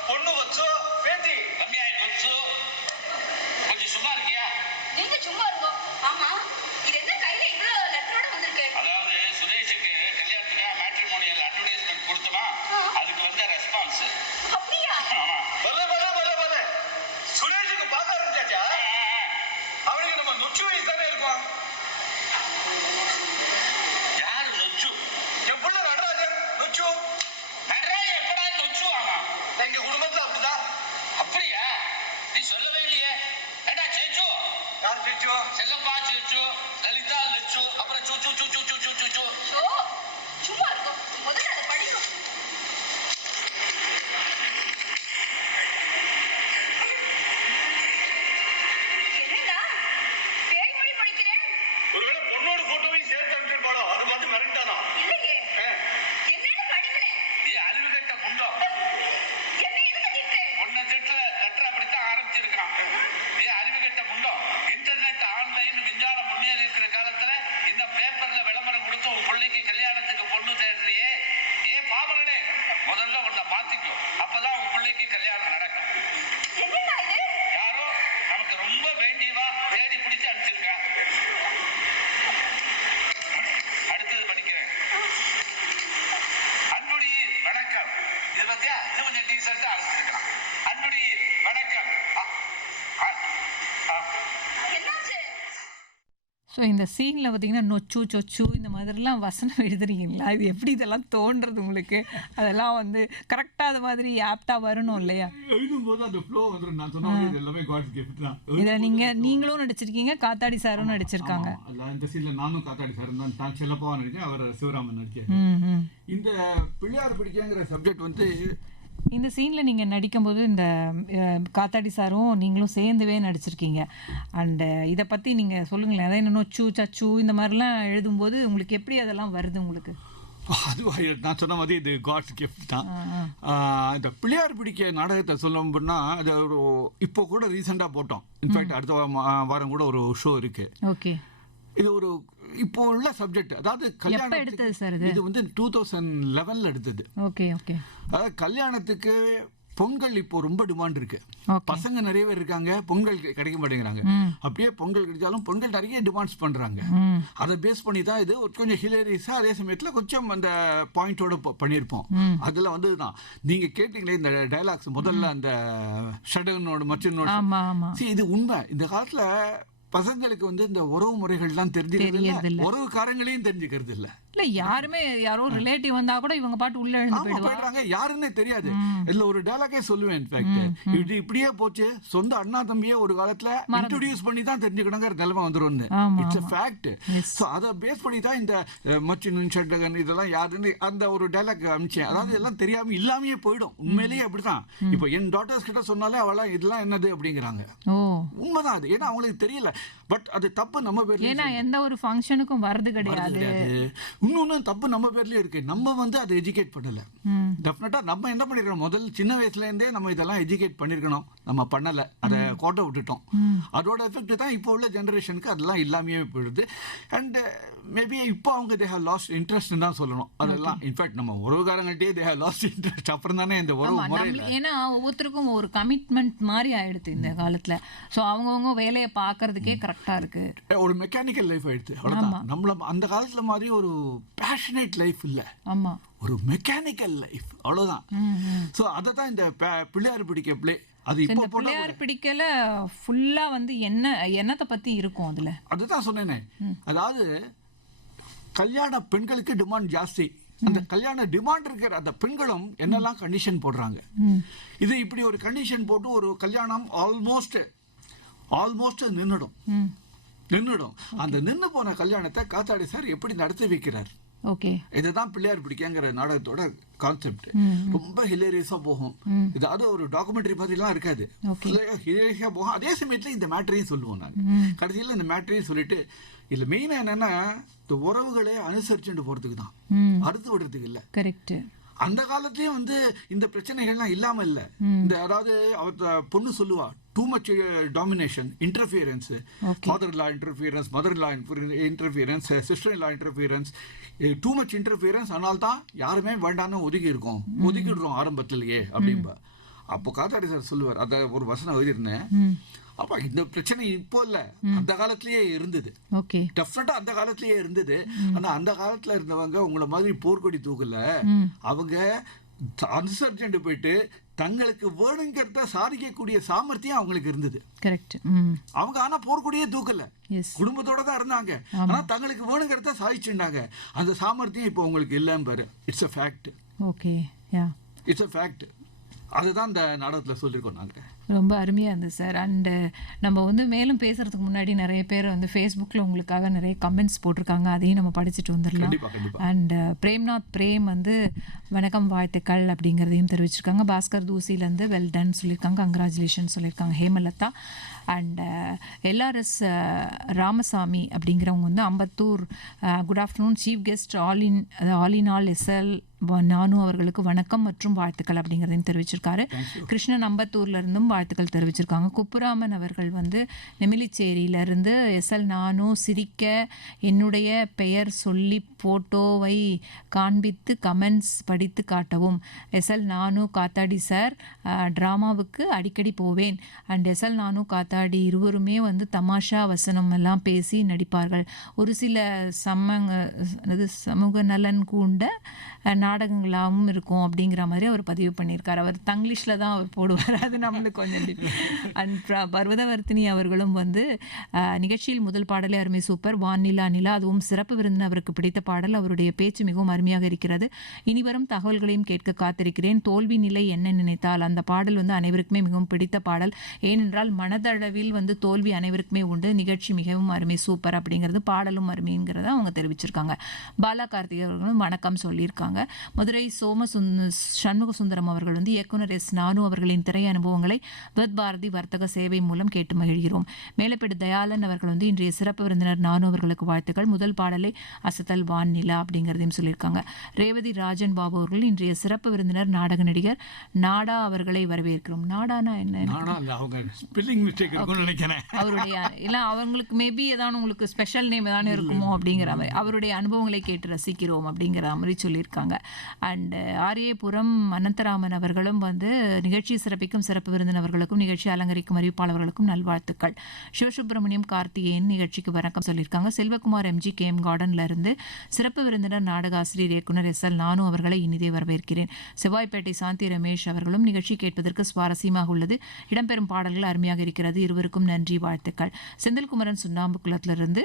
பொண்ணு வச்சோ பேத்தி கம்மியாயிடுச்சு. கொஞ்சம் சும்மா இருக்கியா? ஸோ இந்த சீனில் பார்த்தீங்கன்னா நொச்சு சொச்சு இந்த மாதிரிலாம் வசனம் எழுதுறீங்களா? இது எப்படி இதெல்லாம் தோன்றது உங்களுக்கு? அதெல்லாம் வந்து கரெக்டாக அது மாதிரி ஆப்டாக வரணும் இல்லையா? எழுதும்போது அந்த ஃப்ளோ வந்துடும். நான் சொன்ன மாதிரி இது எல்லாமே காட்ஸ் கிஃப்ட் தான். இதில் நீங்களும் நடிச்சிருக்கீங்க, காத்தாடி சாரும் நடிச்சிருக்காங்க. இந்த சீன்ல நானும் காத்தாடி சாரும் தான். தான் செல்லப்பாவா நடிச்சேன், அவர் சிவராமன் நடிச்சேன். இந்த பிள்ளையார் பிடிக்கங்கிற சப்ஜெக்ட் வந்து இந்த சீனில் நீங்கள் நடிக்கும்போது இந்த காத்தாடி சாரும் நீங்களும் சேர்ந்துவே நடிச்சிருக்கீங்க. அண்டு இதை பற்றி நீங்கள் சொல்லுங்களேன். அதான் என்ன நொச்சு சச்சு இந்த மாதிரிலாம் எழுதும்போது உங்களுக்கு எப்படி அதெல்லாம் வருது உங்களுக்கு? அதுவா, நான் சொன்ன மாதிரி இது காட்ஸ் கிஃப்ட் தான். இந்த பிள்ளையார் பிடிக்க நாடகத்தை சொல்லணும்னா அது ஒரு இப்போ கூட ரீசெண்டாக போட்டோம். இன்ஃபேக்ட் அடுத்த வாரம் கூட ஒரு ஷோ இருக்கு. ஓகே. இது ஒரு இப்போ உள்ள சப்ஜெக்ட். அதாவது கல்யாணம் எடுத்தது சார் இது வந்து 2011 எடுத்தது. Okay okay. அதாவது கல்யாணத்துக்கு பொங்கல் இப்போ ரொம்ப டிமாண்ட் இருக்கு. பசங்க நிறைய பேர் இருக்காங்க, பொங்கல் கிடைக்க மாட்டேங்கிறாங்க. அப்படியே பொங்கல் கிடைச்சாலும் பொங்கல் நிறைய டிமாண்ட்ஸ் பண்றாங்க. அதை பேஸ் பண்ணி தான் இது கொஞ்சம் ஹிலேரியஸா, அதே சமயத்துல கொஞ்சம் அந்த பாயிண்டோட பண்ணியிருப்போம். அதுல வந்து தான் நீங்க கேட்டீங்களே இந்த டயலாக்ஸ் முதல்ல அந்த ஷடனோட மச்சனோட, இது உண்மை. இந்த காலத்துல பசங்களுக்கு வந்து இந்த உறவு முறைகள்லாம் தெரிஞ்சுக்கிறது இல்ல, உறவுக்காரங்களையும் தெரிஞ்சுக்கிறது இல்ல. இல்ல யாருமே யாரோ ரிலேட்டிவ் வந்தா கூட இவங்க பாட்டு உள்ள எழுந்து போயிடுறாங்க, யாருன்னே தெரியாது. இதுல ஒரு டயலாகே சொல்லுவேன். இன்ஃபேக்ட் இது இப்படியே போச்சு, சொந்த அண்ணா தம்பியே ஒரு காலத்துல இன்ட்ரோடியூஸ் பண்ணி தான் தெரிஞ்சுக்கணுங்கிற நிலைமை வந்துரும். It's a fact. சோ அத பேஸ் பண்ணி தான் இந்த மச்சினன் ஷட்டகன் இதெல்லாம் யாருன்னு அந்த ஒரு டயலாக் அனுப்பிச்சேன். அதாவது எல்லாம் தெரியாம இல்லாமயே போயிடும். உண்மையிலேயே அப்படிதான். இப்போ என் டாட்டர்ஸ் கிட்ட சொன்னாலே அவளா இதெல்லாம் என்னது அப்படிங்கிறாங்க. உண்மைதான் அது. ஏன்னா அவங்களுக்கு தெரியல. பட் அது தப்பு நம்ம பேர்ல. ஏன்னா எந்த ஒரு ஃபங்க்ஷனுக்கும் வரது கிடையாது. இன்னொன்னு தப்பு நம்ம பேர்லயே இருக்கு. நம்ம வந்து அதை எஜுகேட் பண்ணல. டெஃபினட்டா நம்ம என்ன பண்ணிருக்கோம், முதல் சின்ன வயசுல இருந்தே நம்ம இதெல்லாம் எஜுகேட் பண்ணிருக்கணும். நம்ம பண்ணல, அதை கோட்டை விட்டுட்டோம். அதோட எஃபெக்ட் தான் இப்போ உள்ள ஜெனரேஷனுக்கு அதெல்லாம் இல்லாமையே போயிடுது. அண்ட் மேபி இப்போ அவங்க தே ஹவ் லாஸ்ட் இன்ட்ரெஸ்ட் தான் சொல்லணும். அதெல்லாம் இன்ஃபேக்ட் நம்ம உறவுகாரங்கள்ட்டே தே ஹவ் லாஸ்ட் இன்ட்ரெஸ்ட். அப்புறம் தானே இந்த உறவு முறையில, ஏன்னா ஒவ்வொருத்தருக்கும் ஒரு கமிட்மெண்ட் மாதிரி ஆயிடுது இந்த காலத்துல. ஸோ அவங்கவுங்க வேலையை பார்க்கறதுக்கே கரெக்டா இருக்கு. ஒரு மெக்கானிக்கல் லைஃப் ஆயிடுது. அவ்வளவுதான். நம்மள அந்த காலத்துல மாதிரி ஒரு பேஷனேட் லைஃப் இல்ல. ஆமா, ஒரு மெக்கானிக்கல் லைஃப். அவ்வளவுதான். ஸோ அதை தான் இந்த பிள்ளையார் பிடிக்க பிளே. அது இப்போ பிள்ளையார் பிடிக்கல ஃபுல்லா வந்து என்னத்தை பத்தி இருக்கும் அதுல. அதுதான் சொன்னேனே. அதாவது கல்யாண பெண்களுக்கு டிமாண்ட் ஜாஸ்தி. அந்த கல்யாண டிமாண்ட் இருக்கிற அந்த பெண்களும் என்னெல்லாம் கண்டிஷன் போடுறாங்க. இது இப்படி ஒரு கண்டிஷன் போட்டு ஒரு கல்யாணம் ஆல்மோஸ்ட் நின்னுடும். அந்த நின்னு போன கல்யாணத்தை காத்தாடி சார் எப்படி நடத்தி வைக்கிறார். ஓகே. இதுதான் பிள்ளையார் பிடிக்கங்கிற நாடகத்தோட கான்செப்ட். ரொம்ப ஹிலேரியஸா போகும். இதாவது ஒரு டாக்குமெண்ட்ரி மாதிரிலாம் இருக்காது. ஹிலேரியஸா போகும். அதே சமயத்துல இந்த மேட்டரையும் சொல்லுவோம். நாங்க கடைசியில இந்த மேட்டரையும் சொல்லிட்டு இதுல மெயினா என்னன்னா இந்த உறவுகளே அனுசரிச்சுட்டு போறதுக்கு தான், அறுத்து விடுறதுக்கு இல்ல. கரெக்ட். அந்த காலத்திலயும் வந்து இந்த பிரச்சனைகள்லாம் இல்லாம இல்ல. இந்த அதாவது பொண்ணு சொல்லுவா, too much domination, interference, father law interference, mother law interference, sister law interference, too much interference. அதனால தான் யாருமே வேண்டான்னு ஒதுக்கிடுறோம் ஆரம்பத்திலேயே அப்படின்பா. அப்போ காத்தாடி சார் சொல்லுவார், அத ஒரு வசனம் எழுதியிருந்தேன். அப்ப இந்த பிரச்சனை இப்போ இல்ல, அந்த காலத்திலேயே இருந்தது. டெஃபினட்டா அந்த காலத்திலேயே இருந்தது. ஆனா அந்த காலத்துல இருந்தவங்க உங்களை மாதிரி போர்க்கொடி தூக்கல. அவங்க அன்சர்ஜென்ட் போயிட்டு தங்களுக்கு வேணுங்கிறத சாதிக்கக்கூடிய சாமர்த்தியம் அவங்களுக்கு இருந்தது. கரெக்ட். அவங்க ஆனா போர்க்கொடியே தூக்கல, குடும்பத்தோட தான் இருந்தாங்க. ஆனா தங்களுக்கு வேணுங்கிறத சாதிச்சுட்டாங்க. அந்த சாமர்த்தியம் இப்போ உங்களுக்கு இல்லன்னு பாரு. It's a fact. Okay, yeah, it's a fact. அதுதான் இந்த நாடகத்தில் சொல்லியிருக்கோம் நாங்கள். ரொம்ப அருமையாக இருந்தது சார். அண்டு நம்ம வந்து மேலும் பேசுகிறதுக்கு முன்னாடி நிறைய பேர் வந்து ஃபேஸ்புக்கில் உங்களுக்காக நிறைய கமெண்ட்ஸ் போட்டிருக்காங்க. அதையும் நம்ம படிச்சுட்டு வந்துடலாம். அண்ட் பிரேம்நாத் பிரேம் வந்து வணக்கம் வாழ்த்துக்கள் அப்படிங்கிறதையும் தெரிவிச்சிருக்காங்க. பாஸ்கர் தூசிலேருந்து வெல் டன் சொல்லியிருக்காங்க, கங்க்ராச்சுலேஷன் சொல்லியிருக்காங்க ஹேமலதா. அண்ட் எல்ஆர்எஸ் ராமசாமி அப்படிங்கிறவங்க வந்து Ambattur, good afternoon chief guest all in all SL நானு அவர்களுக்கு வணக்கம் மற்றும் வாழ்த்துக்கள் அப்படிங்கிறதையும் தெரிவிச்சிருக்காரு. கிருஷ்ணன் அம்பத்தூர்லேருந்தும் வாழ்த்துக்கள் தெரிவிச்சிருக்காங்க. குப்புராமன் அவர்கள் வந்து நெமிலிச்சேரியிலேருந்து எஸ்எல் நானு சிரிக்க என்னுடைய பெயர் சொல்லி ஃபோட்டோவை காண்பித்து கமெண்ட்ஸ் படித்து காட்டவும். எஸ்எல் நானு காத்தாடி சார் ட்ராமாவுக்கு அடிக்கடி போவேன். அண்ட் எஸ்எல் நானு காத்தாடி இருவருமே வந்து தமாஷா வசனம் எல்லாம் பேசி நடிப்பார்கள். ஒரு சில சமூக நலன் கூண்ட நாடகங்களாகவும் இருக்கும் அப்படிங்கிற மாதிரி அவர் பதிவு பண்ணியிருக்கார். அவர் தங்கிலீஷில் தான் அவர் போடுவார், அது நம்மளுக்கு கொஞ்சம் அண்ட் பர்வதவர்த்தினி அவர்களும் வந்து நிகழ்ச்சியில் முதல் பாடலே அருமை, சூப்பர், வானிலா நிலா, அதுவும் சிறப்பு விருந்தினர் அவருக்கு பிடித்த பாடல், அவருடைய பேச்சு மிகவும் அருமையாக இருக்கிறது, இனிவரும் தகவல்களையும் கேட்க காத்திருக்கிறேன், தோல்வி நிலை என்ன நினைத்தால், அந்த பாடல் வந்து அனைவருக்குமே மிகவும் பிடித்த பாடல், ஏனென்றால் மனதளவில் வந்து தோல்வி அனைவருக்குமே உண்டு, நிகழ்ச்சி மிகவும் அருமை, சூப்பர் அப்படிங்கிறது, பாடலும் அருமைங்கிறத அவங்க தெரிவிச்சிருக்காங்க. பாலா கார்த்திக் அவர்களும் வணக்கம் சொல்லியிருக்காங்க. மதுரை சண்முக சுந்தரம் அவர்கள் வந்து இயக்குனர் எஸ் நானு அவர்களின் திரை அனுபவங்களை வித் பாரதி வர்த்தக சேவை மூலம் கேட்டு மகிழ்கிறோம். மேலப்பேடு தயாளன் அவர்கள் வந்து இன்றைய சிறப்பு விருந்தினர் நானு அவர்களுக்கு வாழ்த்துக்கள், முதல் பாடலை அசத்தல் வான் நிலா அப்படிங்கிறதையும் சொல்லியிருக்காங்க. ரேவதி ராஜன் பாபு அவர்கள் இன்றைய சிறப்பு விருந்தினர் நாடக நடிகர் நாடா அவர்களை வரவேற்கிறோம். நாடானா என்ன? அவருடைய இல்ல அவங்களுக்கு மேபி ஏதாவது உங்களுக்கு ஸ்பெஷல் நேம் ஏதாவது இருக்குமோ அப்படிங்கிற மாதிரி அவருடைய அனுபவங்களை கேட்டு ரசிக்கிறோம் அப்படிங்கிற மாதிரி சொல்லியிருக்காங்க. அண்ட் ஆரியபுரம் அனந்தராமன் அவர்களும் வந்து நிகழ்ச்சி சிறப்பிக்கும் சிறப்பு விருந்தினர்களுக்கும் நிகழ்ச்சி அலங்கரிக்கும் அறிவிப்பாளர்களுக்கும் நல்வாழ்த்துக்கள். சிவசுப்பிரமணியம் கார்த்திகேயன் நிகழ்ச்சிக்கு வணக்கம் சொல்லியிருக்காங்க. செல்வகுமார் எம்ஜி கேஎம் கார்டன்ல இருந்து சிறப்பு விருந்தினர் நாடக ஆசிரியர் இயக்குனர் SL நானு அவர்களை இனிதே வரவேற்கிறேன். செவ்வாய்ப்பேட்டை சாந்தி ரமேஷ் அவர்களும் நிகழ்ச்சி கேட்பதற்கு சுவாரஸ்யமாக உள்ளது, இடம்பெறும் பாடல்கள் அருமையாக இருக்கிறது, இருவருக்கும் நன்றி, வாழ்த்துக்கள். செந்தில்குமரன் சுண்ணாம்புக்குளத்திலிருந்து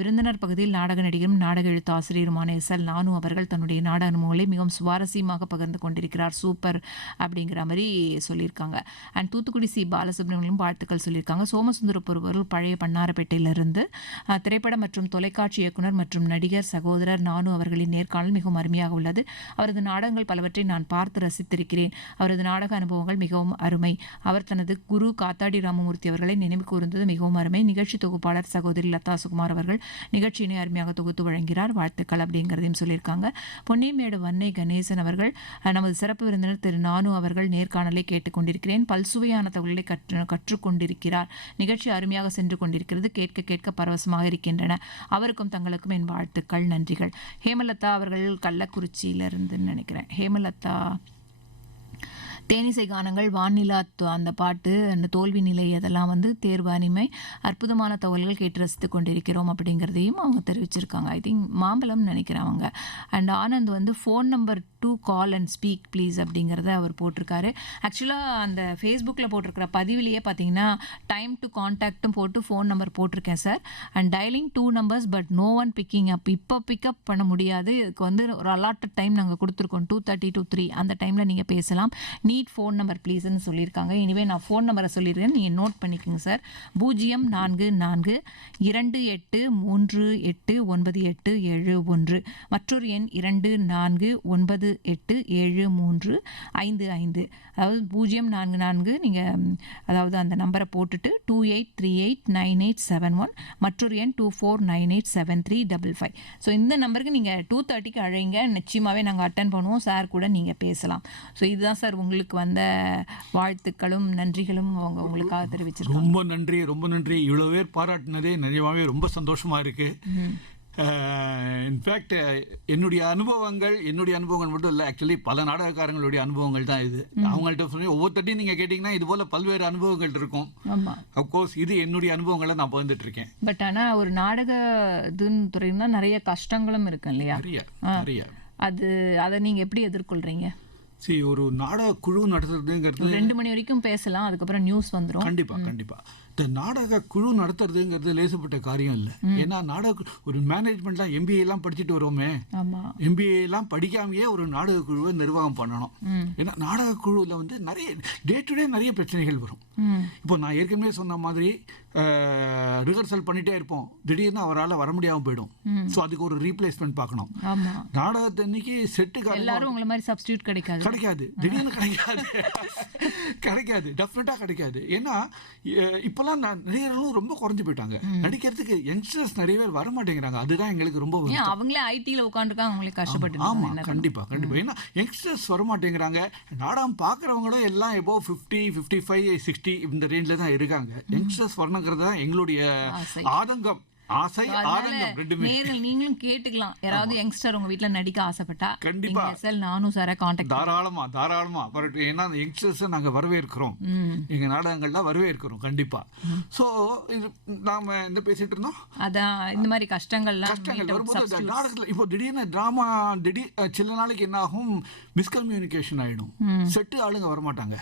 விருந்தினர் பகுதியில் நாடக நடிகரும் நாடக எழுத்து ஆசிரியருமான SL நானு அவர்கள் தன்னுடைய நாடக அனுபவங்களை மிகவும் சுவாரஸ்யமாக பகிர்ந்து கொண்டிருக்கிறார், சூப்பர் அப்படிங்கிற மாதிரி சொல்லியிருக்காங்க. அண்ட் தூத்துக்குடி சி பாலசுப்ரமணியம் வாழ்த்துக்கள் சொல்லியிருக்காங்க. சோமசுந்தரப்பொருவர் பழைய பன்னாரப்பேட்டையிலிருந்து திரைப்பட மற்றும் தொலைக்காட்சி இயக்குனர் மற்றும் நடிகர் சகோதரர் நானு அவர்களின் நேர்காணல் மிகவும் அருமையாக உள்ளது, அவரது நாடகங்கள் பலவற்றை நான் பார்த்து ரசித்திருக்கிறேன், அவரது நாடக அனுபவங்கள் மிகவும் அருமை, அவர் தனது குரு காத்தாடி ராமமூர்த்தி அவர்களை நினைவு கூர்ந்தது மிகவும் அருமை, நிகழ்ச்சி தொகுப்பாளர் சகோதரி லதா சுகுமார் அவர்கள் நிகழ்ச்சியினை அருமையாக தொகுத்து வழங்கிறார், வாழ்த்துக்கள் அப்படிங்கிறதையும் சொல்லியிருக்காங்க. பொன்னியமேடு வன்னை கணேசன் அவர்கள் நமது சிறப்பு விருந்தினர் திரு நானு அவர்கள் நேர்காணலை கேட்டுக்கொண்டிருக்கிறேன், பல்சுவையான தகவல்களை கற்றுக்கொண்டிருக்கிறார், நிகழ்ச்சி அருமையாக சென்று கொண்டிருக்கிறது, கேட்க கேட்க பரவசமாக இருக்கின்றன, அவருக்கும் தங்களுக்கும் என் வாழ்த்துக்கள், நன்றிகள். ஹேமலதா அவர்கள் கள்ளக்குறிச்சியிலிருந்து நினைக்கிறேன். ஹேமலதா தேனிசை கானங்கள், வானிலா அந்த பாட்டு, அந்த தோல்வி நிலை, அதெல்லாம் வந்து தேர்வு அனிமை, அற்புதமான தகவல்கள் கேட்டு ரசித்து கொண்டிருக்கிறோம் அப்படிங்கிறதையும் அவங்க தெரிவிச்சிருக்காங்க. ஐ திங்க் மாம்பழம் நினைக்கிறேன் அவங்க. அண்ட் ஆனந்த் வந்து phone number to call and speak please அப்படிங்கிறத அவர் போட்டிருக்காரு. ஆக்சுவலாக அந்த ஃபேஸ்புக்கில் போட்டிருக்கிற பதிவிலேயே பார்த்தீங்கன்னா டைம் டு கான்டாக்டும் போட்டு ஃபோன் நம்பர் போட்டிருக்கேன் sir, and dialing 2 numbers but no one picking up, இப்போ பிக்கப் பண்ண முடியாது, இதுக்கு வந்து ஒரு அலாட்டட் டைம் நாங்கள் கொடுத்துருக்கோம் 2:30 to 3, அந்த டைமில் நீங்கள் பேசலாம், நீட் ஃபோன் நம்பர் ப்ளீஸ்ன்னு சொல்லியிருக்காங்க. இனிவே நான் ஃபோன் நம்பரை சொல்லியிருக்கேன், நீங்கள் நோட் பண்ணிக்கோங்க சார். 0443838971, மற்றொரு எண் 24987355, அதாவது 044 நீங்கள் அதாவது அந்த நம்பரை போட்டுட்டு 28389871, மற்றொரு எண் 24987355. ஸோ இந்த நம்பருக்கு நீங்கள் 2:30க்கு அழைங்க, நிச்சயமாகவே நாங்கள் அட்டன் பண்ணுவோம், சார் கூட நீங்கள் பேசலாம். ஸோ இதுதான் சார் உங்களுக்கு வந்த வாழ்த்துக்களும் நன்றிகளும் அவங்க உங்களுக்காக தெரிவிச்சிருக்காங்க. ரொம்ப நன்றி, ரொம்ப நன்றி. இவ்வளோ பேர் பாராட்டினதே நிஜமாவே ரொம்ப சந்தோஷமா இருக்கு. இன்ஃபேக்ட் என்னுடைய அனுபவங்கள் மட்டும் இல்லை, ஆக்சுவலி பல நாடகக்காரங்களுடைய அனுபவங்கள் தான் இது. அவங்கள்ட்ட சொல்லி ஒவ்வொருத்தையும் நீங்கள் கேட்டிங்கன்னா இது போல் பல்வேறு அனுபவங்கள் இருக்கும். அஃப்கோர்ஸ் இது என்னுடைய அனுபவங்களை நான் பகிர்ந்துட்டு இருக்கேன். பட் ஆனால் ஒரு நாடக இதுன்னு துறைன்னா நிறைய கஷ்டங்களும் இருக்கு இல்லையா? நிறைய. அதை நீங்கள் எப்படி எதிர்கொள்கிறீங்க? சரி, ஒரு நாடக குழு நடத்துறதுங்கிறது 2 மணி வரைக்கும் பேசலாம், அதுக்கப்புறம் நியூஸ் வந்துடும். கண்டிப்பா இந்த நாடக குழு நடத்துறதுங்கிறது லேசப்பட்ட காரியம் இல்லை. ஏன்னா ஒரு மேனேஜ்மெண்ட்லாம் MBA எல்லாம் படிச்சுட்டு வரோமே, MBA எல்லாம் படிக்காமையே ஒரு நாடக குழுவை நிர்வாகம் பண்ணணும். ஏன்னா நாடக குழுவில் வந்து நிறைய டே டு டே நிறைய பிரச்சனைகள் வரும். இப்போ நான் ஏற்கனவே சொன்ன மாதிரி ரிஹர்சல் பண்ணிட்டே இருப்போம், திடீர்னு அவரால் வர முடியாமல் போயிடும். ஸோ அதுக்கு ஒரு ரீப்ளேஸ்மெண்ட் பார்க்கணும். நாடகத்தை அன்னைக்கு செட்டுக்கு எல்லாரும் உங்களை மாதிரி சப்ஸ்டியூட் கிடைக்காது, திடீர்னு கிடைக்காது, டெஃபினட்டாக கிடைக்காது. ஏன்னா இப்போல்லாம் நடிகர்களும் ரொம்ப குறைஞ்சு போயிட்டாங்க, நடிக்கிறதுக்கு யங்ஸ்டர்ஸ் நிறைய பேர் வர மாட்டேங்கிறாங்க. அதுதான் எங்களுக்கு ரொம்ப அவங்களே ஐடியில் உட்காந்துருக்காங்க, அவங்களே கஷ்டப்பட்டு. ஆமாம், கண்டிப்பாக. ஏன்னா யங்ஸ்டர்ஸ் வர மாட்டேங்கிறாங்க. நாடகம் பார்க்குறவங்களும் எல்லாம் எபோ 50, 55, 60 இந்த ரேஞ்சில் தான் இருக்காங்க. யங்ஸ்டர்ஸ் வரணுங்கிறது தான் எங்களுடைய ஆதங்கம். ஆசை ஆனந்தம் ரெண்டுமே. நேரில் நீங்களும் கேட்டுக்கலாம், யாராவது யங்ஸ்டர் உங்க வீட்ல நடிக்க ஆசைப்பட்டா கண்டிப்பா எஸ்எல் நானு சாரை காண்டாக்ட் தாராளமா வரட்டும். ஏன்னா அந்த யங்ஸ்டர்ஸை நாங்க வரவேற்கிறோம், எங்க நாடகங்கள்லாம் வரவேற்கிறோம் கண்டிப்பா. ஸோ இது நாம என்ன பேசிட்டு இருந்தோம், அதான் இந்த மாதிரி கஷ்டங்கள் வரும்போது நாடகத்துல இப்போ திடீர்னு டிராமா சில நாளைக்கு என்ன ஆகும், மிஸ்கம்யூனிகேஷன் ஆயிடும். செட்டு ஆளுங்க வரமாட்டாங்க.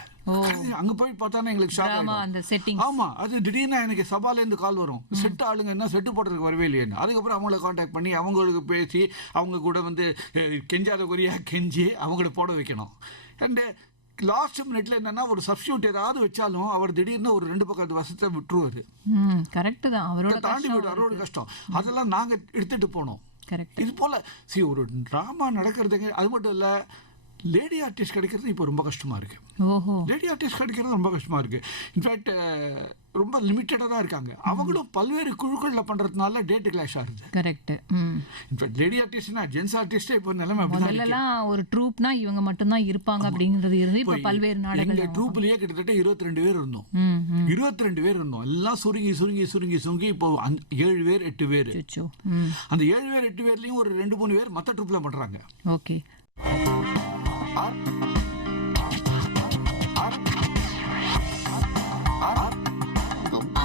அங்க போய் பார்த்தானே எங்களுக்கு ஷாக் ஆயிடும். ஆமா, அது திடீர்னு எனக்கு சபால இருந்து கால் வரும், செட்டு ஆளுங்க என்ன செட்டு போடுறதுக்கு வரவே இல்லையே. அதுக்கப்புறம் அவங்கள கான்டாக்ட் பண்ணி அவங்களுக்கு பேசி அவங்க கூட வந்து கெஞ்சாத குறியா கெஞ்சி அவங்கள போட வைக்கணும். அண்ட் லாஸ்ட் மினிட்ல என்னன்னா ஒரு சப்ஸ்டியூட் ஏதாவது வச்சாலும் அவர் திடீர்னு ஒரு 2 பக்கத்து வருஷத்தை விட்டுருவாரு. கரெக்ட் தான், அவரோட தாண்டி விடு, அவரோட கஷ்டம். அதெல்லாம் நாங்க எடுத்துட்டு போனோம். இது போல ஒரு டிராமா நடக்கிறதுங்க. அது மட்டும் இல்ல, லேடி ஆர்டிஸ்ட் கிடைக்கிறது இப்போ ரொம்ப கஷ்டமா இருக்கு. லேடி ஆர்டிஸ்ட் கிடைக்கிறது ரொம்ப கஷ்டமா இருக்கு. இன்ஃபேக்ட் ரொம்ப லிமிட்டடா தான் இருக்காங்க. அவங்களும் பல்வேறு குழுக்கள்ல பண்றதுனால டேட் கிளாஷ் ஆகுது. கரெக்ட். இன்ஃபேக்ட் லேடி ஆர்டிஸ்ட்னா ஜென்ஸ் ஆர்டிஸ்டே இப்போ நிலைமை அப்படிதான் இருக்கு. முதல்லலாம் ஒரு ட்ரூப்னா இவங்க மட்டும் தான் இருப்பாங்க அப்படிங்கிறது இருந்து இப்போ பல்வேறு நாடுகள். எங்க ட்ரூப்லயே கிட்டத்தட்ட 22 பேர் இருந்தோம். 22 பேர் இருந்தோம். எல்லாம் சுருங்கி சுருங்கி சுருங்கி சுருங்கி இப்போ 7 பேர் 8 பேர். அந்த 7 பேர் 8 பேர்லயும் ஒரு 2-3 பேர் மத்த ட்ரூப்ல பண்றாங்க. ஓகே.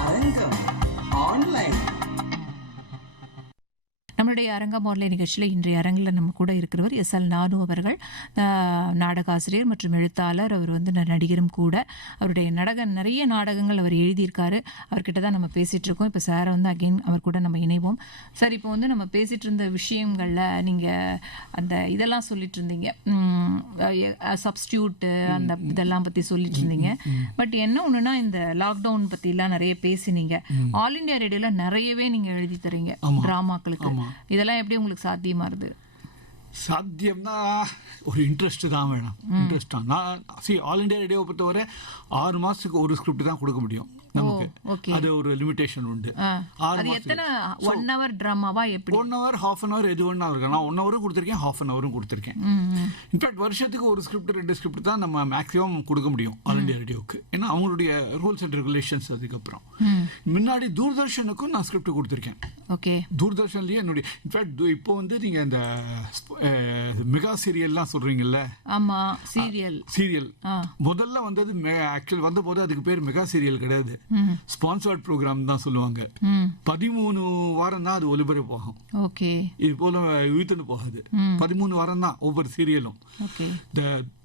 அரங்கம் ஆன்லைன். நம்மளுடைய அரங்கம் ஆன்லைன் நிகழ்ச்சியில் இன்றைய அரங்கில் நம்ம கூட இருக்கிறவர் எஸ்எல் நானு அவர்கள், நாடகாசிரியர் மற்றும் எழுத்தாளர். அவர் வந்து நடிகரும் கூட. அவருடைய நிறைய நாடகங்கள் அவர் எழுதியிருக்காரு. அவர்கிட்ட தான் நம்ம பேசிகிட்டு இருக்கோம். இப்போ சாரை வந்து அகெயின் அவர் கூட நம்ம இணைவோம். சார், இப்போ வந்து நம்ம பேசிகிட்டு இருந்த விஷயங்களில் நீங்கள் அந்த இதெல்லாம் சொல்லிட்டு இருந்தீங்க, சப்ஸ்டியூட்டு அந்த இதெல்லாம் பற்றி சொல்லிட்டு இருந்தீங்க. பட் என்ன ஒன்றுனா, இந்த லாக்டவுன் பற்றிலாம் நிறைய பேசினீங்க. ஆல் இண்டியா ரேடியோவில் நிறையவே நீங்கள் எழுதி தரீங்க ட்ராமாக்களுக்கு. இதெல்லாம் எப்படி உங்களுக்கு சாத்தியமா இருக்கு? சாத்தியம்னா ஒரு இன்ட்ரெஸ்ட் தான் வேணும். இன்ட்ரெஸ்ட் தான். நான் ஆல் இண்டியா ரேடியோவை பொறுத்தவரை 6 மாசத்துக்கு ஒரு ஸ்கிரிப்ட் தான் கொடுக்க முடியும் நமக்கு. அது ஒரு லிமிடேஷன் உண்டு. அது எத்தனை 1 hour டிராமாவா எப்படி? 1 hour, half an hour எது வேணா இருக்கு. நான் 1 hour கொடுத்துருக்கேன், half an hour கொடுத்துருக்கேன். இன்ஃபேக்ட் வருஷத்துக்கு ஒரு ஸ்கிரிப்ட் 2 ஸ்கிரிப்ட் தான் நம்ம மேக்ஸிமம் கொடுக்க முடியும் ஆல் இண்டியா ரேடியோவுக்கு. ஏன்னா அவங்களுடைய ரூல்ஸ் அண்ட் ரெகுலேஷன்ஸ். அதுக்கப்புறம் முன்னாடி தூர்தர்ஷனுக்கும் நான் ஸ்கிரிப்ட் கொடுத்துருக்கேன். ஓகே. தூர்தர்ஷன்லயே என்னுடைய இன்ஃபேக்ட் இப்போ வந்து நீங்க இந்த மெகா சீரியல்லாம் சொல்றீங்கல்ல. ஆமா, சீரியல் முதல்ல வந்தது ஆக்சுவல் வந்த போது அதுக்கு பேர் மெகா சீரியல் கிடையாது, ஸ்பான்சர்ட் ப்ரோக்ராம் தான் சொல்லுவாங்க. 13 வாரம் தான் அது ஒலிபரப்பாகும். ஓகே. இது போல இழுத்துட்டு போகாது. 13 வாரம் தான் ஒவ்வொரு சீரியலும். இந்த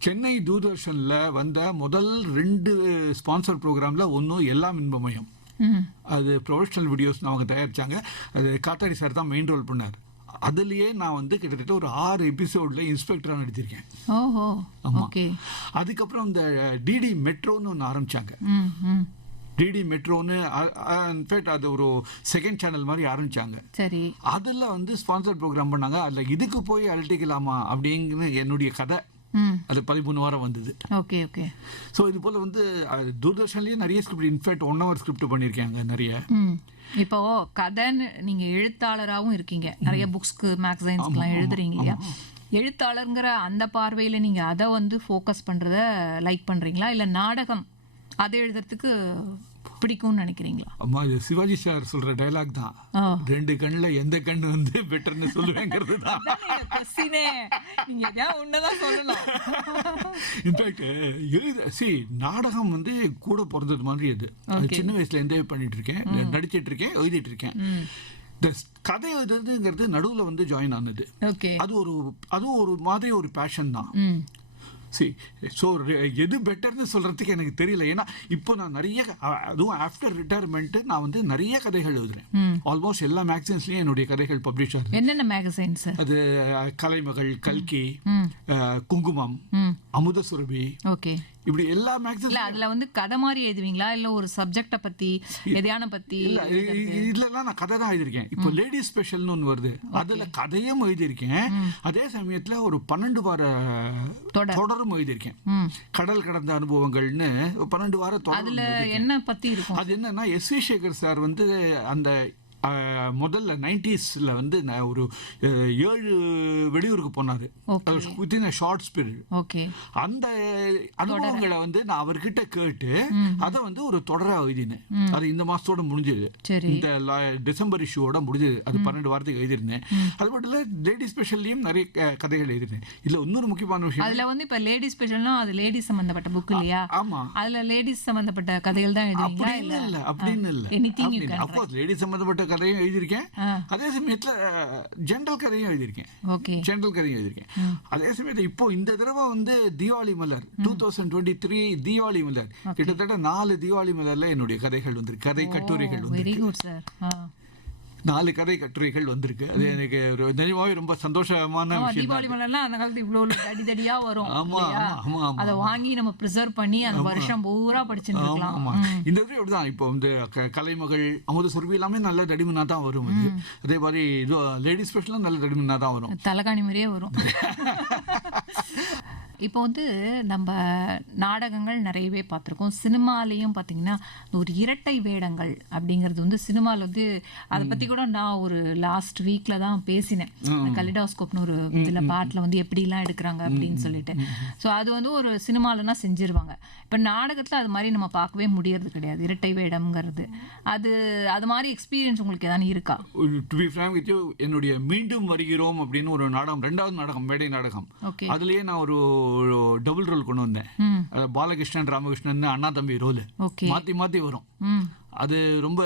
சென்னை தூர்தர்ஷன்ல வந்த முதல் 2 ஸ்பான்சர் ப்ரோக்ராம்ல ஒன்னும் எல்லாம் இன்பமயம். அது ப்ரொஃபஷனல் வீடியோஸ் அவங்க தயாரிச்சாங்க. அது காத்தாடி சார் தான் மெயின் ரோல் பண்ணார். அதுலயே நான் வந்து கிட்டத்தட்ட ஒரு 6 எபிசோட்ல இன்ஸ்பெக்டரா நடிச்சிருக்கேன். ஆமா. அதுக்கப்புறம் இந்த டிடி மெட்ரோன்னு ஒன்று ஆரம்பிச்சாங்க. டிடி மெட்ரோன்னு இன்ஃபேக்ட் அது ஒரு செகண்ட் சேனல் மாதிரி ஆரம்பிச்சாங்க. சரி. அதுல வந்து ஸ்பான்சர் ப்ரோக்ராம் பண்ணாங்க. அதுல இதுக்கு போய் அழட்டிக்கலாமா அப்படிங்கிற என்னுடைய கதை. அது 13 வாரம் வந்தது. Okay okay. ஸோ இது போல வந்து தூர்தர்ஷன்லயே நிறைய ஸ்கிரிப்ட், இன்ஃபேக்ட் 1 hour ஸ்கிரிப்ட் பண்ணியிருக்காங்க நிறைய. இப்போ கதைன்னு நீங்க எழுத்தாளராகவும் இருக்கீங்க, நிறைய புக்ஸ்க்கு மேகசைன்ஸ்க்குலாம் எழுதுறீங்க இல்லையா? எழுத்தாளருங்கிற அந்த பார்வையில நீங்க அதை வந்து ஃபோக்கஸ் பண்றத லைக் பண்றீங்களா, இல்ல நாடகம் அதை எழுதுறதுக்கு பிடிக்கும்னு நினைக்கிறீங்களா? அம்மா, இது சிவாஜி சார் சொல்ற டயலாக் தான். 2 கண்ணுல எந்த கண்ணு வந்து பெட்டர்னு சொல்லுவேங்கிறது தான். நீங்க ஏன் உன்னதான் சொல்லணும். இன்ஃபேக்ட் நாடகம் வந்து கூட பிறந்தது மாதிரி. அது சின்ன வயசுல இருந்தே பண்ணிட்டு இருக்கேன், நடிச்சிட்டு இருக்கேன், எழுதிட்டு இருக்கேன். கதை எழுதுறதுங்கிறது நடுவுல வந்து ஜாயின் ஆனது. அதுவும் ஒரு மாதிரி ஒரு பேஷன் தான். ஸோ எது பெட்டர்னு சொல்றதுக்கு எனக்கு தெரியல. ஏன்னா இப்போ நான் நிறைய, அதுவும் ஆஃப்டர் ரிட்டையர்மெண்ட் நான் வந்து நிறைய கதைகள் எழுதுறேன். ஆல்மோஸ்ட் எல்லா மேகசின்ஸ்லயும் என்னுடைய கதைகள் பப்ளிஷ் ஆகுது. என்னென்ன மேகசின்ஸ்? அது கலைமகள், கல்கி, குங்குமம், அமுத சுரபி, ஓகே, இப்படி எல்லா மேகசின்ல. அதுல வந்து கதை மாதிரி எழுதுவீங்களா, இல்ல ஒரு சப்ஜெக்ட பத்தி, எதையான பத்தி? இல்ல, நான் கதை தான் எழுதிருக்கேன். இப்போ லேடிஸ் ஸ்பெஷல்னு ஒன்று வருது, அதுல கதையும் எழுதியிருக்கேன். அதே சமயத்துல ஒரு 12 வார தொடரும் எழுதியிருக்கேன். கடல் கடந்த அனுபவங்கள்னு 12 வார தொடர். அதுல என்ன பத்தி இருக்கும்? அது என்னன்னா, எஸ் வி சேகர் சார் வந்து அந்த முதல்ல 90s வந்து நான் ஒரு 7 வெளியூருக்கு போனாரு வித்தின் ஷார்ட் பீரியட். ஓகே. அந்த அனுபவங்களை வந்து நான் அவர்கிட்ட கேட்டு அதை வந்து ஒரு தொடரா எழுதினேன். அது இந்த மாசத்தோட முடிஞ்சது, இந்த டிசம்பர் இஷ்யூவோட முடிஞ்சது. அது 12 வாரத்துக்கு எழுதிருந்தேன். அது மட்டும் இல்ல லேடி ஸ்பெஷல்லையும் நிறைய கதைகள் எழுதினேன். இதுல இன்னொரு முக்கியமான விஷயம், அதுல வந்து இப்ப லேடி ஸ்பெஷல்னா அது லேடிஸ் சம்பந்தப்பட்ட புக் இல்லையா? ஆமா, அதுல லேடிஸ் சம்பந்தப்பட்ட கதைகள் தான் எழுதுவீங்களா? இல்ல அப்படின்னு இல்ல, எனிதிங் யூ கேன். அப்போ லேடிஸ் சம்பந்தப்பட்ட கதையும் எழுதியிருக்கேன், அதே சமயத்துல ஜெனரல் கதையும் எழுதியிருக்கேன். ஓகே, ஜெனரல் கதையும் எழுதியிருக்கேன். அதே சமயத்துல இப்போ இந்த தடவை வந்து தீபாவளி மலர் 2023 தீபாவளி மலர் கிட்டத்தட்ட 4 தீபாவளி மலர்ல என்னுடைய கதைகள் வந்திருக்கு, கதை கட்டுரைகள் வந்து. Very good sir. 4 கதை கட்டுரைகள் வந்திருக்கு. அது எனக்கு நிஜமாவே ரொம்ப சந்தோஷமான விஷயம். தீபாவளி மலர்லாம் அந்த காலத்துல இவ்வளவு தடிதடியா வரும். ஆமா ஆமா, அதை வாங்கி நம்ம ப்ரிசர்வ் பண்ணி அந்த வருஷம் பூரா படிச்சுட்டு இருக்கலாம். ஆமா, இந்த இது அப்படிதான். இப்போ வந்து கலைமகள், அமுத சுரபி எல்லாமே நல்ல தடிமனா தான் வரும். அதே மாதிரி இது லேடி ஸ்பெஷலும் நல்ல தடிமனா தான் வரும், தலகாணி மாதிரியே வரும். இப்போ வந்து நம்ம நாடகங்கள் நிறையவே பார்த்துருக்கோம். சினிமாலேயும் பார்த்தீங்கன்னா ஒரு இரட்டை வேடங்கள் அப்படிங்கிறது வந்து சினிமாவில் வந்து அதை பற்றி கூட நான் ஒரு லாஸ்ட் வீக்கில் தான் பேசினேன். கலிடாஸ்கோப்னு ஒரு இதில் பாட்டில் வந்து எப்படிலாம் எடுக்கிறாங்க அப்படின்னு சொல்லிட்டு. ஸோ அது வந்து ஒரு சினிமாலனா செஞ்சிருவாங்க. இப்போ நாடகத்தில் அது மாதிரி நம்ம பார்க்கவே முடியறது கிடையாது, இரட்டை வேடம்ங்கிறது. அது மாதிரி எக்ஸ்பீரியன்ஸ் உங்களுக்கு ஏதாவது இருக்கா? To be frank with you, என்னுடைய மீண்டும் வருகிறோம் அப்படின்னு ஒரு நாடகம், 2வது நாடகம், மேடை நாடகம், அதுலயே நான் ஒரு டபுள் ரோல் கொண்டு வந்தேன். பாலகிருஷ்ணன் ராமகிருஷ்ணன் அண்ணா தம்பி ரோல் மாத்தி மாத்தி வரும். அது ரொம்ப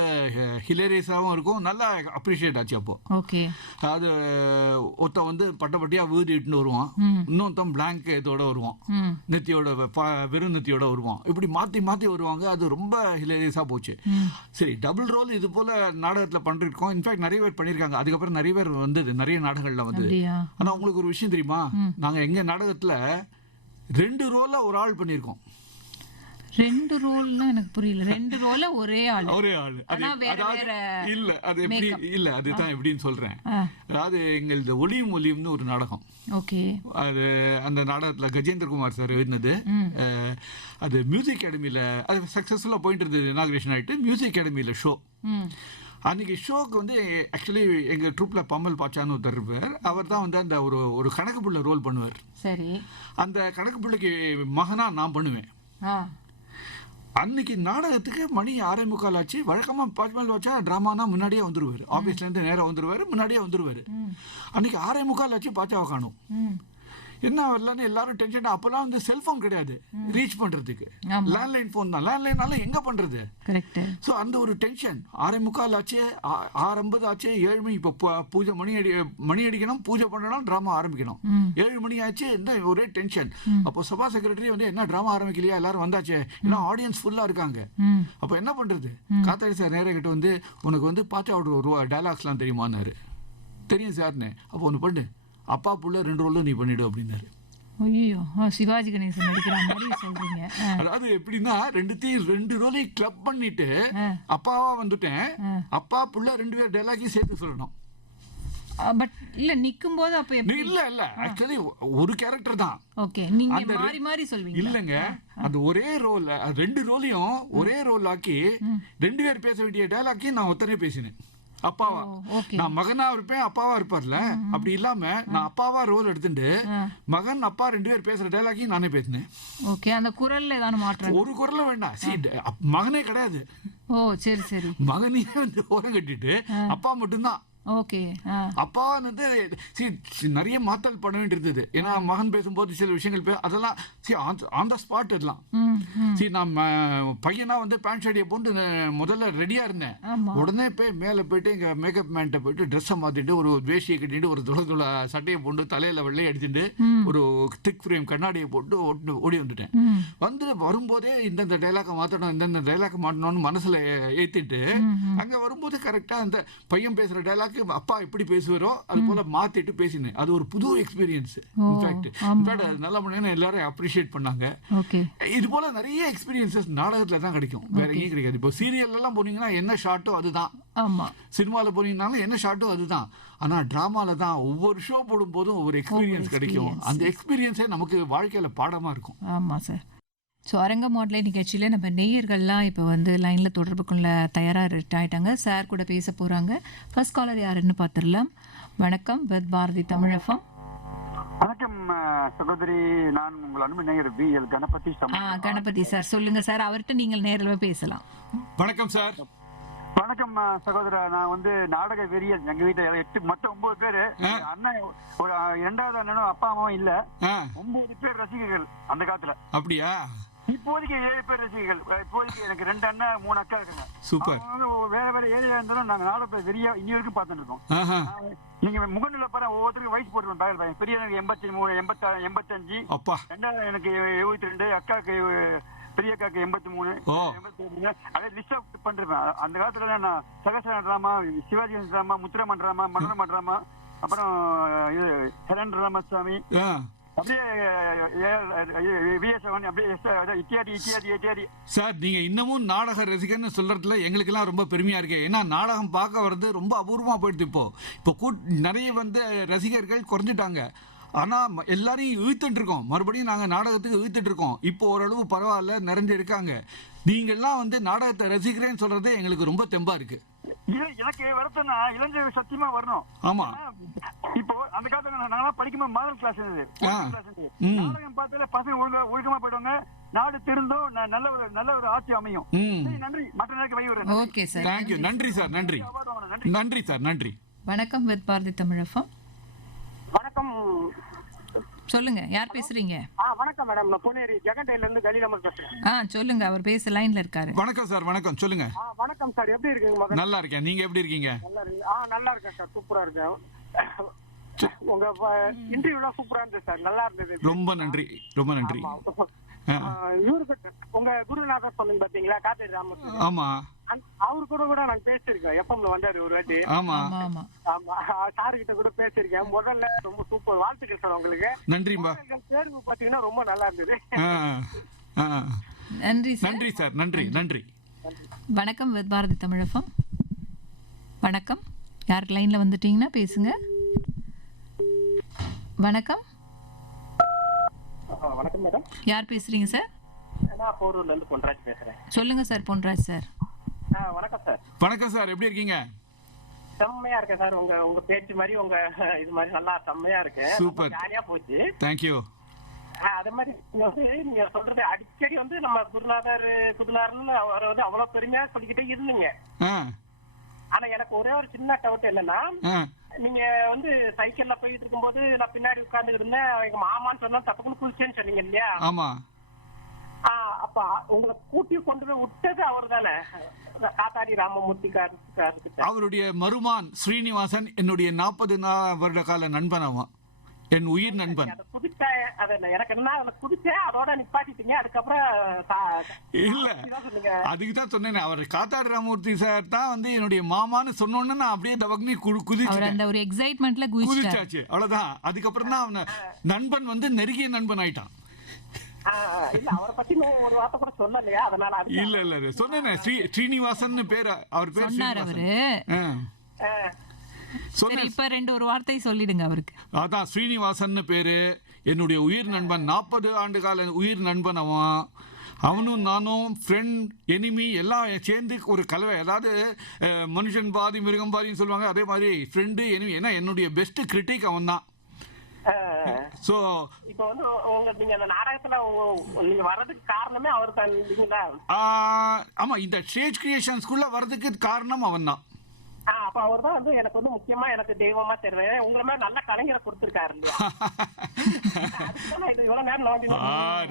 ஹிலேரியஸாகவும் இருக்கும், நல்லா அப்ரிஷியேட் ஆச்சு. அப்போ அது ஒருத்த வந்து பட்டப்பட்டியா வீடு இட்டுன்னு வருவான், இன்னொருத்தன் பிளாங்க் இதோட வருவான், நெத்தியோட வெறும் நெத்தியோட வருவான். இப்படி மாத்தி மாத்தி வருவாங்க. அது ரொம்ப ஹிலேரியஸா போச்சு. சரி, டபுள் ரோல் இது போல நாடகத்துல பண்ணிருக்கோம். இன்ஃபேக்ட் நிறைய பேர் பண்ணிருக்காங்க. அதுக்கப்புறம் நிறைய பேர் வந்தது, நிறைய நாடகங்கள்ல வந்தது. ஆனா உங்களுக்கு ஒரு விஷயம் தெரியுமா, நாங்க எங்க நாடகத்துல 2 ரோல ஒரு ஆள் பண்ணிருக்கோம். 2 ரோல்னா எனக்கு புரியல. 2 ரோல ஒரே ஆள். இல்ல, அது எப்படி இல்ல, அதுதான் எப்படின்னு சொல்றேன். அதாவது எங்களது ஒளியும் ஒலியும்னு ஒரு நாடகம். ஓகே. அது அந்த நாடகத்துல கஜேந்திரகுமார் சார் எழுதினது. அது மியூசிக் அகாடமியில அது சக்சஸ்ஃபுல்லா போயிட்டு இருந்தது. இனாகிரேஷன் ஆயிட்டு மியூசிக் அகாடமியில ஷோ. அன்னைக்கு ஷோக்கு வந்து ஆக்சுவலி எங்க ட்ரூப்ல பம்மல் பாச்சான்னு ஒருத்தர் இருப்பார். அவர் தான் வந்து அந்த ஒரு கணக்கு பிள்ளை ரோல் பண்ணுவார். சரி. அந்த கணக்கு பிள்ளைக்கு மகனா நான் பண்ணுவேன். அன்னைக்கு நாடகத்துக்கு மணி 6:45 ஆச்சு. வழக்கமா பாஜ்மல் வச்சா டிராமானா முன்னாடியே வந்துருவாரு, ஆபீஸ்ல இருந்து நேரம் வந்துருவாரு, முன்னாடியே வந்துருவாரு. அன்னைக்கு 6:45 ஆச்சு, பாச்சாவை காணும். என்ன வரலான்னு எல்லாரும் டென்ஷன். அப்பெல்லாம் வந்து செல்போன் கிடையாது ரீச் பண்றதுக்கு, லேண்ட்லைன் போன் தான். லேண்ட்லைனால எங்க பண்றது? ஸோ அந்த ஒரு டென்ஷன். 6:45 ஆச்சு, 6:50 ஆச்சு, 7 மணி. இப்போ பூஜை மணி அடிக்கணும், பூஜை பண்ணணும், டிராமா ஆரம்பிக்கணும். 7 மணி ஆச்சு, இந்த ஒரே டென்ஷன். அப்போ சபா செக்ரட்டரி வந்து என்ன டிராமா ஆரம்பிக்கலையா, எல்லாரும் வந்தாச்சு, ஏன்னா ஆடியன்ஸ் ஃபுல்லா இருக்காங்க. அப்போ என்ன பண்றது? காத்தாடி சார் நேரம் கிட்ட வந்து உனக்கு வந்து பாச்சாவோட ஒரு டைலாக்ஸ்லாம் தெரியுமான்னாரு. தெரியும் சார்னு. அப்போ ஒன்று பண்ணு, அப்பா புள்ள 2 ரோலும் நீ பண்ணிடு அப்படின்னாரு. ஐயோ, சிவாஜி கணேசன் நடிக்கிற மாதிரி சொல்றீங்க. அதாவது எப்படின்னா 2 ரோலையும் கிளப் பண்ணிட்டு அப்பாவா வந்துட்டேன், அப்பா புள்ள 2 பேர் டைலாக்கையும் சேர்த்து சொல்லணும். பட் இல்ல நிக்கும் போது அப்ப எப்படி? இல்ல ஆக்சுவலி ஒரு கேரக்டர் தான். ஓகே, நீங்க மாறி மாறி சொல்வீங்க. இல்லங்க, அந்த ஒரே ரோல் 2 ரோலையும் ஒரே ரோல் ஆக்கி 2 பேர் பேச வேண்டிய டைலாக்கையும் நான் ஒத்தனே பேசினேன். அப்பாவா நான் மகனா இருப்பேன், அப்பாவா இருப்பார்ல. அப்படி இல்லாம நான் அப்பாவா ரோல் எடுத்துட்டு மகன் அப்பா 2 பேர் பேசுற டைலாக்கையும் நானே பேசினேன். ஓகே. அந்த குரல்ல ஏதாவது மாற்றம்? ஒரு குரல்ல வேண்டாம், மகனே கிடையாது. ஓ சரி சரி. மகனையே வந்து ஓரம் கட்டிட்டு அப்பா மட்டும்தான். ஓகே. அப்பா வந்து நிறைய மாத்தல் பண்ண வேண்டியிருந்தது. ஏன்னா மகன் பேசும்போது சில விஷயங்கள் அதெல்லாம் ஆன் த ஸ்பாட் இதெல்லாம். நான் பையனா வந்து பேண்ட் ஷர்ட்டியை போட்டு முதல்ல ரெடியா இருந்தேன். உடனே போய் மேல போயிட்டு எங்க மேக்கப் மேன்ட்ட போயிட்டு ட்ரெஸ்ஸை மாத்திட்டு ஒரு வேஷ்டியை கட்டிட்டு ஒரு துளை சட்டையை போட்டு தலையில வெள்ளையை அடிச்சுட்டு ஒரு திக் ஃப்ரேம் கண்ணாடியை போட்டு ஓடி வந்துட்டேன். வந்து வரும்போதே இந்தந்த டைலாக்கை மாத்தணும், இந்தந்த டைலாக்கை மாட்டணும்னு மனசுல ஏத்திட்டு அங்க வரும்போது கரெக்டா அந்த பையன் பேசுற டைலாக் அப்பா எப்படி பேசுவாரோ அது போல மாத்திட்டு பேசினேன். அது ஒரு புது எக்ஸ்பீரியன்ஸ். இன்ஃபேக்ட் அது நல்லா பண்ணேன்னு எல்லாரும் அப்ரிஷியேட் பண்ணாங்க. இது போல நிறைய எக்ஸ்பீரியன்சஸ் நாடகத்துல தான் கிடைக்கும், வேற எங்கேயும் கிடைக்காது. இப்போ சீரியல் எல்லாம் போனீங்கன்னா என்ன ஷார்ட்டோ அதுதான், சினிமால போனீங்கன்னாலும் என்ன ஷார்ட்டோ அதுதான். ஆனா டிராமால தான் ஒவ்வொரு ஷோ போடும் போதும் ஒவ்வொரு எக்ஸ்பீரியன்ஸ் கிடைக்கும். அந்த எக்ஸ்பீரியன்ஸே நமக்கு வாழ்க்கையில பாடமா இருக்கும். ஆமா சார். ஸோ அரங்க மாடலை நிகழ்ச்சியில் நம்ம நேயர்கள்லாம் இப்போ வந்து லைனில் தொடர்பு கொள்ள தயாராக ஆயிட்டாங்க. சார் கூட பேச போகிறாங்க. ஃபர்ஸ்ட் காலர் யாருன்னு பார்த்துடலாம். வணக்கம், வித் பாரதி தமிழகம். வணக்கம் சகோதரி, நான் உங்கள் அன்பு நேயர் BL கணபதி. கணபதி சார் சொல்லுங்க சார், அவர்கிட்ட நீங்கள் நேரில் பேசலாம். வணக்கம் சார். வணக்கம் சகோதரா, நான் வந்து நாடக வெறியல். எங்க வீட்டுல 8 மொத்தம் 9 பேரு. அண்ணன் ஒரு 2வது அண்ணனும் அப்பா அம்மாவும் இல்ல. 9 பேர் ரசிகர்கள் அந்த காலத்துல. அப்படியா? இப்போதைக்கு 7 பேர் ரசிகர்கள். இப்போதைக்கு எனக்கு 2 அண்ணன் 3 அக்கா இருக்காங்க. சூப்பர். வேற வேற ஏரியா இருந்தாலும் நாங்க நாடகத்தை வெறியா இன்னி வரைக்கும் பார்த்துட்டு இருக்கோம். நீங்க முகநூல பாரு, ஒவ்வொருத்தருக்கும் வயசு போட்டுருவோம். பெரிய எனக்கு 83, 85, அப்பா. 2வது எனக்கு 72, அக்காவுக்கு பெரிய அக்காக்கு 83, அதே லிஸ்ட் அவுட் பண்றேன். அந்த காலத்துல நான் சகசர drama, Sivaji drama, Muthuraman drama, Manorama drama, அப்புறம் இது சரண் ராமசாமி, அப்படியே சார் நீங்க இன்னமும் நாடக ரசிகர்னு சொல்றதுல எங்களுக்கு எல்லாம் ரொம்ப பெருமையா இருக்கு. ஏன்னா நாடகம் பார்க்க வர்றது ரொம்ப அபூர்வமா போயிடுது. இப்போ நிறைய வந்து ரசிகர்கள் குறைஞ்சிட்டாங்க. ஆனா எல்லாரையும் இழுத்துட்டு இருக்கோம். மறுபடியும் நாங்க நாடகத்துக்கு இழுத்துட்டு இருக்கோம். இப்போ ஓரளவு பரவாயில்ல, நிறைஞ்சு இருக்காங்க. நீங்கெல்லாம் வந்து நாடகத்தை ரசிக்கிறேன்னு சொல்றது எங்களுக்கு ரொம்ப தெம்பா இருக்கு. எனக்கு வருத்தம்னா இளைஞர்கள் சத்தியமா வரணும். ஆமா, இப்போ அந்த காலத்துல நாங்களாம் படிக்கும்போது மாடல் கிளாஸ் இருந்தது. நாடகம் பார்த்தாலே பசங்க ஒழுக்கமா போயிடுவாங்க. நாடு திருந்தும், நல்ல ஒரு ஆட்சி அமையும். நன்றி. மற்ற நேரத்துக்கு வை வரேன். Okay sir, thank you. நன்றி சார். நன்றி நன்றி சார். நன்றி. வணக்கம், வித் பாரதி தமிழகம். வணக்கம், சொல்லுங்க, யார் பேசுறீங்க? வணக்கம் மேடம், நான் பொன்னேரி ஜெகண்டையில இருந்து கலிலமர் பேசுறேன். சொல்லுங்க, அவர் பேச லைன்ல இருக்காரு. வணக்கம் சார். வணக்கம், சொல்லுங்க. வணக்கம் சார், எப்படி இருக்கீங்க? நல்லா இருக்கேன். நீங்க எப்படி இருக்கீங்க? நல்லா இருக்கேன் சார், சூப்பரா இருக்கேன். உங்க இன்டர்வியூலாம் சூப்பரா இருந்தது சார், நல்லா இருந்தது. ரொம்ப நன்றி, ரொம்ப நன்றி. இவருக்கு உங்க குருநாதர் சொன்னீங்க பாத்தீங்களா, காத்தேரி ராமன். ஆமா, அவரு கூட நான் பேசியிருக்கேன். எப்பம்ல வந்தாரு ஒரு வாட்டி. ஆமா ஆமா, சார் கிட்ட கூட பேசியிருக்கேன். முதல்ல ரொம்ப சூப்பர், வாழ்த்துக்கள் சார் உங்களுக்கு. நன்றிமா. தேர்வு பாத்தீங்கன்னா ரொம்ப நல்லா இருந்தது. நன்றி நன்றி சார். நன்றி நன்றி. வணக்கம், வித் பாரதி தமிழகம். வணக்கம், யாருக்கு லைன்ல வந்துட்டீங்கன்னா பேசுங்க. வணக்கம். வணக்கம் மேடம், யார் பேசுறீங்க சார்? நான் போரூர்ல இருந்து பொன்ராஜ் பேசுறேன். சொல்லுங்க சார், பொன்ராஜ் சார். வணக்கம் சார். வணக்கம் சார், எப்படி இருக்கீங்க? செம்மையா இருக்கேன் சார். உங்க பேச்சு மாதிரி உங்க இது மாதிரி நல்லா செம்மையா இருக்கு. சூப்பர், ஜாலியா போச்சு. தேங்க்யூ. அதே மாதிரி நீங்க சொல்றது அடிக்கடி வந்து நம்ம குருநாதர்னு அவரை வந்து அவ்வளவு பெருமையா சொல்லிக்கிட்டே இருந்தீங்க. ஆனா எனக்கு ஒரே ஒரு சின்ன டவுட் என்னன்னா, நீங்க வந்து சைக்கிள்ல போயிட்டு இருக்கும்போது நான் பின்னாடி உட்கார்ந்துட்டு இருந்தேன், எங்க மாமான்னு சொன்னா தப்புக்குன்னு குளிச்சேன்னு சொன்னீங்க இல்லையா? ஆமா. அப்ப உங்களை கூட்டி கொண்டு போய் விட்டது அவர் தானே, காத்தாடி ராமமூர்த்தி கார்கிட்ட? அவருடைய மருமான் ஸ்ரீனிவாசன் என்னுடைய 40 வருட கால நண்பன். அவன் என் உயிர் நண்பன். புதுச்சா எனக்கு என்ன புதுச்சேன், அதோட நிப்பாட்டிட்டீங்க. அதுக்கப்புறம் இல்ல, அதுக்குதான் சொன்னேன். அவர் காத்தாடி ராமமூர்த்தி சார் தான் வந்து என்னுடைய மாமான்னு சொன்னோன்னு நான் அப்படியே தவக்னி குதிச்சாச்சு. அவ்வளவுதான். அதுக்கப்புறம் தான் அவன் நண்பன் வந்து நெருங்கிய நண்பன் ஆயிட்டான். அவரை பத்தி ஒரு வார்த்தை கூட சொல்லலையா? அதனால இல்ல சொன்னேன். ஸ்ரீனிவாசன் பேரு, அவர் பேர் இப்ப ஒரு வார்த்தை சொல்லிடுங்க அவருக்கு. அதான் ஸ்ரீனிவாசன் பேரு, என்னுடைய உயிர் நண்பன், 40 ஆண்டு கால உயிர் நண்பன். அவனும் நானும் ஃப்ரெண்ட் எனிமி எல்லாம் சேர்ந்து ஒரு கலவை. அதாவது மனுஷன் பாதி மிருகம் பாதின்னு சொல்லுவாங்க, அதே மாதிரி ஃப்ரெண்டு எனிமி. ஏன்னா என்னுடைய பெஸ்ட் கிரிட்டிக் அவன் தான். சோ இப்போ வந்து நீங்க அந்த நாடகத்துல நீங்க வர்றதுக்கு காரணமே அவர் தான் இல்லீங்களா? ஆமா, இந்த ஸ்டேஜ் கிரியேஷன்ஸ்குள்ள வர்றதுக்கு காரணம் அவன் தான். அப்ப அவர் தான் வந்து எனக்கு வந்து முக்கியமா எனக்கு தெய்வமா தெரியும். உங்களை மாதிரி நல்ல கலைஞரை கொடுத்திருக்காரு இல்லையா?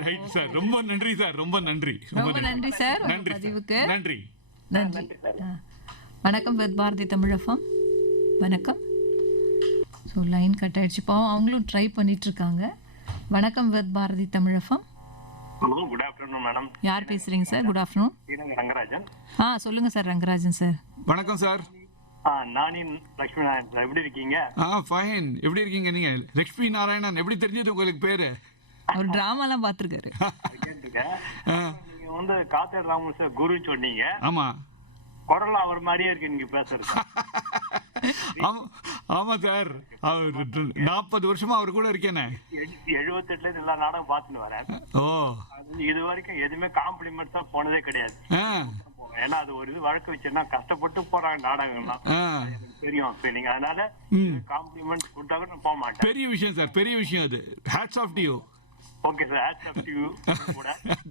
ரைட் சார், ரொம்ப நன்றி சார். ரொம்ப நன்றி, ரொம்ப நன்றி சார். பதிவுக்கு நன்றி. நன்றி. வணக்கம், வித் பாரதி தமிழகம். வணக்கம். ஸோ லைன் கட் ஆயிடுச்சு. பாவம், அவங்களும் ட்ரை பண்ணிட்டு இருக்காங்க. வணக்கம், with Bharathi Tamizhagam. Good afternoon madam. யார் பேசுறீங்க சார்? Good afternoon. ரங்கராஜன். சொல்லுங்க சார், ரங்கராஜன் சார். வணக்கம் சார். நானின் லட்சுமி நாராயணன் சார், எப்படி இருக்கீங்க? ஃபைன். எப்படி இருக்கீங்க நீங்க? லட்சுமி நாராயணன் எப்படி தெரிஞ்சது உங்களுக்கு பேரு? அவர் டிராமாலாம் பார்த்துருக்காரு. நீங்க வந்து காத்தாடி ராமன் சார் குருன்னு சொன்னீங்க. ஆமா, குரல் அவர் மாதிரியே இருக்கு நீங்க பேசுறது. ஆமா சார், அவர் 40 வருஷமா அவர் கூட இருக்கேனே. 78ல எல்லா நாடகம் பார்த்துன்னு வரேன். ஓ, இது வரைக்கும் எதுவுமே காம்ப்ளிமெண்ட்ஸா போனதே கிடையாது. ஏன்னா அது ஒரு இது வழக்கு வச்சுன்னா கஷ்டப்பட்டு போறாங்க நாடகங்கள்லாம், தெரியும். இப்ப நீங்க அதனால காம்ப்ளிமெண்ட் கொடுத்தாக்க போக மாட்டேன். பெரிய விஷயம் சார், பெரிய விஷயம் அது. Hats off to you. Okay sir, hats off to you.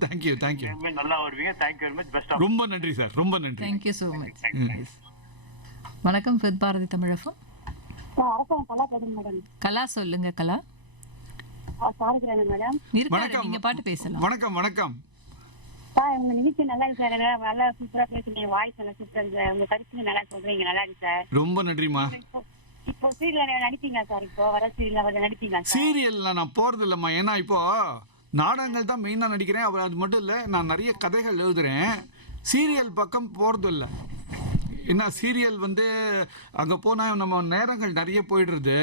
Thank you, thank you. நல்லா வருவீங்க. Thank you very much. Best of. ரொம்ப நன்றி சார், ரொம்ப நன்றி. Thank you so much. வணக்கம் வித் பாரதி தமிழகம். கலா சொல்லுங்க. கலா இருக்காரு, நீங்க பாட்டு பேசலாம். வணக்கம் வணக்கம். உங்க நிகழ்ச்சி நல்லா இருக்கு சார், நல்லா சூப்பரா பேசுறீங்க, வாய்ஸ் நல்லா சூப்பரா இருக்கு, உங்க கருத்து நல்லா சொல்றீங்க, நல்லா இருக்கு சார். ரொம்ப நன்றிமா. இப்போ சீரியல்ல நடிப்பீங்க சார்? இப்போ வர சீரியல்ல நடிப்பீங்க? சீரியல்ல நான் போறது இல்லம்மா, ஏன்னா இப்போ நாடகங்கள் தான் மெயினா நடிக்கிறேன். அது மட்டும் இல்ல, நான் நிறைய கதைகள் எழுதுறேன். சீரியல் பக்கம் போறது இல்லை. ஏன்னா சீரியல் வந்து அங்கே போனால் நம்ம நேரங்கள் நிறைய போயிடுறது,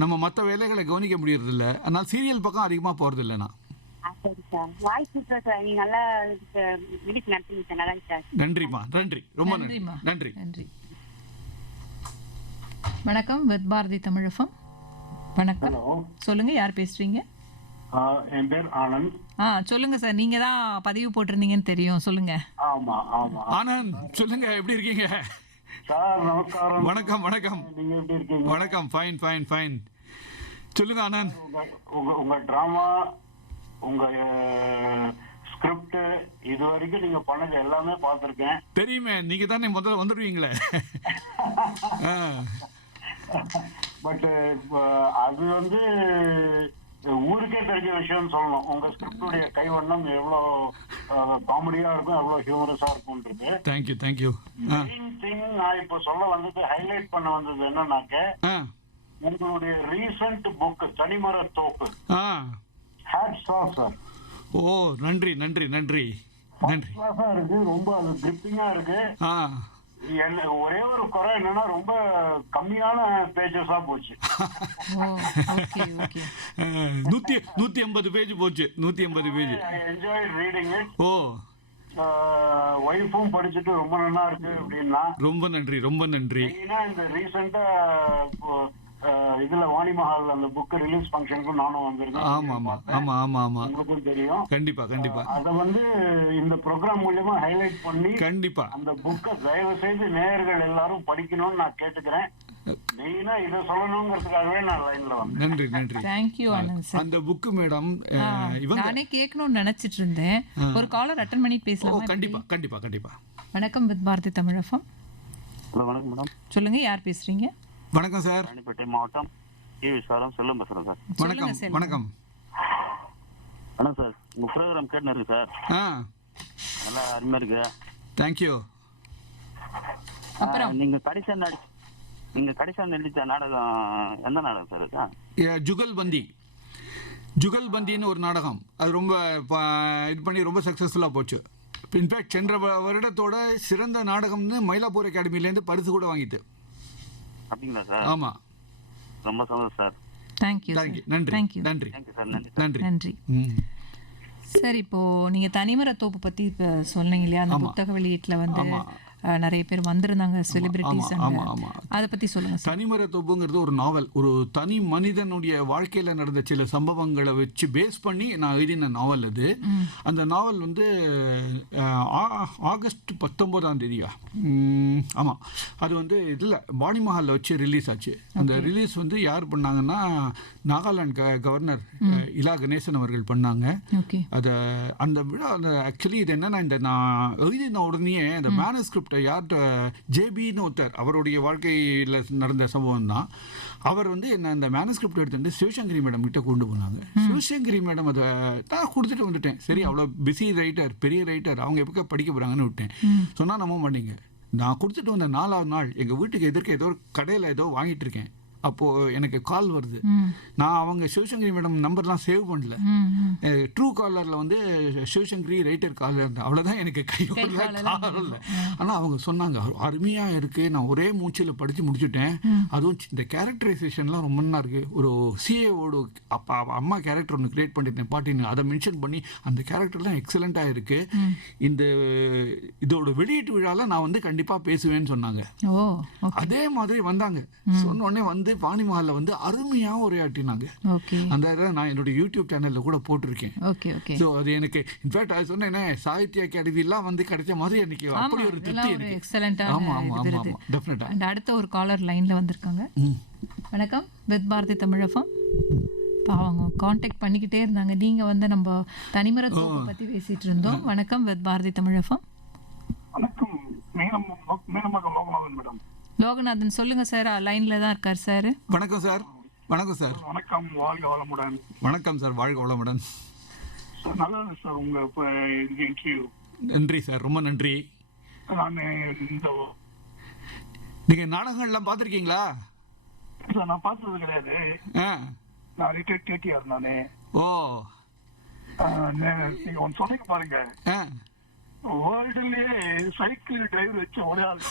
நம்ம மற்ற வேலைகளை கவனிக்க முடியறது இல்லை. அதனால சீரியல் பக்கம் அதிகமாக போகிறது இல்லை நான். நன்றிம்மா, நன்றி, ரொம்ப நன்றிம்மா. நன்றி, நன்றி. வணக்கம் வித் பாரதி தமிழகம். வணக்கம், சொல்லுங்க, யார் பேசுறீங்க? என் பேர் ஆனந்த். சொல்லுங்க சார், நீங்க தான் பதிவு போட்டிருந்தீங்கன்னு தெரியும், சொல்லுங்க. ஆமா ஆமா, ஆனந்த் சொல்லுங்க, எப்படி இருக்கீங்க? சார் நமஸ்காரம். வணக்கம் வணக்கம். நீங்க எப்படி இருக்கீங்க? வணக்கம், ஃபைன் ஃபைன் ஃபைன். சொல்லுங்க ஆனந்த். உங்க டிராமா, உங்க ஸ்கிரிப்ட், இது வரைக்கும் நீங்க பண்ணது எல்லாமே பார்த்திருக்கேன். தெரியுமே, நீங்க தானே முதல்ல வந்துடுவீங்களே. பட் அது வந்து ஊருக்கே தெரிஞ்ச விஷயம் சொல்லணும். உங்க ஸ்கிரிப்டுடைய கைவண்ணம் எவ்வளவு காமெடியா இருக்கும், எவ்வளவு ஹியூமரஸா இருக்கும்ன்றது. Thank you thank you. மெயின் திங் நான் இப்ப சொல்ல வந்தது, ஹைலைட் பண்ண வந்தது என்னன்னாக்க, உங்களுடைய ரீசன்ட் புக் தனிமர தோப்பு. Hats off sir. ஓ, நன்றி நன்றி நன்றி நன்றி. இருக்கு, ரொம்ப அது கிரிப்பிங்கா இருக்கு. ஒரே ஒரு குறை என்னன்னா, ரொம்ப கம்மியான பேஜஸா போச்சு. 150 பேஜ் போச்சு. 150 page. I enjoy reading it. Oh, வைஃபும் படிச்சுட்டு ரொம்ப நல்லா இருக்கு அப்படின்னா. ரொம்ப நன்றி, ரொம்ப நன்றி. இந்த ரீசெண்டா இதுல வாணிமஹால் அந்த புக் ரிலீஸ் ஃபங்க்ஷனுக்கு நானும் வந்திருக்கேன். ஆமா ஆமா ஆமா ஆமா ஆமா, உங்களுக்கும் தெரியும். கண்டிப்பா கண்டிப்பா. அத வந்து இந்த ப்ரோக்ராம் மூலமா ஹைலைட் பண்ணி, கண்டிப்பா அந்த புக்கை தயவு செய்து நேயர்கள் எல்லாரும் படிக்கணும்னு நான் கேட்டுக்கிறேன். மெயினா இத சொல்லணும்ங்கிறதுக்காகவே நான் லைன்ல வந்தேன். நன்றி நன்றி. Thank you Anand sir. அந்த புக் மேடம் நானே கேட்கணும்னு நினைச்சிட்டு இருந்தேன். ஒரு காலர் அட்டெண்ட் பண்ணி பேசலாமா? கண்டிப்பா கண்டிப்பா கண்டிப்பா. வணக்கம் வித் பாரதி தமிழகம். வணக்கம் மேடம். சொல்லுங்க, யார் பேசுறீங்க? வணக்கம் சார். ராணிப்பேட்டை மாவட்டம் விசாரம் செல்லும் பேசுறேன் சார். வணக்கம் வணக்கம். வணக்கம் சார், உங்க ப்ரோக்ராம் கேட்டுன்னு இருக்கு சார். நல்லா அருமையா இருக்கு. தேங்க்யூ. அப்புறம் நீங்க கடைசியா நடித்த நாடகம் எந்த நாடகம் சார் இருக்கா? ஜுகல்பந்தி. ஜுகல்பந்தின்னு ஒரு நாடகம். அது ரொம்ப இது பண்ணி ரொம்ப சக்ஸஸ்ஃபுல்லாக போச்சு. இன்ஃபேக்ட் சென்ற வருடத்தோட சிறந்த நாடகம்னு மயிலாப்பூர் அகாடமிலேருந்து பரிசு கூட வாங்கிட்டு. அப்படிங்களா சார்? ஆமா, ரொம்ப சந்தோஷம் சார். Thank you thank you. நன்றி தேங்க்யூ நன்றி சார். நன்றி நன்றி. சார், இப்போ நீங்க தனிமர தோப்பு பத்தி சொன்னீங்க இல்லையா? அந்த புத்தக வெளியீட்டுல வந்து நிறைய பேர் வந்திருந்தாங்க, செலிபிரிட்டிஸ். அதை பத்தி சொல்லுங்க. தனிமர தோப்புங்கிறது ஒரு நாவல். ஒரு தனி மனிதனுடைய வாழ்க்கையில நடந்த சில சம்பவங்களை வச்சு பேஸ் பண்ணி நான் எழுதின நாவல் அது. அந்த நாவல் வந்து ஆகஸ்ட் 19 ஆமா, அது வந்து இதுல வாணிமஹால்ல வச்சு ரிலீஸ் ஆச்சு. அந்த ரிலீஸ் வந்து யார் பண்ணாங்கன்னா, நாகாலாந்து கவர்னர் இலா கணேசன் அவர்கள் பண்ணாங்க. அத அந்த விழா ஆக்சுவலி இது என்னன்னா, இந்த நான் எழுதின உடனே அந்த மேனுஸ்கிரிப்ட் யார்கிட்ட ஜேபின்னு ஒருத்தர், அவருடைய வாழ்க்கையில் நடந்த சம்பவம் தான். அவர் வந்து என்ன அந்த மேனுஸ்கிரிப்ட் எடுத்துட்டு சிவசங்கரி மேடம் கிட்ட கொண்டு போனாங்க. சிவசங்கரி மேடம் அதை நான் கொடுத்துட்டு வந்துட்டேன். சரி, அவ்வளோ பிஸி ரைட்டர், பெரிய ரைட்டர், அவங்க எப்போ படிக்க போகிறாங்கன்னு விட்டேன். சொன்னால் நம்ப மாட்டீங்க, நான் கொடுத்துட்டு வந்த 4ஆவது நாள் எங்கள் வீட்டுக்கு எதிர்க்க ஏதோ ஒரு கடையில் ஏதோ வாங்கிட்டு இருக்கேன். அப்போது எனக்கு கால் வருது. நான் அவங்க சிவசங்கரி மேடம் நம்பர்லாம் சேவ் பண்ணல. ட்ரூ காலரில் வந்து சிவசங்கரி ரைட்டர் கால் இருந்தேன். அவ்வளோதான், எனக்கு கையோட கால் இல்லை. ஆனால் அவங்க சொன்னாங்க, அருமையாக இருக்குது, நான் ஒரே மூச்சில் படித்து முடிச்சுட்டேன். அதுவும் இந்த கேரக்டரைசேஷன்லாம் ரொம்ப நல்லா இருக்குது. ஒரு சிஏவோட அம்மா கேரக்டர் ஒன்று கிரியேட் பண்ணியிருந்தேன் பாட்டின்னு, அதை மென்ஷன் பண்ணி அந்த கேரக்டர்லாம் எக்ஸலண்ட்டாக இருக்குது. இதோட வெளியீட்டு விழாவில் நான் வந்து கண்டிப்பாக பேசுவேன்னு சொன்னாங்க. அதே மாதிரி வந்தாங்க. சொன்ன உடனே வந்து வாணிமஹாலில் வந்து அருமையாக உரையாட்டினாங்க. ஓகே. அந்த இதை நான் என்னுடைய யூடியூப் சேனலில் கூட போட்டிருக்கேன். Okay okay. ஸோ அது எனக்கு இன்ஃபேக்ட் அது சொன்னேனே சாகித்ய அகாடமிலாம் வந்து கிடைச்ச மாதிரி எனக்கு அப்படி ஒரு திருப்தி எனக்கு. எக்ஸலண்டான ஆமாம் ஆமாம் விருது. ஆமாம் ஆமாம் டெஃபினட்டாக. அண்ட் அடுத்த ஒரு காலர் லைன்ல வந்திருக்காங்க. வணக்கம் வித் பாரதி தமிழகம். அவங்க காண்டாக்ட் பண்ணிக்கிட்டே இருந்தாங்க. நீங்க வந்து நம்ம தனிமர தோப்பு பத்தி பேசிட்டு இருந்தோம். வணக்கம் வித் பாரதி தமிழகம். வணக்கம் மேடம். லோகநாதன் சொல்லுங்க சார், லைன்ல தான் இருக்கார் சார். வணக்கம் சார். வணக்கம் சார். வணக்கம், வாழ்க வளமுடன். வணக்கம் சார், வாழ்க வளமுடன். நல்லா இருக்கு சார் உங்க இன்டர்வியூ. நன்றி சார், ரொம்ப நன்றி. நான் இந்த நீங்க நாடகங்கள்லாம் பார்த்துருக்கீங்களா? சார் நான் பார்த்தது கிடையாது. நான் ரிட்டையர்ட் கேடிஆர் நானே. ஓ. நீங்க ஒன்று சொன்னீங்க பாருங்க, வேர்ல்டுலயே சைக்கிள் டிரைவர் வச்ச ஒரே ஆள்.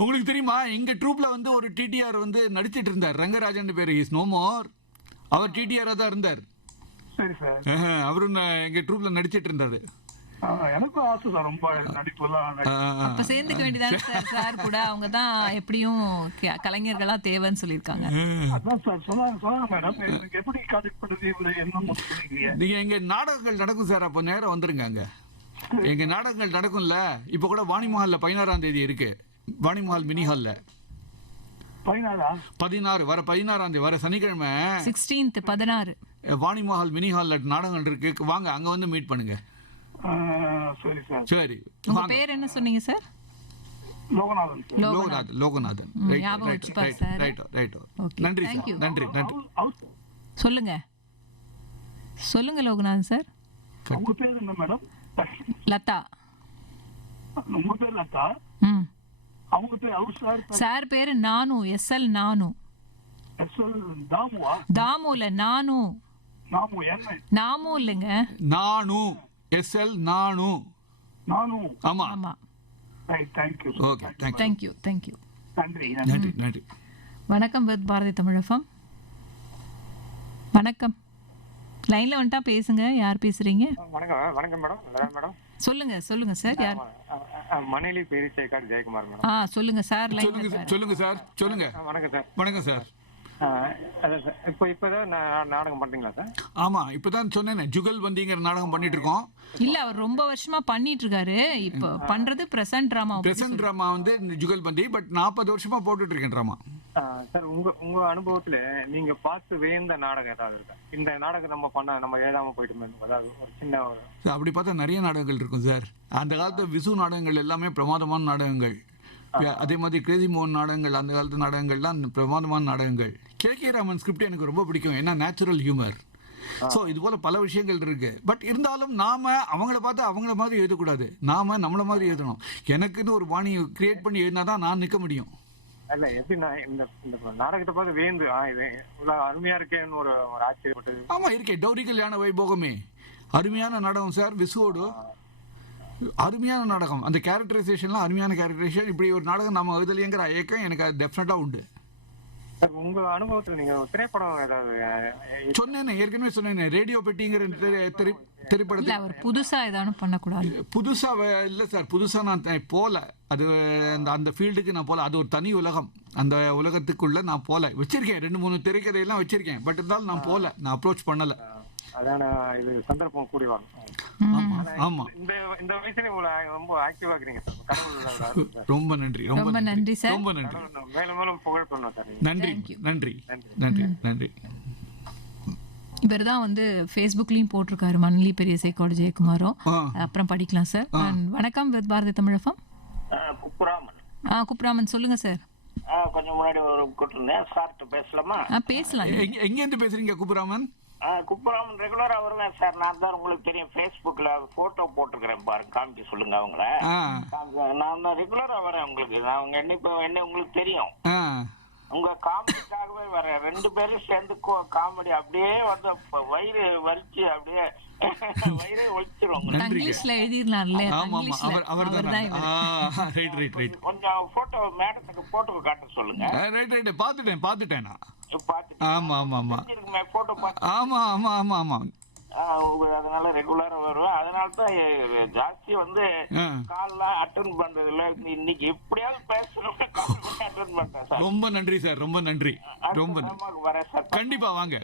உங்களுக்கு தெரியுமா எங்க ட்ரூப்ல வந்து ஒரு டிடிஆர் வந்து நடிச்சிட்டு இருந்தார். ரங்கராஜன் பேரு, இஸ் நோ மோர். அவர் டிடிஆரா தான் இருந்தார். சரி சார். அவரும் எங்க ட்ரூப்ல நடிச்சிட்டு இருந்தாரு. எனக்கும் ஆசை சார் ரொம்ப நடிப்புலாம். அப்ப சேர்ந்துக்க வேண்டியதானே சார் சார் கூட. அவங்க தான் எப்படியும் கலைஞர்களா தேவைன்னு சொல்லியிருக்காங்க. அதான் சார் சொன்னாங்க மேடம். எனக்கு எப்படி கான்டாக்ட் பண்றது என்ன சொல்றீங்க? நீங்க எங்க நாடகங்கள் நடக்கும் சார், அப்ப நேரம் வந்துருங்க. அங்க எங்க நாடகங்கள் நடக்கும்ல. இப்ப கூட வாணிமஹால்ல 16ஆம் தேதி இருக்கு. வாணிமஹால் மினி ஹால்ல 16 வர 16ஆம் தேதி வர சனிக்கிழமை 16th 16 வாணிமஹால் மினி ஹால்ல நாடகங்கள் இருக்கு. வாங்க, அங்க வந்து மீட் பண்ணுங்க. சரி சார். சரி. உங்க பேர் என்ன சொன்னீங்க சார்? லோகநாதன். லோகநாதன். நன்றி சார், நன்றி நன்றி. சொல்லுங்க சொல்லுங்க லோகநாதன் சார். உங்க பேர் என்ன மேடம்? லதா. உங்க பேர் லதா? அவங்க பேர் அவர் சார் பேரு நானு, எஸ்எல் நானு. எஸ்எல் தாமுவா? தாமுல நானு. நாமு என்ன? நாமு இல்லைங்க, நானு. எஸ்எல் நானு. நானு. ஆமா ஆமா. Right, thank you. Okay, thank you. நன்றி நன்றி நன்றி. வணக்கம் வித் பாரதி தமிழகம். வணக்கம், லைன்ல வந்துட்டா பேசுங்க. யார் பேசுறீங்க? வணக்கம் மேடம். மேடம் சொல்லுங்க சார். யார்? மணலி பேரிசைக்காடு ஜெயக்குமார் மேடம். சொல்லுங்க சார். சொல்லுங்க சார், சொல்லுங்க. வணக்கம் சார். வணக்கம் சார். இப்பதான் நாடகம் பண்றீங்களா சார்? ஆமா, இப்பதான் சொன்னேன் ஜுகல் வந்திங்கிற நாடகம் பண்ணிட்டு இருக்கோம். இல்ல, அவர் ரொம்ப வருஷமா பண்ணிட்டு இருக்காரு. இப்ப பண்றது பிரசன்ட் டிராமா வந்து ஜுகல் பந்தி. பட் 40 வருஷமா போட்டுட்டு இருக்கேன் டிராமா. சார், உங்க அனுபவத்துல நீங்க பார்த்து வேந்த நாடகம் ஏதாவது இருக்கா? இந்த நாடகம் நம்ம எழுதாம போயிட்டு, அதாவது ஒரு சின்ன அப்படி பார்த்தா நிறைய நாடகங்கள் இருக்கும் சார். அந்த காலத்து விசு நாடகங்கள் எல்லாமே பிரமாதமான நாடகங்கள். அதே மாதிரி கிரேசி மோகன் நாடகங்கள், அந்த காலத்து நாடகங்கள்லாம் பிரமாதமான நாடகங்கள். கே ராமன் ஸ்கிரிப்ட் எனக்கு ரொம்ப பிடிக்கும். ஏன்னா நேச்சுரல் ஹியூமர். ஸோ இது போல பல விஷயங்கள் இருக்கு. பட் இருந்தாலும் நாம அவங்கள பார்த்து அவங்கள மாதிரி எழுதக்கூடாது. நாம நம்மள மாதிரி எழுதணும். எனக்குன்னு ஒரு வாணி கிரியேட் பண்ணி எழுதினாதான் நான் நிற்க முடியும். இல்ல, எப்படி நான் இந்த நாடகத்தை பார்த்து வேந்து இது இவ்வளவு அருமையா இருக்கேன்னு ஒரு ஆச்சரியப்பட்டது. ஆமா, இருக்கே. டௌரி கல்யாண வைபோகமே அருமையான நாடகம் சார். விசுவோடு அருமையான நாடகம். அந்த கேரக்டரைசேஷன்லாம் அருமையான கேரக்டரைசேஷன். இப்படி ஒரு நாடகம் நம்ம எழுதலையேங்கிற ஐயக்கம் எனக்கு அது டெஃபினட்டா உண்டு. உங்க அனுபவத்துல நீங்க திரைப்படம் ஏதாவது சொன்னேன், ஏற்கனவே சொன்னேன். ரேடியோ பெட்டிங்கிற திரைப்படத்தை புதுசா ஏதாவது பண்ணக்கூடாது. புதுசா இல்ல சார், புதுசா நான் போல. அது அந்த ஃபீல்டுக்கு நான் போல. அது ஒரு தனி உலகம். அந்த உலகத்துக்குள்ள நான் போல. வச்சிருக்கேன் 2-3 திரைக்கதையெல்லாம் வச்சிருக்கேன். பட் இருந்தாலும் நான் போல, நான் அப்ரோச் பண்ணல. அதான இது சந்தர்ப்பம் கூடி வரும். ஆமா, இந்த வயசுல ரொம்ப ஆக்டிவா இருக்கீங்க சார். ரொம்ப நன்றி. ரொம்ப நன்றி சார். ரொம்ப நன்றி. மேலும் மேலும் புகழ் பண்ணணும் சார். நன்றி நன்றி நன்றி நன்றி. இவர் தான் வந்து ஃபேஸ்புக்லயும் போட்டிருக்காரு, மணலி பெரிய சைக்காடு ஜெயக்குமாரும். அப்புறம் படிக்கலாம் சார். வணக்கம் வித் பாரதி தமிழகம். குப்புராமன். குப்புராமன் சொல்லுங்க சார். கொஞ்சம் முன்னாடி ஒரு கூட்டிருந்தேன் சார்ட்ட பேசலாமா? பேசலாம். எங்க இருந்து பேசுறீங்க குப்புராமன்? குப்புராமன் ரெகுலரா வருவேன் சார். நான் தான் உங்களுக்கு தெரியும், ஃபேஸ்புக்ல போட்டோ போட்டிருக்கிறேன் பாருங்க, காமிச்சு சொல்லுங்க அவங்கள. நான் தான் ரெகுலரா வரேன் உங்களுக்கு. அவங்க என்ன உங்களுக்கு தெரியும். உங்க காமெடிக்காகவே வரேன். 2 பேரும் சேர்ந்து காமெடி அப்படியே வந்து வயிறு வலிச்சு அப்படியே வயிறே ஒழிச்சிரும். இங்கிலீஷ்ல எழுதிரலாம்ல. கொஞ்சம் போட்டோ மேடத்துக்கு போட்டோ காட்ட சொல்லுங்க. பாத்துட்டேன். ஆமா ஆமா ஆமா ஆமா ஆமா ஆமா. அதனால ரெகுலரா வருவேன். அதனால தான் ஜாஸ்தி வந்து கால்லாம் அட்டன் பண்றதுல இன்னைக்கு எப்படியாவது பேசணும் அட்டன் பண்றேன் சார். ரொம்ப நன்றி சார், ரொம்ப நன்றி. ரொம்ப வரேன் சார். கண்டிப்பா வாங்க,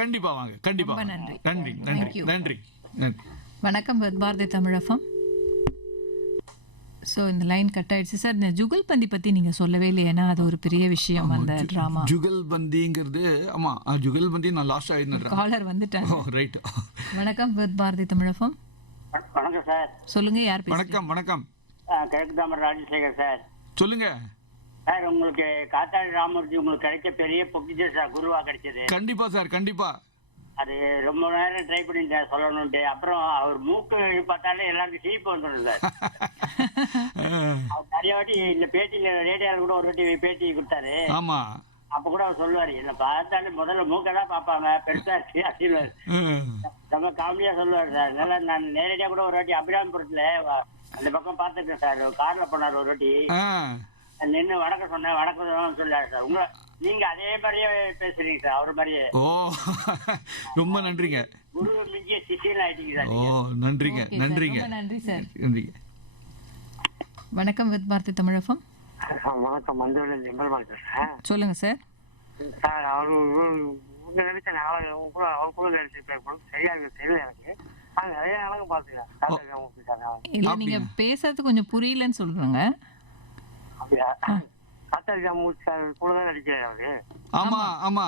கண்டிப்பா வாங்க, கண்டிப்பா. நன்றி நன்றி நன்றி நன்றி. வணக்கம் பாரதி தமிழகம். ஸோ இந்த லைன் கட் ஆயிடுச்சு சார். இந்த ஜுகல்பந்தி பற்றி நீங்கள் சொல்லவே இல்லை, ஏன்னா அது ஒரு பெரிய விஷயம் அந்த ட்ராமா. ஜுகல்பந்திங்கிறது ஆமா, ஜுகல்பந்தி நான் லாஸ்ட் ஆயிடுறேன். காலர் வந்துட்டேன். ரைட். வணக்கம் பாரதி தமிழகம். வணக்கம் சார். சொல்லுங்க, யார் பேசுறீங்க? வணக்கம் வணக்கம். கிழக்கு தாமரை ராஜசேகர் சார். சொல்லுங்க சார். உங்களுக்கு காத்தாடி ராமூர்த்தி உங்களுக்கு கிடைச்ச பெரிய பொக்கிஷம் சார், குருவா கிடைச்சது. கண்டிப்பா சார், கண்டிப்பா. அது ரொம்ப நேரம் ட்ரை பண்ணிட்டேன் சொல்லணும்ட்டு. அப்புறம் அவர் மூக்கு பார்த்தாலே எல்லாருக்கும் சீப்பு வந்துடும் சார். அவர் நிறைய வாட்டி இந்த பேட்டியில ரேடியோவில் கூட ஒரு வாட்டி பேட்டி கொடுத்தாரு. ஆமா. அப்ப கூட அவர் சொல்லுவாரு, இல்ல பார்த்தாலே முதல்ல மூக்கதான் பார்ப்பாங்க, பெருசா இருக்கு அப்படின்னு ரொம்ப காமெடியா சொல்லுவாரு சார். அதனால நான் நேரடியா கூட ஒரு வாட்டி அபிராமபுரத்துல அந்த பக்கம் பார்த்துருக்கேன் சார். கார்ல போனார் ஒரு வாட்டி, நின்று வணக்கம் சொன்னேன், வணக்கம் சொல்லாரு சார். உங்க நீங்க அதே மாதிரியே பேசுறீங்க சார், அவர் மாதிரியே. ஓ ரொம்ப நன்றிங்க. குரு மிஞ்சிய சிஷியன் ஆயிட்டீங்க சார். ஓ நன்றிங்க நன்றிங்க. நன்றி சார். நன்றிங்க. வணக்கம் பாரதி தமிழகம். வணக்கம். மஞ்சள் ஜெம்பல் சார். சொல்லுங்க சார். சார் அவரு உங்க நினைச்ச நாடகம் கூட அவர் கூட நடிச்சிருக்காரு, சரியா தெரியல எனக்கு. நிறைய நாடகம் பாத்துக்கலாம். இல்ல நீங்க பேசுறது கொஞ்சம் புரியலன்னு சொல்றாங்க. அப்படியா? காத்தாடி சார் கூட தான் நடிக்கிறாரு அவரு. ஆமா ஆமா.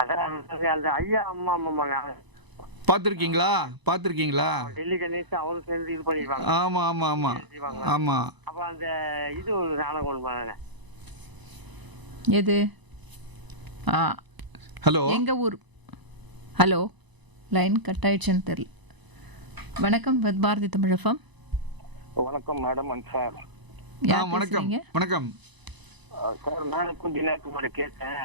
அதான் அந்த ஐயா அம்மா அம்மா பாத்திருக்கீங்களா? பாத்திருக்கீங்களா? டெல்லி கணேஷ் அவரும் சேர்ந்து இது பண்ணிருவாங்க. ஆமா ஆமா ஆமா ஆமா. அப்ப அந்த இது ஒரு நாடகம் ஒன்று பாருங்க. எது? ஹலோ, எங்க ஊர். ஹலோ, லைன் கட் ஆயிடுச்சுன்னு தெரியல. வணக்கம் பாரதி தமிழகம். வணக்கம் மேடம். சார் வணக்கம் வணக்கம் சார். நான் கொஞ்ச நேரத்துக்கு முன்னாடி கேட்டேன்,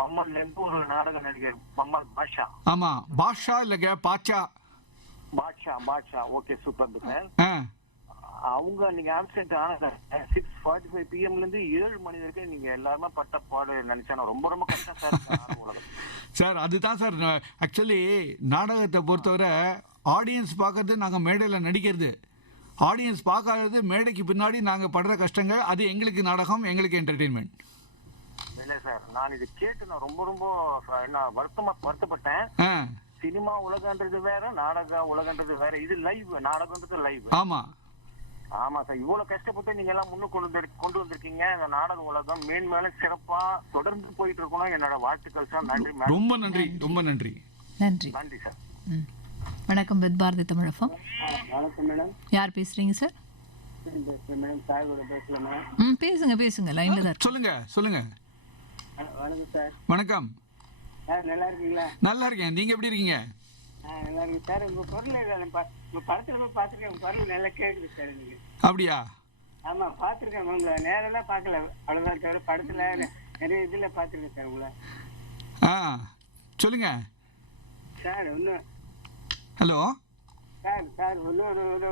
பம்மல்ல இருந்து ஒரு நாடக நடிகர் பம்மல் பாஷா. ஆமா, பாஷா இல்லங்க Baacha. Baadshah. Okay, super sir. அவங்க நீங்க ஆப்சென்ட் ஆனாங்க 6:45 PM இருந்து 7 மணி வரைக்கும் நீங்க எல்லாருமே பட்ட பாடு நினைச்சா ரொம்ப ரொம்ப கஷ்டம் சார். சார் அதுதான் சார். ஆக்சுவலி நாடகத்தை பொறுத்தவரை ஆடியன்ஸ் பார்க்கறது, நாங்கள் மேடையில் நடிக்கிறது. ஆடியன்ஸ் பார்க்காதது, மேடைக்கு பின்னாடி நாங்கள் படுற கஷ்டங்கள், அது எங்களுக்கு நாடகம், எங்களுக்கு என்டர்டெயின்மெண்ட். இல்லை சார், நான் இது கேட்டு நான் ரொம்ப ரொம்ப வருத்தப்பட்டேன். சினிமா உலகன்றது வேற, நாடக உலகன்றது வேற. இது லைவ், நாடகன்றது லைவ். ஆமா ஆமா சார். இவ்வளவு கஷ்டப்பட்டு நீங்க எல்லாம் முன்னுக்கு கொண்டு வந்திருக்கீங்க. இந்த நாடக உலகம் மேன்மேலும் சிறப்பா தொடர்ந்து போயிட்டு இருக்கணும். என்னோட வாழ்த்துக்கள் சார். நன்றி. ரொம்ப நன்றி, ரொம்ப நன்றி. நன்றி நன்றி சார். வணக்கம் பாரதி தமிழகம். வணக்கம் மேடம். யார் பேசுறீங்க சார்? பேசுங்க பேசுங்க, லைன்ல தான். சொல்லுங்க சொல்லுங்க. வணக்கம் சார். வணக்கம். நல்லா இருக்கீங்களா? நல்லா இருக்கேன். நீங்க எப்படி இருக்கீங்க? நல்லா இருக்கேன் சார். உங்க குரல் உங்க படத்துல போய் பாத்துருக்கேன், உங்க குரல் நல்லா கேக்குது சார் எனக்கு. அப்படியா? ஆமா, பாத்துருக்கேன். உங்களை நேரெல்லாம் பாக்கல, அவ்வளவுதான் தவிர படத்துல நிறைய இதுல பாத்துருக்கேன் சார் உங்களை. சொல்லுங்க சார். ஒன்னும் ஹலோ சார்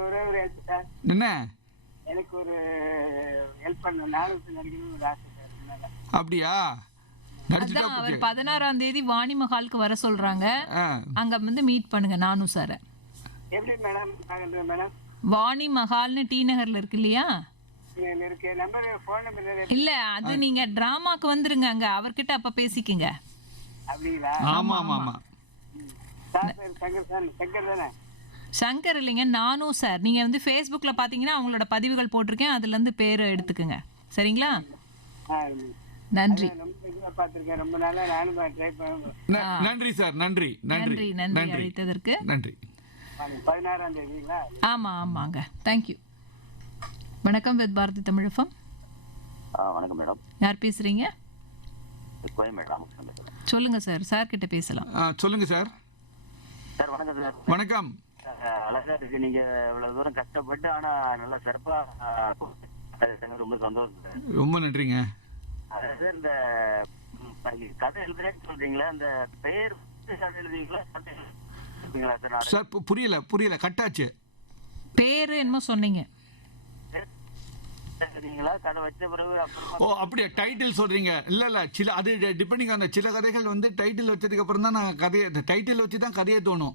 ஒரே ஒரு ஹெல்ப் சார். என்ன? எனக்கு ஒரு ஹெல்ப் பண்ண, நாடகத்தில் நடிக்கணும்னு ஒரு ஆசை சார். அப்படியா? அதான் அவர் 16ஆம் தேதி வாணி மஹாலுக்கு வர சொல்றாங்க. அங்க வந்து மீட் பண்ணுங்க நானும் சார். எப்படி மேடம்? மேடம் வாணி மஹால்னு டி நகர்ல இருக்கு இல்லையா? இருக்கு. நம்பர், ஃபோன் நம்பர் இல்ல, அது நீங்க டிராமாக்கு வந்துருங்க, அங்க அவர்கிட்ட அப்ப பேசிக்கங்க. அப்படிங்களா? ஆமா ஆமா ஆமா. சங்கர் இல்லைங்க, நானும் சார். நீங்க வந்து Facebookல பாத்தீங்கன்னா அவங்களோட பதிவுகள் போட்டிருக்கேன், அதுல இருந்து பேர் எடுத்துக்கங்க. சரிங்களா? நன்றி. நன்றி சார். நன்றி நன்றி நன்றி அழைத்ததற்கு. நன்றி. 16ஆம் தேதிங்களா? ஆமா ஆமாங்க. தேங்க்யூ. வணக்கம் பாரதி தமிழகம். வணக்கம் மேடம். யார் பேசுறீங்க? சொல்லுங்க சார். சார் கிட்ட பேசலாம். சொல்லுங்க சார். சார் வணக்கம் சார். வணக்கம். அழகா இருக்கு, நீங்க இவ்வளவு தூரம் கஷ்டப்பட்டு ஆனா நல்லா சிறப்பா ரொம்ப சந்தோஷம் சார். ரொம்ப நன்றிங்க. அதாவது இந்த கதை எழுதுறேன்னு சொல்றீங்களா, அந்த பெயர் கதை எழுதுவீங்களா சார்? புரியல கட்டாச்சு. பேரு என்னமோ சொன்னீங்க. நீங்களா கதை வச்ச பிறகு ஓ அப்படியா டைட்டில் சொல்றீங்க? இல்ல சில அது டிபெண்டிங் ஆன சில கதைகள் வந்து டைட்டில் வச்சதுக்கு அப்புறம் தான் நான் கதையை டைட்டில் வச்சு தான் கதையே தோணும்.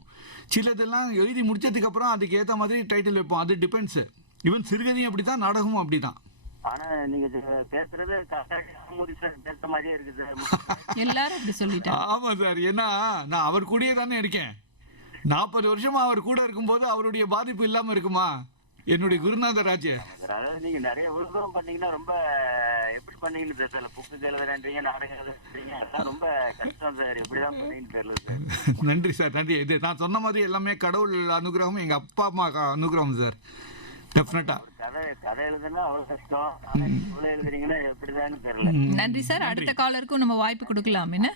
சிலதெல்லாம் எழுதி முடிச்சதுக்கு அப்புறம் அதுக்கு ஏற்ற மாதிரி டைட்டில் வைப்போம். அது டிபெண்ட்ஸ். ஈவன் சிறுகதையும் அப்படிதான், நாடகமும் அப்படிதான். ஆனா நீங்க பேசுறது பேசுற மாதிரியே இருக்கு சார். எல்லாரும் அப்படி சொல்லிட்டாங்க. ஆமா சார், ஏன்னா நான் அவர் கூடயே தானே இருக்கேன். 40 வருஷமா அவர் கூட இருக்கும்போது அவருடைய பாதிப்பு இல்லாம இருக்குமா? என்னுடைய குருநாதர் ஆச்சு. அதாவது நீங்க நிறைய விருப்பம் பண்ணீங்கன்னா ரொம்ப எப்படி பண்ணீங்கன்னு தெரியல. புக்கு எழுதுறீங்க, நாடகம் எழுதுறீங்க, அதெல்லாம் ரொம்ப கஷ்டம் சார். எப்படிதான் பண்ணீங்கன்னு தெரியல சார். நன்றி சார், நன்றி. இது நான் சொன்ன மாதிரி எல்லாமே கடவுள் அனுகிரகம், எங்க அப்பா அம்மா அனுகிரகம் சார். டெஃபினட்டா கதை எழுதுனா அவ்வளவு கஷ்டம். ஆனா இவ்வளவு எழுதுறீங்கன்னா எப்படிதான்னு தெரியல. நன்றி சார். அடுத்த காலருக்கும் நம்ம வாய்ப்பு கொடுக்கலாம் என்ன?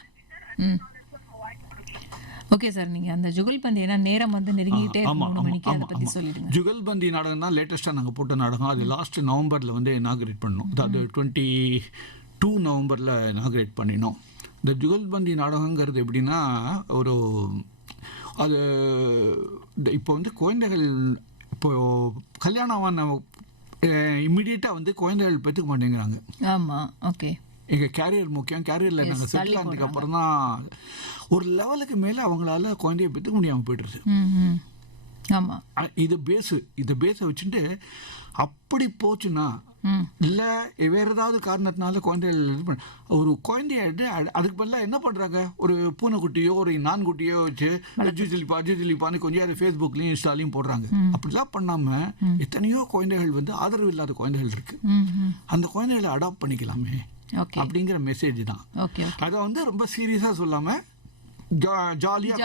ஓகே சார், நீங்க அந்த ஜுகல்பந்தி ஏன்னா நேரம் வந்து நெருங்கிட்டே 3 மணிக்கு அதை பத்தி சொல்லிடுங்க. ஜுகல்பந்தி நாடகம் தான் லேட்டஸ்டா நாங்க போட்ட நாடகம். அது லாஸ்ட் நவம்பர்ல வந்து இனாகிரேட் பண்ணோம். அதாவது 22 நவம்பர்ல இனாகிரேட் பண்ணினோம். இந்த ஜுகல்பந்தி நாடகங்கிறது எப்படின்னா, ஒரு அது இப்போ வந்து குழந்தைகள் இப்போ கல்யாணம் ஆன இம்மிடியேட்டாக வந்து குழந்தைகள் பெற்றுக்க மாட்டேங்கிறாங்க. ஆமாம், ஓகே. எங்கள் கேரியர் முக்கியம். கேரியரில் நாங்கள் செட்டில் ஆனதுக்கு அப்புறம் தான் ஒரு லெவலுக்கு மேலே அவங்களால குழந்தைய பெற்றுக்க முடியாமல் போய்டுறது. ஆமாம், இது பேஸை வச்சுட்டு அப்படி போச்சுன்னா, இல்லை வேற ஏதாவது காரணத்தினால குழந்தைகள் இது பண்ண ஒரு குழந்தைய அதுக்கு பதிலாக என்ன பண்ணுறாங்க, ஒரு பூனைக்குட்டியோ ஒரு நான்குட்டியோ வச்சு அஜுஜிலிப்பான்னு கொஞ்சம் அது ஃபேஸ்புக்லையும் இன்ஸ்டாலையும் போடுறாங்க. அப்படிலாம் பண்ணாமல் எத்தனையோ குழந்தைகள் வந்து ஆதரவு இல்லாத குழந்தைகள் இருக்கு. அந்த குழந்தைகளை அடாப்ட் பண்ணிக்கலாமே அப்படிங்கிற மெசேஜ் தான். அதை வந்து ரொம்ப சீரியஸாக சொல்லாமல் ஜாலியா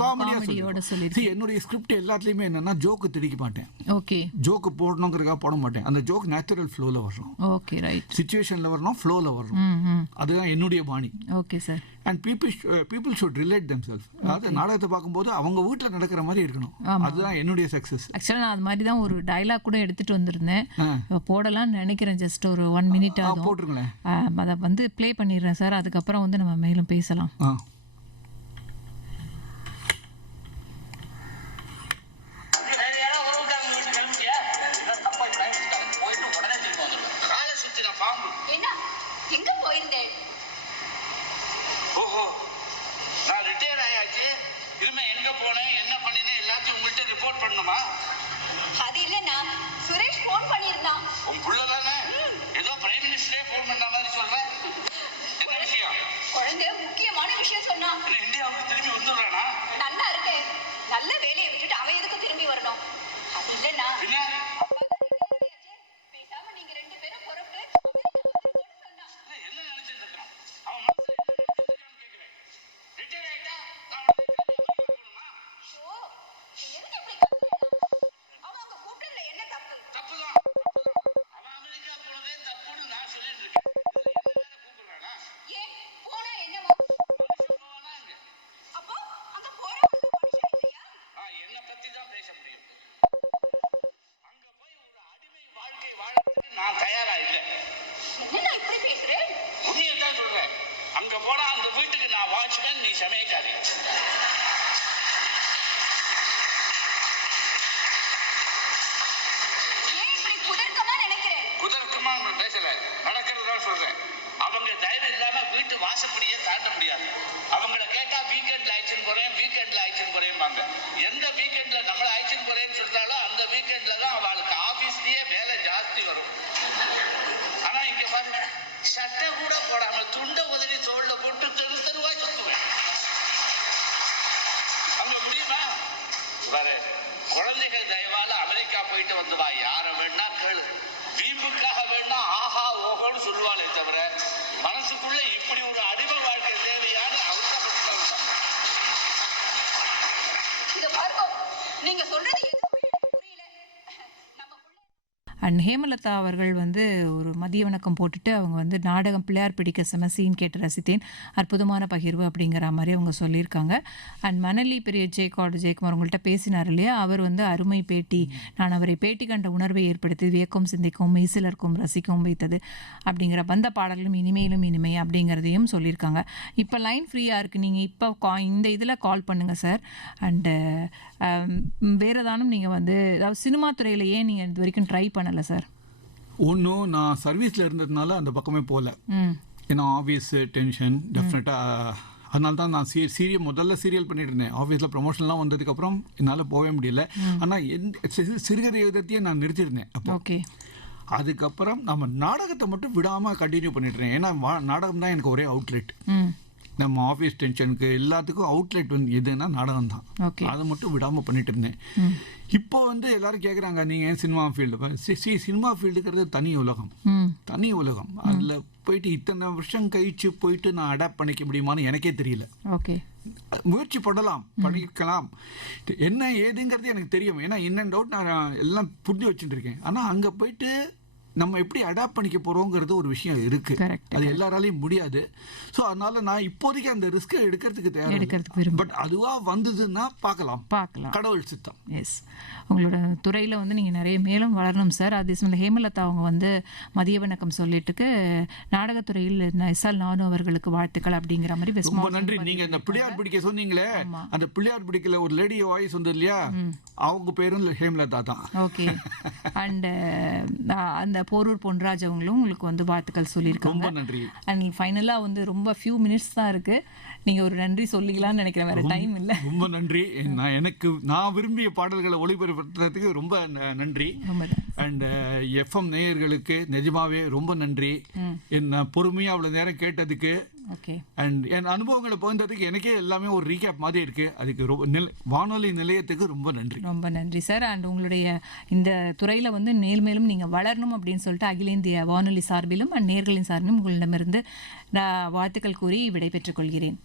காமெடியோட சொல்லி. என்னுடைய ஸ்கிரிப்ட் எல்லாத்துலயுமே என்னன்னா ஜோக்கு திடிக்க மாட்டேன். ஓகே, ஜோக்கு போடணுங்கிறதுக்காக போட மாட்டேன். அந்த ஜோக் நேச்சுரல் ஃப்ளோல வரணும். Okay, right. சிச்சுவேஷன்ல வரணும், ஃப்ளோல வரணும். அதுதான் என்னுடைய பாணி. Okay sir. And people should relate themself. அதாவது நாடகத்தை பார்க்கும்போது அவங்க வீட்டுல நடக்கிற மாதிரி இருக்கணும். அதுதான் என்னுடைய சக்சஸ். ஆக்சுவலா நான் அது மாதிரி தான் ஒரு டயலாக் கூட எடுத்துட்டு வந்திருந்தேன். போடலாம்னு நினைக்கிறேன். ஜஸ்ட் ஒரு 1 மினிட் ஆகும். போட்டுருங்களேன். அதை வந்து ப்ளே பண்ணிடுறேன் சார். அதுக்கப்புறம் வந்து நம்ம மேலும் பேசலாம். அது இல்லன்னா சுரேஷ் போன் பண்ணிருந்தான். உன் புள்ளதானே ஏதோ பிரைம் மினிஸ்டரே போன் பண்ற மாதிரி சொல்றேன். என்ன விஷயம்? குழந்தை முக்கியமான விஷயம் சொன்னா. இந்தியாவுக்கு திரும்பி வந்துடுறானா? நல்லா இருக்கு. நல்ல வேலையை விட்டுட்டு அவன் எதுக்கு திரும்பி வரணும்? அது இல்லன்னா பேசாம நீங்க 2 பேரும் புறப்பட்டு சொன்னா. என்ன நினைச்சிட்டு இருக்கான் அவன்? மனசுல என்ன நினைச்சிட்டு இருக்கான்னு கேக்குறேன். ரிட்டையர் ஆயிட்டா நான் போகணுமா? எதுக்கு இப்படி நான் தயாரா இல்ல. என்ன இப்படி பேசுறேன்? உண்மையை தான் சொல்றேன். அங்க போனா அந்த வீட்டுக்கு நான் வாட்ச்மேன், நீ சமையக்காரி. ஏன் இப்படி குதர்க்கமா நினைக்கிறேன்? குதர்க்கமா பேசல, நடக்கிறதா சொல்றேன். அவங்க தயவு இல்லாம வீட்டு வாசப்படியே தாண்ட முடியாது. அவங்கள கேட்டா வீக்கெண்ட்ல ஆயிடுச்சுன்னு போறேன்பாங்க. எந்த வீக்கெண்ட்ல நம்மள ஆயிடுச்சுன்னு போறேன்னு சொல்றாலோ அந்த வீக்கெண்ட்ல தான் அவளுக்கு ஆபீஸ்லயே வேலை ஜாஸ்தி வரும். ஆனா இங்க பாருங்க, சட்டை கூட போடாம துண்டை உதவி தோல்ல போட்டு தெரு தெருவா சுத்துவேன். அங்க முடியுமா? பாரு, குழந்தைகள் தயவால அமெரிக்கா போயிட்டு வந்துவா. யார வேணா கேளு. வீம்புக்காக வேணா ஆஹா ஓஹோன்னு சொல்லுவாளே தவிர மனசுக்குள்ள இப்படி ஒரு அடிமை வாழ்க்கை தேவையான அவசரப்பட்டு இத பாருங்க. நீங்க சொல்றது எதுவுமே புரியல. அண்ட் ஹேமலதா அவர்கள் வந்து ஒரு மதிய வணக்கம் போட்டுட்டு அவங்க வந்து நாடகம் பிள்ளையார் பிடிக்க செமசின்னு கேட்டு ரசித்தேன், அற்புதமான பகிர்வு அப்படிங்கிற மாதிரி அவங்க சொல்லியிருக்காங்க. அண்ட் மணலி பெரிய ஜெயக்குமார் உங்கள்கிட்ட பேசினார் இல்லையா, அவர் வந்து அருமை பேட்டி, நான் அவரை பேட்டி கண்ட உணர்வை ஏற்படுத்தி வியக்கும் சிந்திக்கும் மெய்சிலர்க்கும் ரசிக்கவும் வைத்தது அப்படிங்கிற வந்த பாடல்களும் இனிமையிலும் இனிமை அப்படிங்கிறதையும் சொல்லியிருக்காங்க. இப்போ லைன் ஃப்ரீயாக இருக்குது, நீங்கள் இப்போ இந்த இதில் கால் பண்ணுங்கள் சார். அண்டு வேறு ஏதானும் நீங்கள் வந்து அதாவது சினிமா துறையில் ஏன் நீங்கள் இது வரைக்கும் ட்ரை பண்ணலை சார்? ஒன்றும் நான் சர்வீஸில் இருந்ததுனால அந்த பக்கமே போகல. ஏன்னா ஆஃபீஸ் டென்ஷன் டெஃபினட்டாக. அதனால தான் நான் முதல்ல சீரியல் பண்ணிட்டு இருந்தேன். ஆஃபீஸில் ப்ரொமோஷன்லாம் வந்ததுக்கப்புறம் என்னால் போகவே முடியல. ஆனால் சிறுகதை எழுதத்தையே நான் நிறுத்தியிருந்தேன் அப்போ. ஓகே. அதுக்கப்புறம் நம்ம நாடகத்தை மட்டும் விடாமல் கண்டினியூ பண்ணிட்டுருக்கேன். ஏன்னா நாடகம் தான் எனக்கு ஒரே அவுட்லெட். நம்ம ஆஃபீஸ் டென்ஷனுக்கு எல்லாத்துக்கும் அவுட்லெட் வந்து எதுன்னா நாடகம் தான். அதை மட்டும் விடாமல் பண்ணிட்டு இருந்தேன். இப்போ வந்து எல்லாரும் கேட்குறாங்க, நீங்கள் ஏன் சினிமா ஃபீல்டு? சினிமா ஃபீல்டுங்கிறது தனி உலகம். தனி உலகம். அதில் போயிட்டு இத்தனை வருஷம் கழிச்சு போயிட்டு நான் அடாப்ட் பண்ணிக்க முடியுமான்னு எனக்கே தெரியல. ஓகே. முயற்சி பண்ணலாம், பண்ணிக்கலாம். என்ன ஏதுங்கிறது எனக்கு தெரியும். ஏன்னா இன் அண்ட் அவுட் நான் எல்லாம் புரிஞ்சு வச்சுட்டு இருக்கேன். ஆனால் அங்கே போயிட்டு நம்ம எப்படி அடாப்ட் பண்ணிக்க போகிறோங்கிறது ஒரு விஷயம் இருக்குது. அது எல்லாராலையும் முடியாது. ஸோ அதனால நான் இப்போதைக்கு அந்த ரிஸ்க்கை எடுக்கிறதுக்கு தயார். பட் அதுவாக வந்ததுன்னா பார்க்கலாம். கடவுள் சித்தம். எஸ். உங்களோட துறையில் வந்து நீங்கள் நிறைய மேலும் வளரணும் சார். அதே சமயம் ஹேமலதா அவங்க வந்து மதிய வணக்கம் சொல்லிட்டுக்கு நாடகத்துறையில் எஸ்எல் நானு அவர்களுக்கு வாழ்த்துக்கள் அப்படிங்கிற மாதிரி ரொம்ப நன்றி. நீங்கள் இந்த பிள்ளையார் பிடிக்க சொன்னீங்களே, அந்த பிள்ளையார் பிடிக்கல ஒரு லேடி வாய்ஸ் வந்து இல்லையா, அவங்க பேரும் ஹேமலதா தான். ஓகே. அண்ட் அந்த போரூர் பொன்ராஜ் அவங்களும் உங்களுக்கு வந்து வாழ்த்துக்கள் சொல்லியிருக்காங்க. ரொம்ப நன்றி. அண்ட் ஃபைனலாக வந்து ரொம்ப ஃபியூ மினிட்ஸ் தான் இருக்கு. நீங்க ஒரு நன்றி சொல்லிக்கலாம்னு நினைக்கிறேன். வேற டைம் இல்லை. ரொம்ப நன்றி. நான் விரும்பிய பாடல்களை ஒளிபரப்புறதுக்கு ரொம்ப நன்றி. அண்ட் எஃப்எம் நேயர்களுக்கு நிஜமாவே ரொம்ப நன்றி. என்ன பொறுமையாக அவ்வளோ நேரம் கேட்டதுக்கு. அண்ட் என் அனுபவங்களை பகிர்ந்ததுக்கு எனக்கே எல்லாமே ஒரு ரீகேப் மாதிரி இருக்கு. அதுக்கு வானொலி நிலையத்துக்கு ரொம்ப நன்றி. ரொம்ப நன்றி சார். அண்ட் உங்களுடைய இந்த துறையில வந்து மேலும் நீங்க வளரணும் அப்படின்னு சொல்லிட்டு அகில இந்திய வானொலி சார்பிலும் அண்ட் நேயர்களின் சார்பிலும் உங்களிடமிருந்து வாழ்த்துக்கள் கூறி விடைபெற்றுக் கொள்கிறேன்.